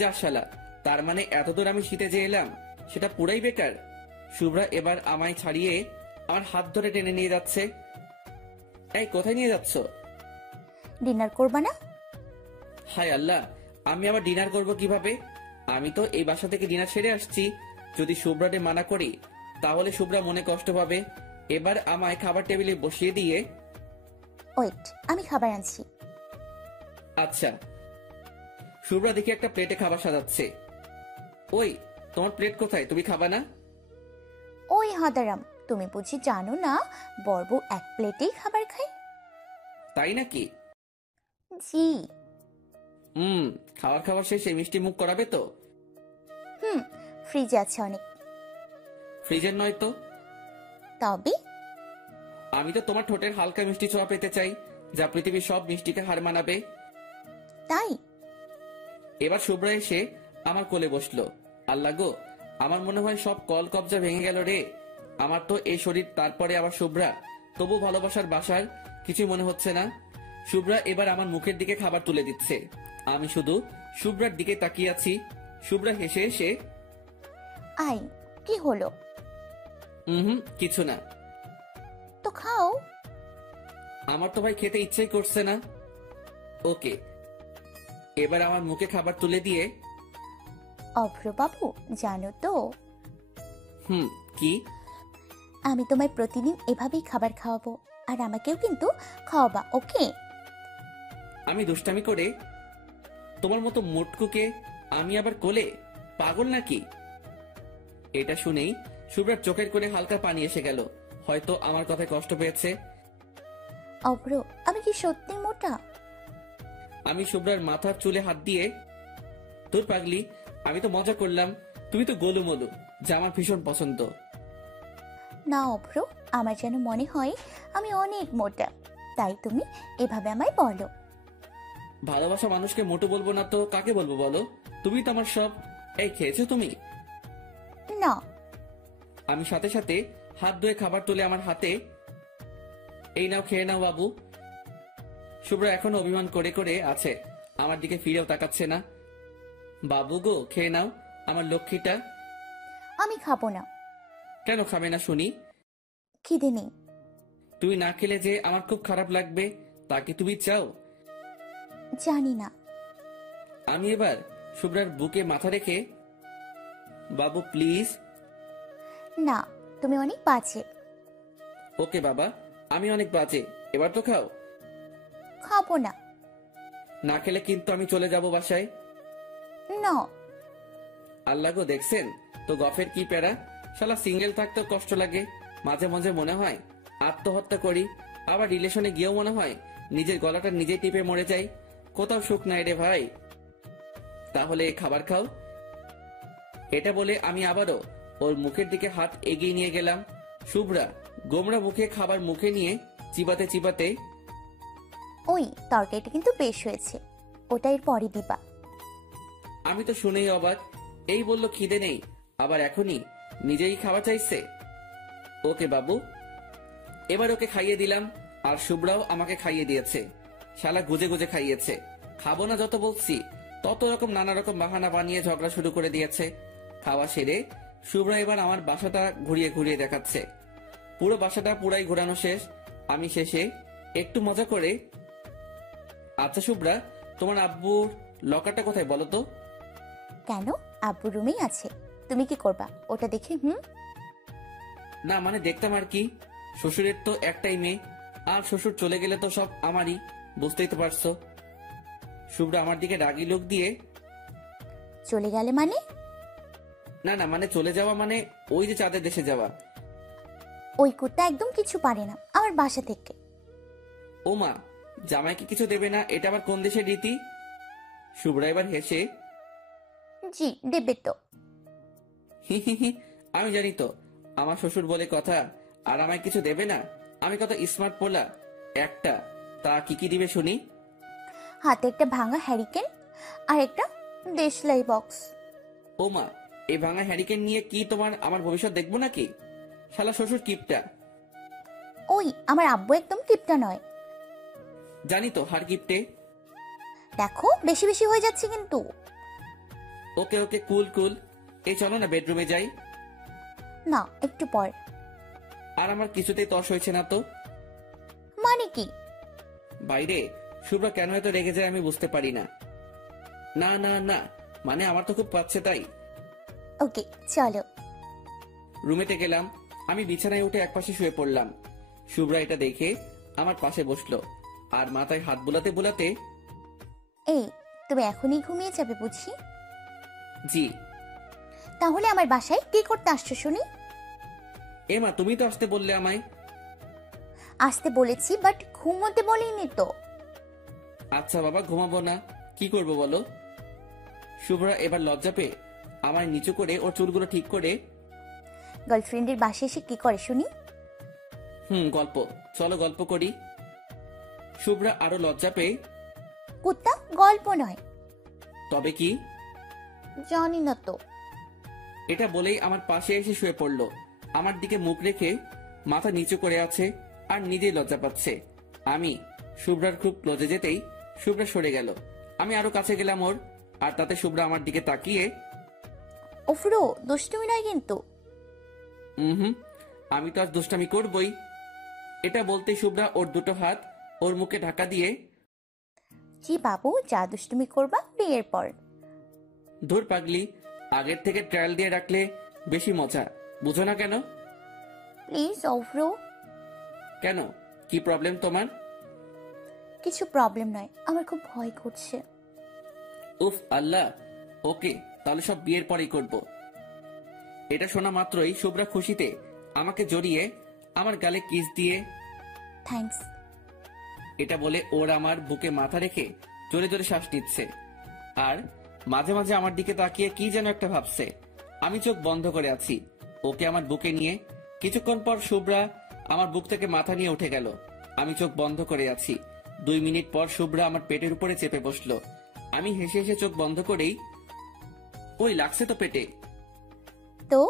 যা শালা, তার মানে এতদূর আমি শীতে যে এলাম সেটা পুরাই বেকার। শুভ্রা এবার আমায় ছাড়িয়ে আমার হাত ধরে টেনে নিয়ে যাচ্ছে। এই কোথায় নিয়ে যাচ্ছ? ডিনার করবা না? হায় আল্লাহ, আমি আবার ডিনার করব কিভাবে? আমি তো এই বাসা থেকে ডিনার সেরে আসছি। যদি শুভ্রাকে মানা করি তাহলে শুভ্রা মনে কষ্ট পাবে। এবার আমায় খাবার টেবিলে বসিয়ে দিয়ে, ওয়েট, আমি খাবার আনছি। আচ্ছা। শুভ্রা দেখি একটা প্লেটে খাবার সাজাচ্ছে। ওই, তোমার প্লেট কোথায়? তুমি খাবা না? ওই হাদারাম, তুমি বুঝি জানো না বড়বু এক প্লেটেই খাবার খায়? তাই নাকি? জি। খাবার খাবার শেষে মিষ্টি মুখ করাবে তো? ফ্রিজে আছে অনেক। ফ্রিজের নয় তো? তবে আমি তো তোমার ঠোঁটের হালকা মিষ্টি ছোঁয়া পেতে চাই, যা পৃথিবীর সব মিষ্টিকে হার মানাবে। তাই এবার শুভ্রা এসে আমার কোলে বসলো। আল্লাহ গো, আমার মনে হয় সব কল কবজা ভেঙে গেল রে। আমার তো এই শরীর, তারপরে আবার শুভ্রা, তবু ভালোবাসার বাসার কিছু মনে হচ্ছে না। শুভ্রা এবার আমার মুখের দিকে খাবার তুলে দিচ্ছে। আমি শুধু শুভ্রার দিকে তাকিয়ে আছি। শুভ্রা হেসে হেসে, আই, কি হলো? কিছু না। তো খাও। আমার তো ভাই খেতে ইচ্ছেই করছে না। ওকে। এবার আমার মুখে খাবার তুলে দিয়ে, অভ্র বাবু, জানো তো কি? আমি তোমায় প্রতিদিন এভাবেই খাবার খাওয়াবো, আর আমাকেও কিন্তু খাওয়াবা, ওকে? আমি দুষ্টামি করে, তোমার মতো মোটকুকে আমি আবার কোলে? পাগল নাকি? এটা শুনেই শুভ্রার চোখের কোণে হালকা পানি এসে গেল। হয়তো আমার কথায় কষ্ট পেয়েছে। অভ্র, আমি কি সত্যি মোটা? আমি শুভ্রার মাথার চুলে হাত দিয়ে, তোর পাগলি, আমি তো মজা করলাম। তুমি তো গোলুমলু, যা আমার ভীষণ পছন্দ। না অভ্র, আমার যেন মনে হয় আমি অনেক মোটা, তাই তুমি এভাবে আমায় বলো। ভালোবাসা মানুষকে মোটু বলবো না তো কাকে বলবো বলো? তুমি তো আমার সব। এই, খেয়েছো তুমি? না। আমি সাথে সাথে হাত ধুয়ে খাবার তুলে আমার হাতে, এই নাও, খেয়ে নাও বাবু। শুভ্রা এখনো অভিমান করে করে আছে, আমার দিকে ফিরেও তাকাচ্ছে না। বাবু গো, খেয়ে নাও আমার লক্ষ্মীটা। আমি খাবো না। কেন খাবে না শুনি? খিদে নেই। তুমি না খেলে যে আমার খুব খারাপ লাগবে, তা কি তুমি চাও? জানি না। আমি এবার শুভ্রার বুকে মাথা রেখে, বাবু প্লিজ। না, তুমি অনেক বাজে। ওকে বাবা, আমি অনেক বাজে, এবার তো খাও। খাবো না। না খেলে কিন্তু আমি চলে যাব বাসায়। না। আল্লাহ গো, দেখছেন তো গফের কি প্যারা। শালা সিঙ্গেল থাকতেও কষ্ট লাগে। মাঝে মাঝে মনে হয় আত্মহত্যা করি, আবার রিলেশনে গিয়েও মনে হয় নিজের গলাটা নিজে টিপে মরে যাই। কোথাও সুখ নাই রে ভাই। তাহলে খাবার খাও। এটা বলে আমি আবারও ওর মুখের দিকে হাত এগিয়ে নিয়ে গেলাম। শুভ্রা গোমরা মুখে খাবার মুখে নিয়ে চিবাতে চিবাতে, ওই তরকারিটা কিন্তু বেশ হয়েছে, ওটা এর পরে দিবা। আমি তো শুনেই অবাক। এই বলল খিদে নেই, আবার এখনই নিজেই খাবার চাইছে। ওকে বাবু। এবার ওকে খাইয়ে দিলাম, আর শুভ্রাও আমাকে খাইয়ে দিয়েছে। শালা গুজে গুজে খাইয়েছে। খাবো না যত বলছি, তত রকম নানা রকম বাহানা বানিয়ে ঝগড়া শুরু করে দিয়েছে। খাওয়া সেরে শুভ্রা এবার আমার বাসাটা ঘুরিয়ে ঘুরিয়ে দেখাচ্ছে। পুরো বাসাটা পুরাই ঘোরানো শেষ। আমি শেষে একটু মজা করে, আচ্ছা শুভ্রা, তোমার আব্বুর লকারটা কোথায় বলো তো? কেন, আব্বু রুমেই আছে, তুমি কি করবা ওটা দেখে? না মানে দেখতাম আর কি। শ্বশুরের তো একটাই মেয়ে, আর শ্বশুর চলে গেলে তো সব আমারই, বুঝতেই তো পারছো। শুভ্রা আমার দিকে রাগি লোক দিয়ে, চলে গেলে মানে? না না, মানে চলে যাওয়া মানে ওই যে চাঁদের দেশে যাওয়া। ওই কুত্তা একদম কিছু পারে না আমার বাসা থেকে। ও মা, জামাইকে কিছু দেবে না, এটা আবার কোন দেশের রীতি? শুভ্রা এবার হেসে, জি দেবে তো। হি হি হি, আমি জানি তো আমার শ্বশুর বলে কথা, আর আমায় কিছু দেবে না। আমি কত স্মার্ট পোলা একটা। তা কি কি দিবে শুনি? হাতে একটা ভাঙা হ্যারিকেন আর একটা দেশলাই বক্স। ও মা, এই ভাঙা হ্যারিকেন নিয়ে কি তোমার আমার ভবিষ্যৎ দেখবো নাকি? শালা শ্বশুর কিপটা। ওই আমার আব্বু একদম কিপটা নয়। জানি তো হার কিপটে। দেখো বেশি বেশি হয়ে যাচ্ছে কিন্তু। ওকে ওকে কুল কুল। এই চলো না বেডরুমে যাই। না, একটু পর। আর আমার কিছুতেই তর্স হয়েছে না তো। মানে কি? বাইরে শুভ্রা কেন এত রেগে যায় আমি বুঝতে পারি না। না না না, মানে আমার তো খুব পাচ্ছে তাই। ওকে চলো। রুমেতে গেলাম। আমি বিছানায় উঠে একপাশে শুয়ে পড়লাম। শুভ্রা এটা দেখে আমার পাশে বসলো আর মাথায় হাত বুলাতে বুলাতে, এই তুমি এখনই ঘুমিয়ে যাবে বুঝি? জি। তাহলে আমার বাসায় কি করতে আসছো শুনি? এমা তুমি তো আসতে বললে আমায়। আসতে বলেছি বাট ঘুমোতে বলিনি তো। আচ্ছা বাবা, ঘুমাবো না, কি করব বলো। শুভ্রা এবার লজ্জা পেয়ে আমায় নিচু করে ওর চুলগুলো ঠিক করে, গার্লফ্রেন্ডের বাসায় এসে কি করে শুনি? গল্প, চলো গল্প করি। শুভ্রা আরো লজ্জা পেয়ে, কুত্তা, গল্প নয়। তবে কি? জানি না তো। এটা বলেই আমার পাশে এসে শুয়ে পড়লো। আমার দিকে মুখ রেখে মাথা নিচু করে আছে আর নিজেই লজ্জা পাচ্ছে। আমি শুভ্রার খুব ক্লোজে যেতেই শুভ্রা সরে গেল। আমি আরো কাছে গেলাম ওর, আর তাতে শুভ্রা আমার দিকে তাকিয়ে, ওফরো দুষ্টুমি নয় কিন্তু। আমি তো আজ দুষ্টামি করবই। এটা বলতে শুভ্রা ওর দুটো হাত ওর মুখে ঢাকা দিয়ে, জি বাবু, যা দুষ্টুমি করবা বিয়ের পর। ধুর পাগলি, আগের থেকে ট্রায়াল দিয়ে রাখলে বেশি মজা, বুঝো না কেন? প্লিজ ওফরো। কেন, কি প্রবলেম তোমার? কিছু প্রবলেম নয়, আমার খুব ভয় করছে। উফ আল্লাহ। ওকে, তাহলে সব বিয়ের পরেই করব। এটা শোনা মাত্রই শুভ্রা খুশিতে আমাকে জড়িয়ে আমার গালে কিস দিয়ে, থ্যাঙ্কস। এটা বলে ওর আমার বুকে মাথা রেখে জোরে জোরে শ্বাস নিচ্ছে আর মাঝে মাঝে আমার দিকে তাকিয়ে কি যেন একটা ভাবছে। আমি চোখ বন্ধ করে আছি ওকে আমার বুকে নিয়ে। কিছুক্ষণ পর শুভ্রা আমার বুক থেকে মাথা নিয়ে উঠে গেল। আমি চোখ বন্ধ করে আছি। 2 মিনিট পর শুভ্রা আমার পেটের উপরে চেপে বসলো। আমি হেসে হেসে চোখ বন্ধ করেই, ওই লাগছে তো পেটে। তো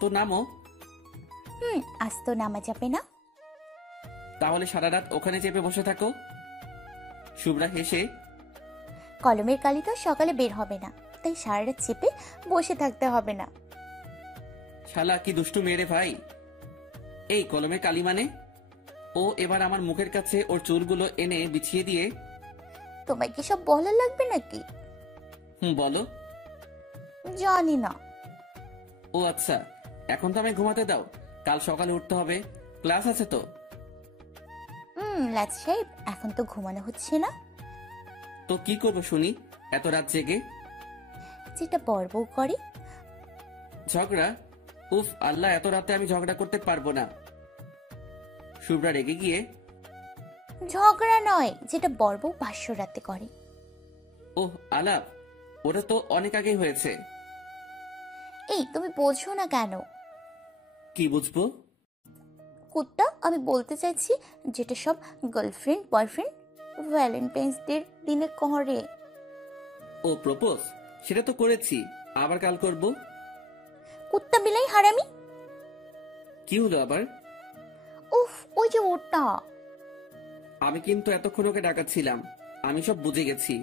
তো নামো। আজ তো নামা যাবে না। তাহলে সারা রাত ওখানে চেপে বসে থাকো। শুভ্রা হেসে, কলমের কালি তো সকালে বের হবে না, তাই সারা রাত চেপে বসে থাকতে হবে না। শালা কি দুষ্টু মেরে ভাই। এই কলমের কালি মানে? ও এবার আমার মুখের কাছে ওর চুলগুলো এনে বিছিয়ে দিয়ে, তোমায় কি সব বলা লাগবে নাকি? বলো। জানি না। ও আচ্ছা, এখন তো আমি ঘুমাতে দাও, কাল সকালে উঠতে হবে, ক্লাস আছে তো। লাজ সাহেব, এখন তো ঘুমানো হচ্ছে না। তো কি করবো শুনি এত রাত জেগে? যেটা বর বউ করে। ঝগড়া? উফ আল্লাহ, এত রাতে আমি ঝগড়া করতে পারবো না। শুভ্রা রেগে গিয়ে, ঝগড়া নয়, যেটা বর বউ ভাষ্য রাতে করে। ওহ আলাপ, ওটা তো অনেক আগেই হয়েছে। এই তুমি বোঝো না কেন? কি বুঝবো? কুত্তা, আমি বলতে চাইছি যেটা সব গার্লফ্রেন্ড বয়ফ্রেন্ড ভ্যালেন্টাইন্স ডের দিনে করে। ও প্রপোজ? সেটা তো করেছি, আবার কাল করব। কুত্তা বিলাই হারামি। কি হলো আবার? উফ, ওই যে ওটা। আমি কিন্তু এতক্ষণ ওকে ডাকাচ্ছিলাম, আমি সব বুঝে গেছি।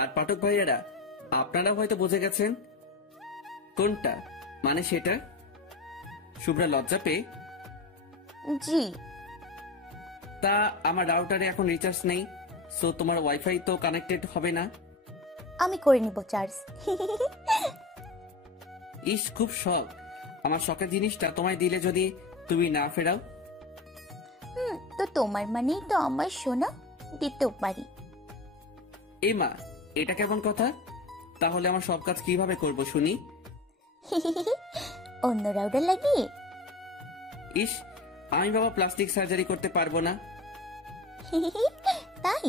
আর পাঠক ভাইয়েরা, আপনারা হয়তো বুঝে গেছেন। কোনটা? মানে সেটা? শুভ্রা লজ্জা পেয়ে, জি। তা আমার রাউটারে এখন রিচার্জ নেই, সো তোমার ওয়াইফাই তো কানেক্টেড হবে না। আমি করে নিব চার্জ। ইস, খুব শখ। আমার শখের জিনিসটা তোমায় দিলে যদি তুমি না ফেরাও। তো তোমার মানেই তো আমার সোনা, দিতেও পারি। এ মা, এটা কেমন কথা? তাহলে আমার সব কাজ কিভাবে করব শুনি? অন্য রাউটার লাগিয়ে। ইস, আমি বাবা প্লাস্টিক সার্জারি করতে পারবো না। তাই?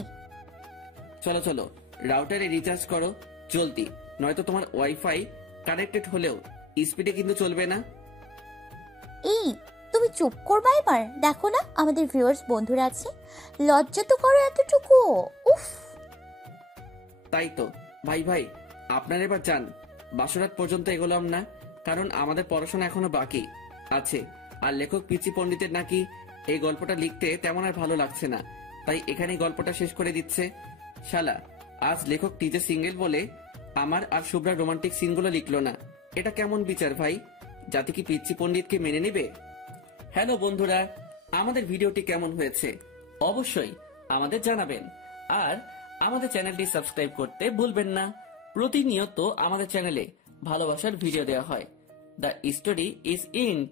চলো চলো, রাউটারে রিচার্জ করো জলদি, নয়তো তোমার ওয়াইফাই কানেক্টেড হলেও স্পিডে কিন্তু চলবে না। এই তুমি চুপ করবা এবার। দেখো না আমাদের ভিউয়ার্স বন্ধুরা আছে, লজ্জা তো করো এতটুকু। উফ। তাই তো ভাই ভাই, আপনারা এবার যান, বাসরাত পর্যন্ত এগোলাম না, কারণ আমাদের পড়াশোনা এখনো বাকি আছে। আর লেখক পিচি পণ্ডিতের নাকি এই গল্পটা লিখতে তেমন আর ভালো লাগছে না, তাই এখানেই গল্পটা শেষ করে দিচ্ছে। শালা, আজ লেখক নিজে সিঙ্গেল বলে আমার আর শুভ্রার রোমান্টিক সিনগুলো লিখলো না। এটা কেমন বিচার ভাই? যাতে কি পিচ্ছি পণ্ডিতকে মেনে নেবে? হ্যালো বন্ধুরা, আমাদের ভিডিওটি কেমন হয়েছে অবশ্যই আমাদের জানাবেন, আর আমাদের চ্যানেলটি সাবস্ক্রাইব করতে ভুলবেন না। প্রতিনিয়ত আমাদের চ্যানেলে ভালোবাসার ভিডিও দেওয়া হয়। The story is and.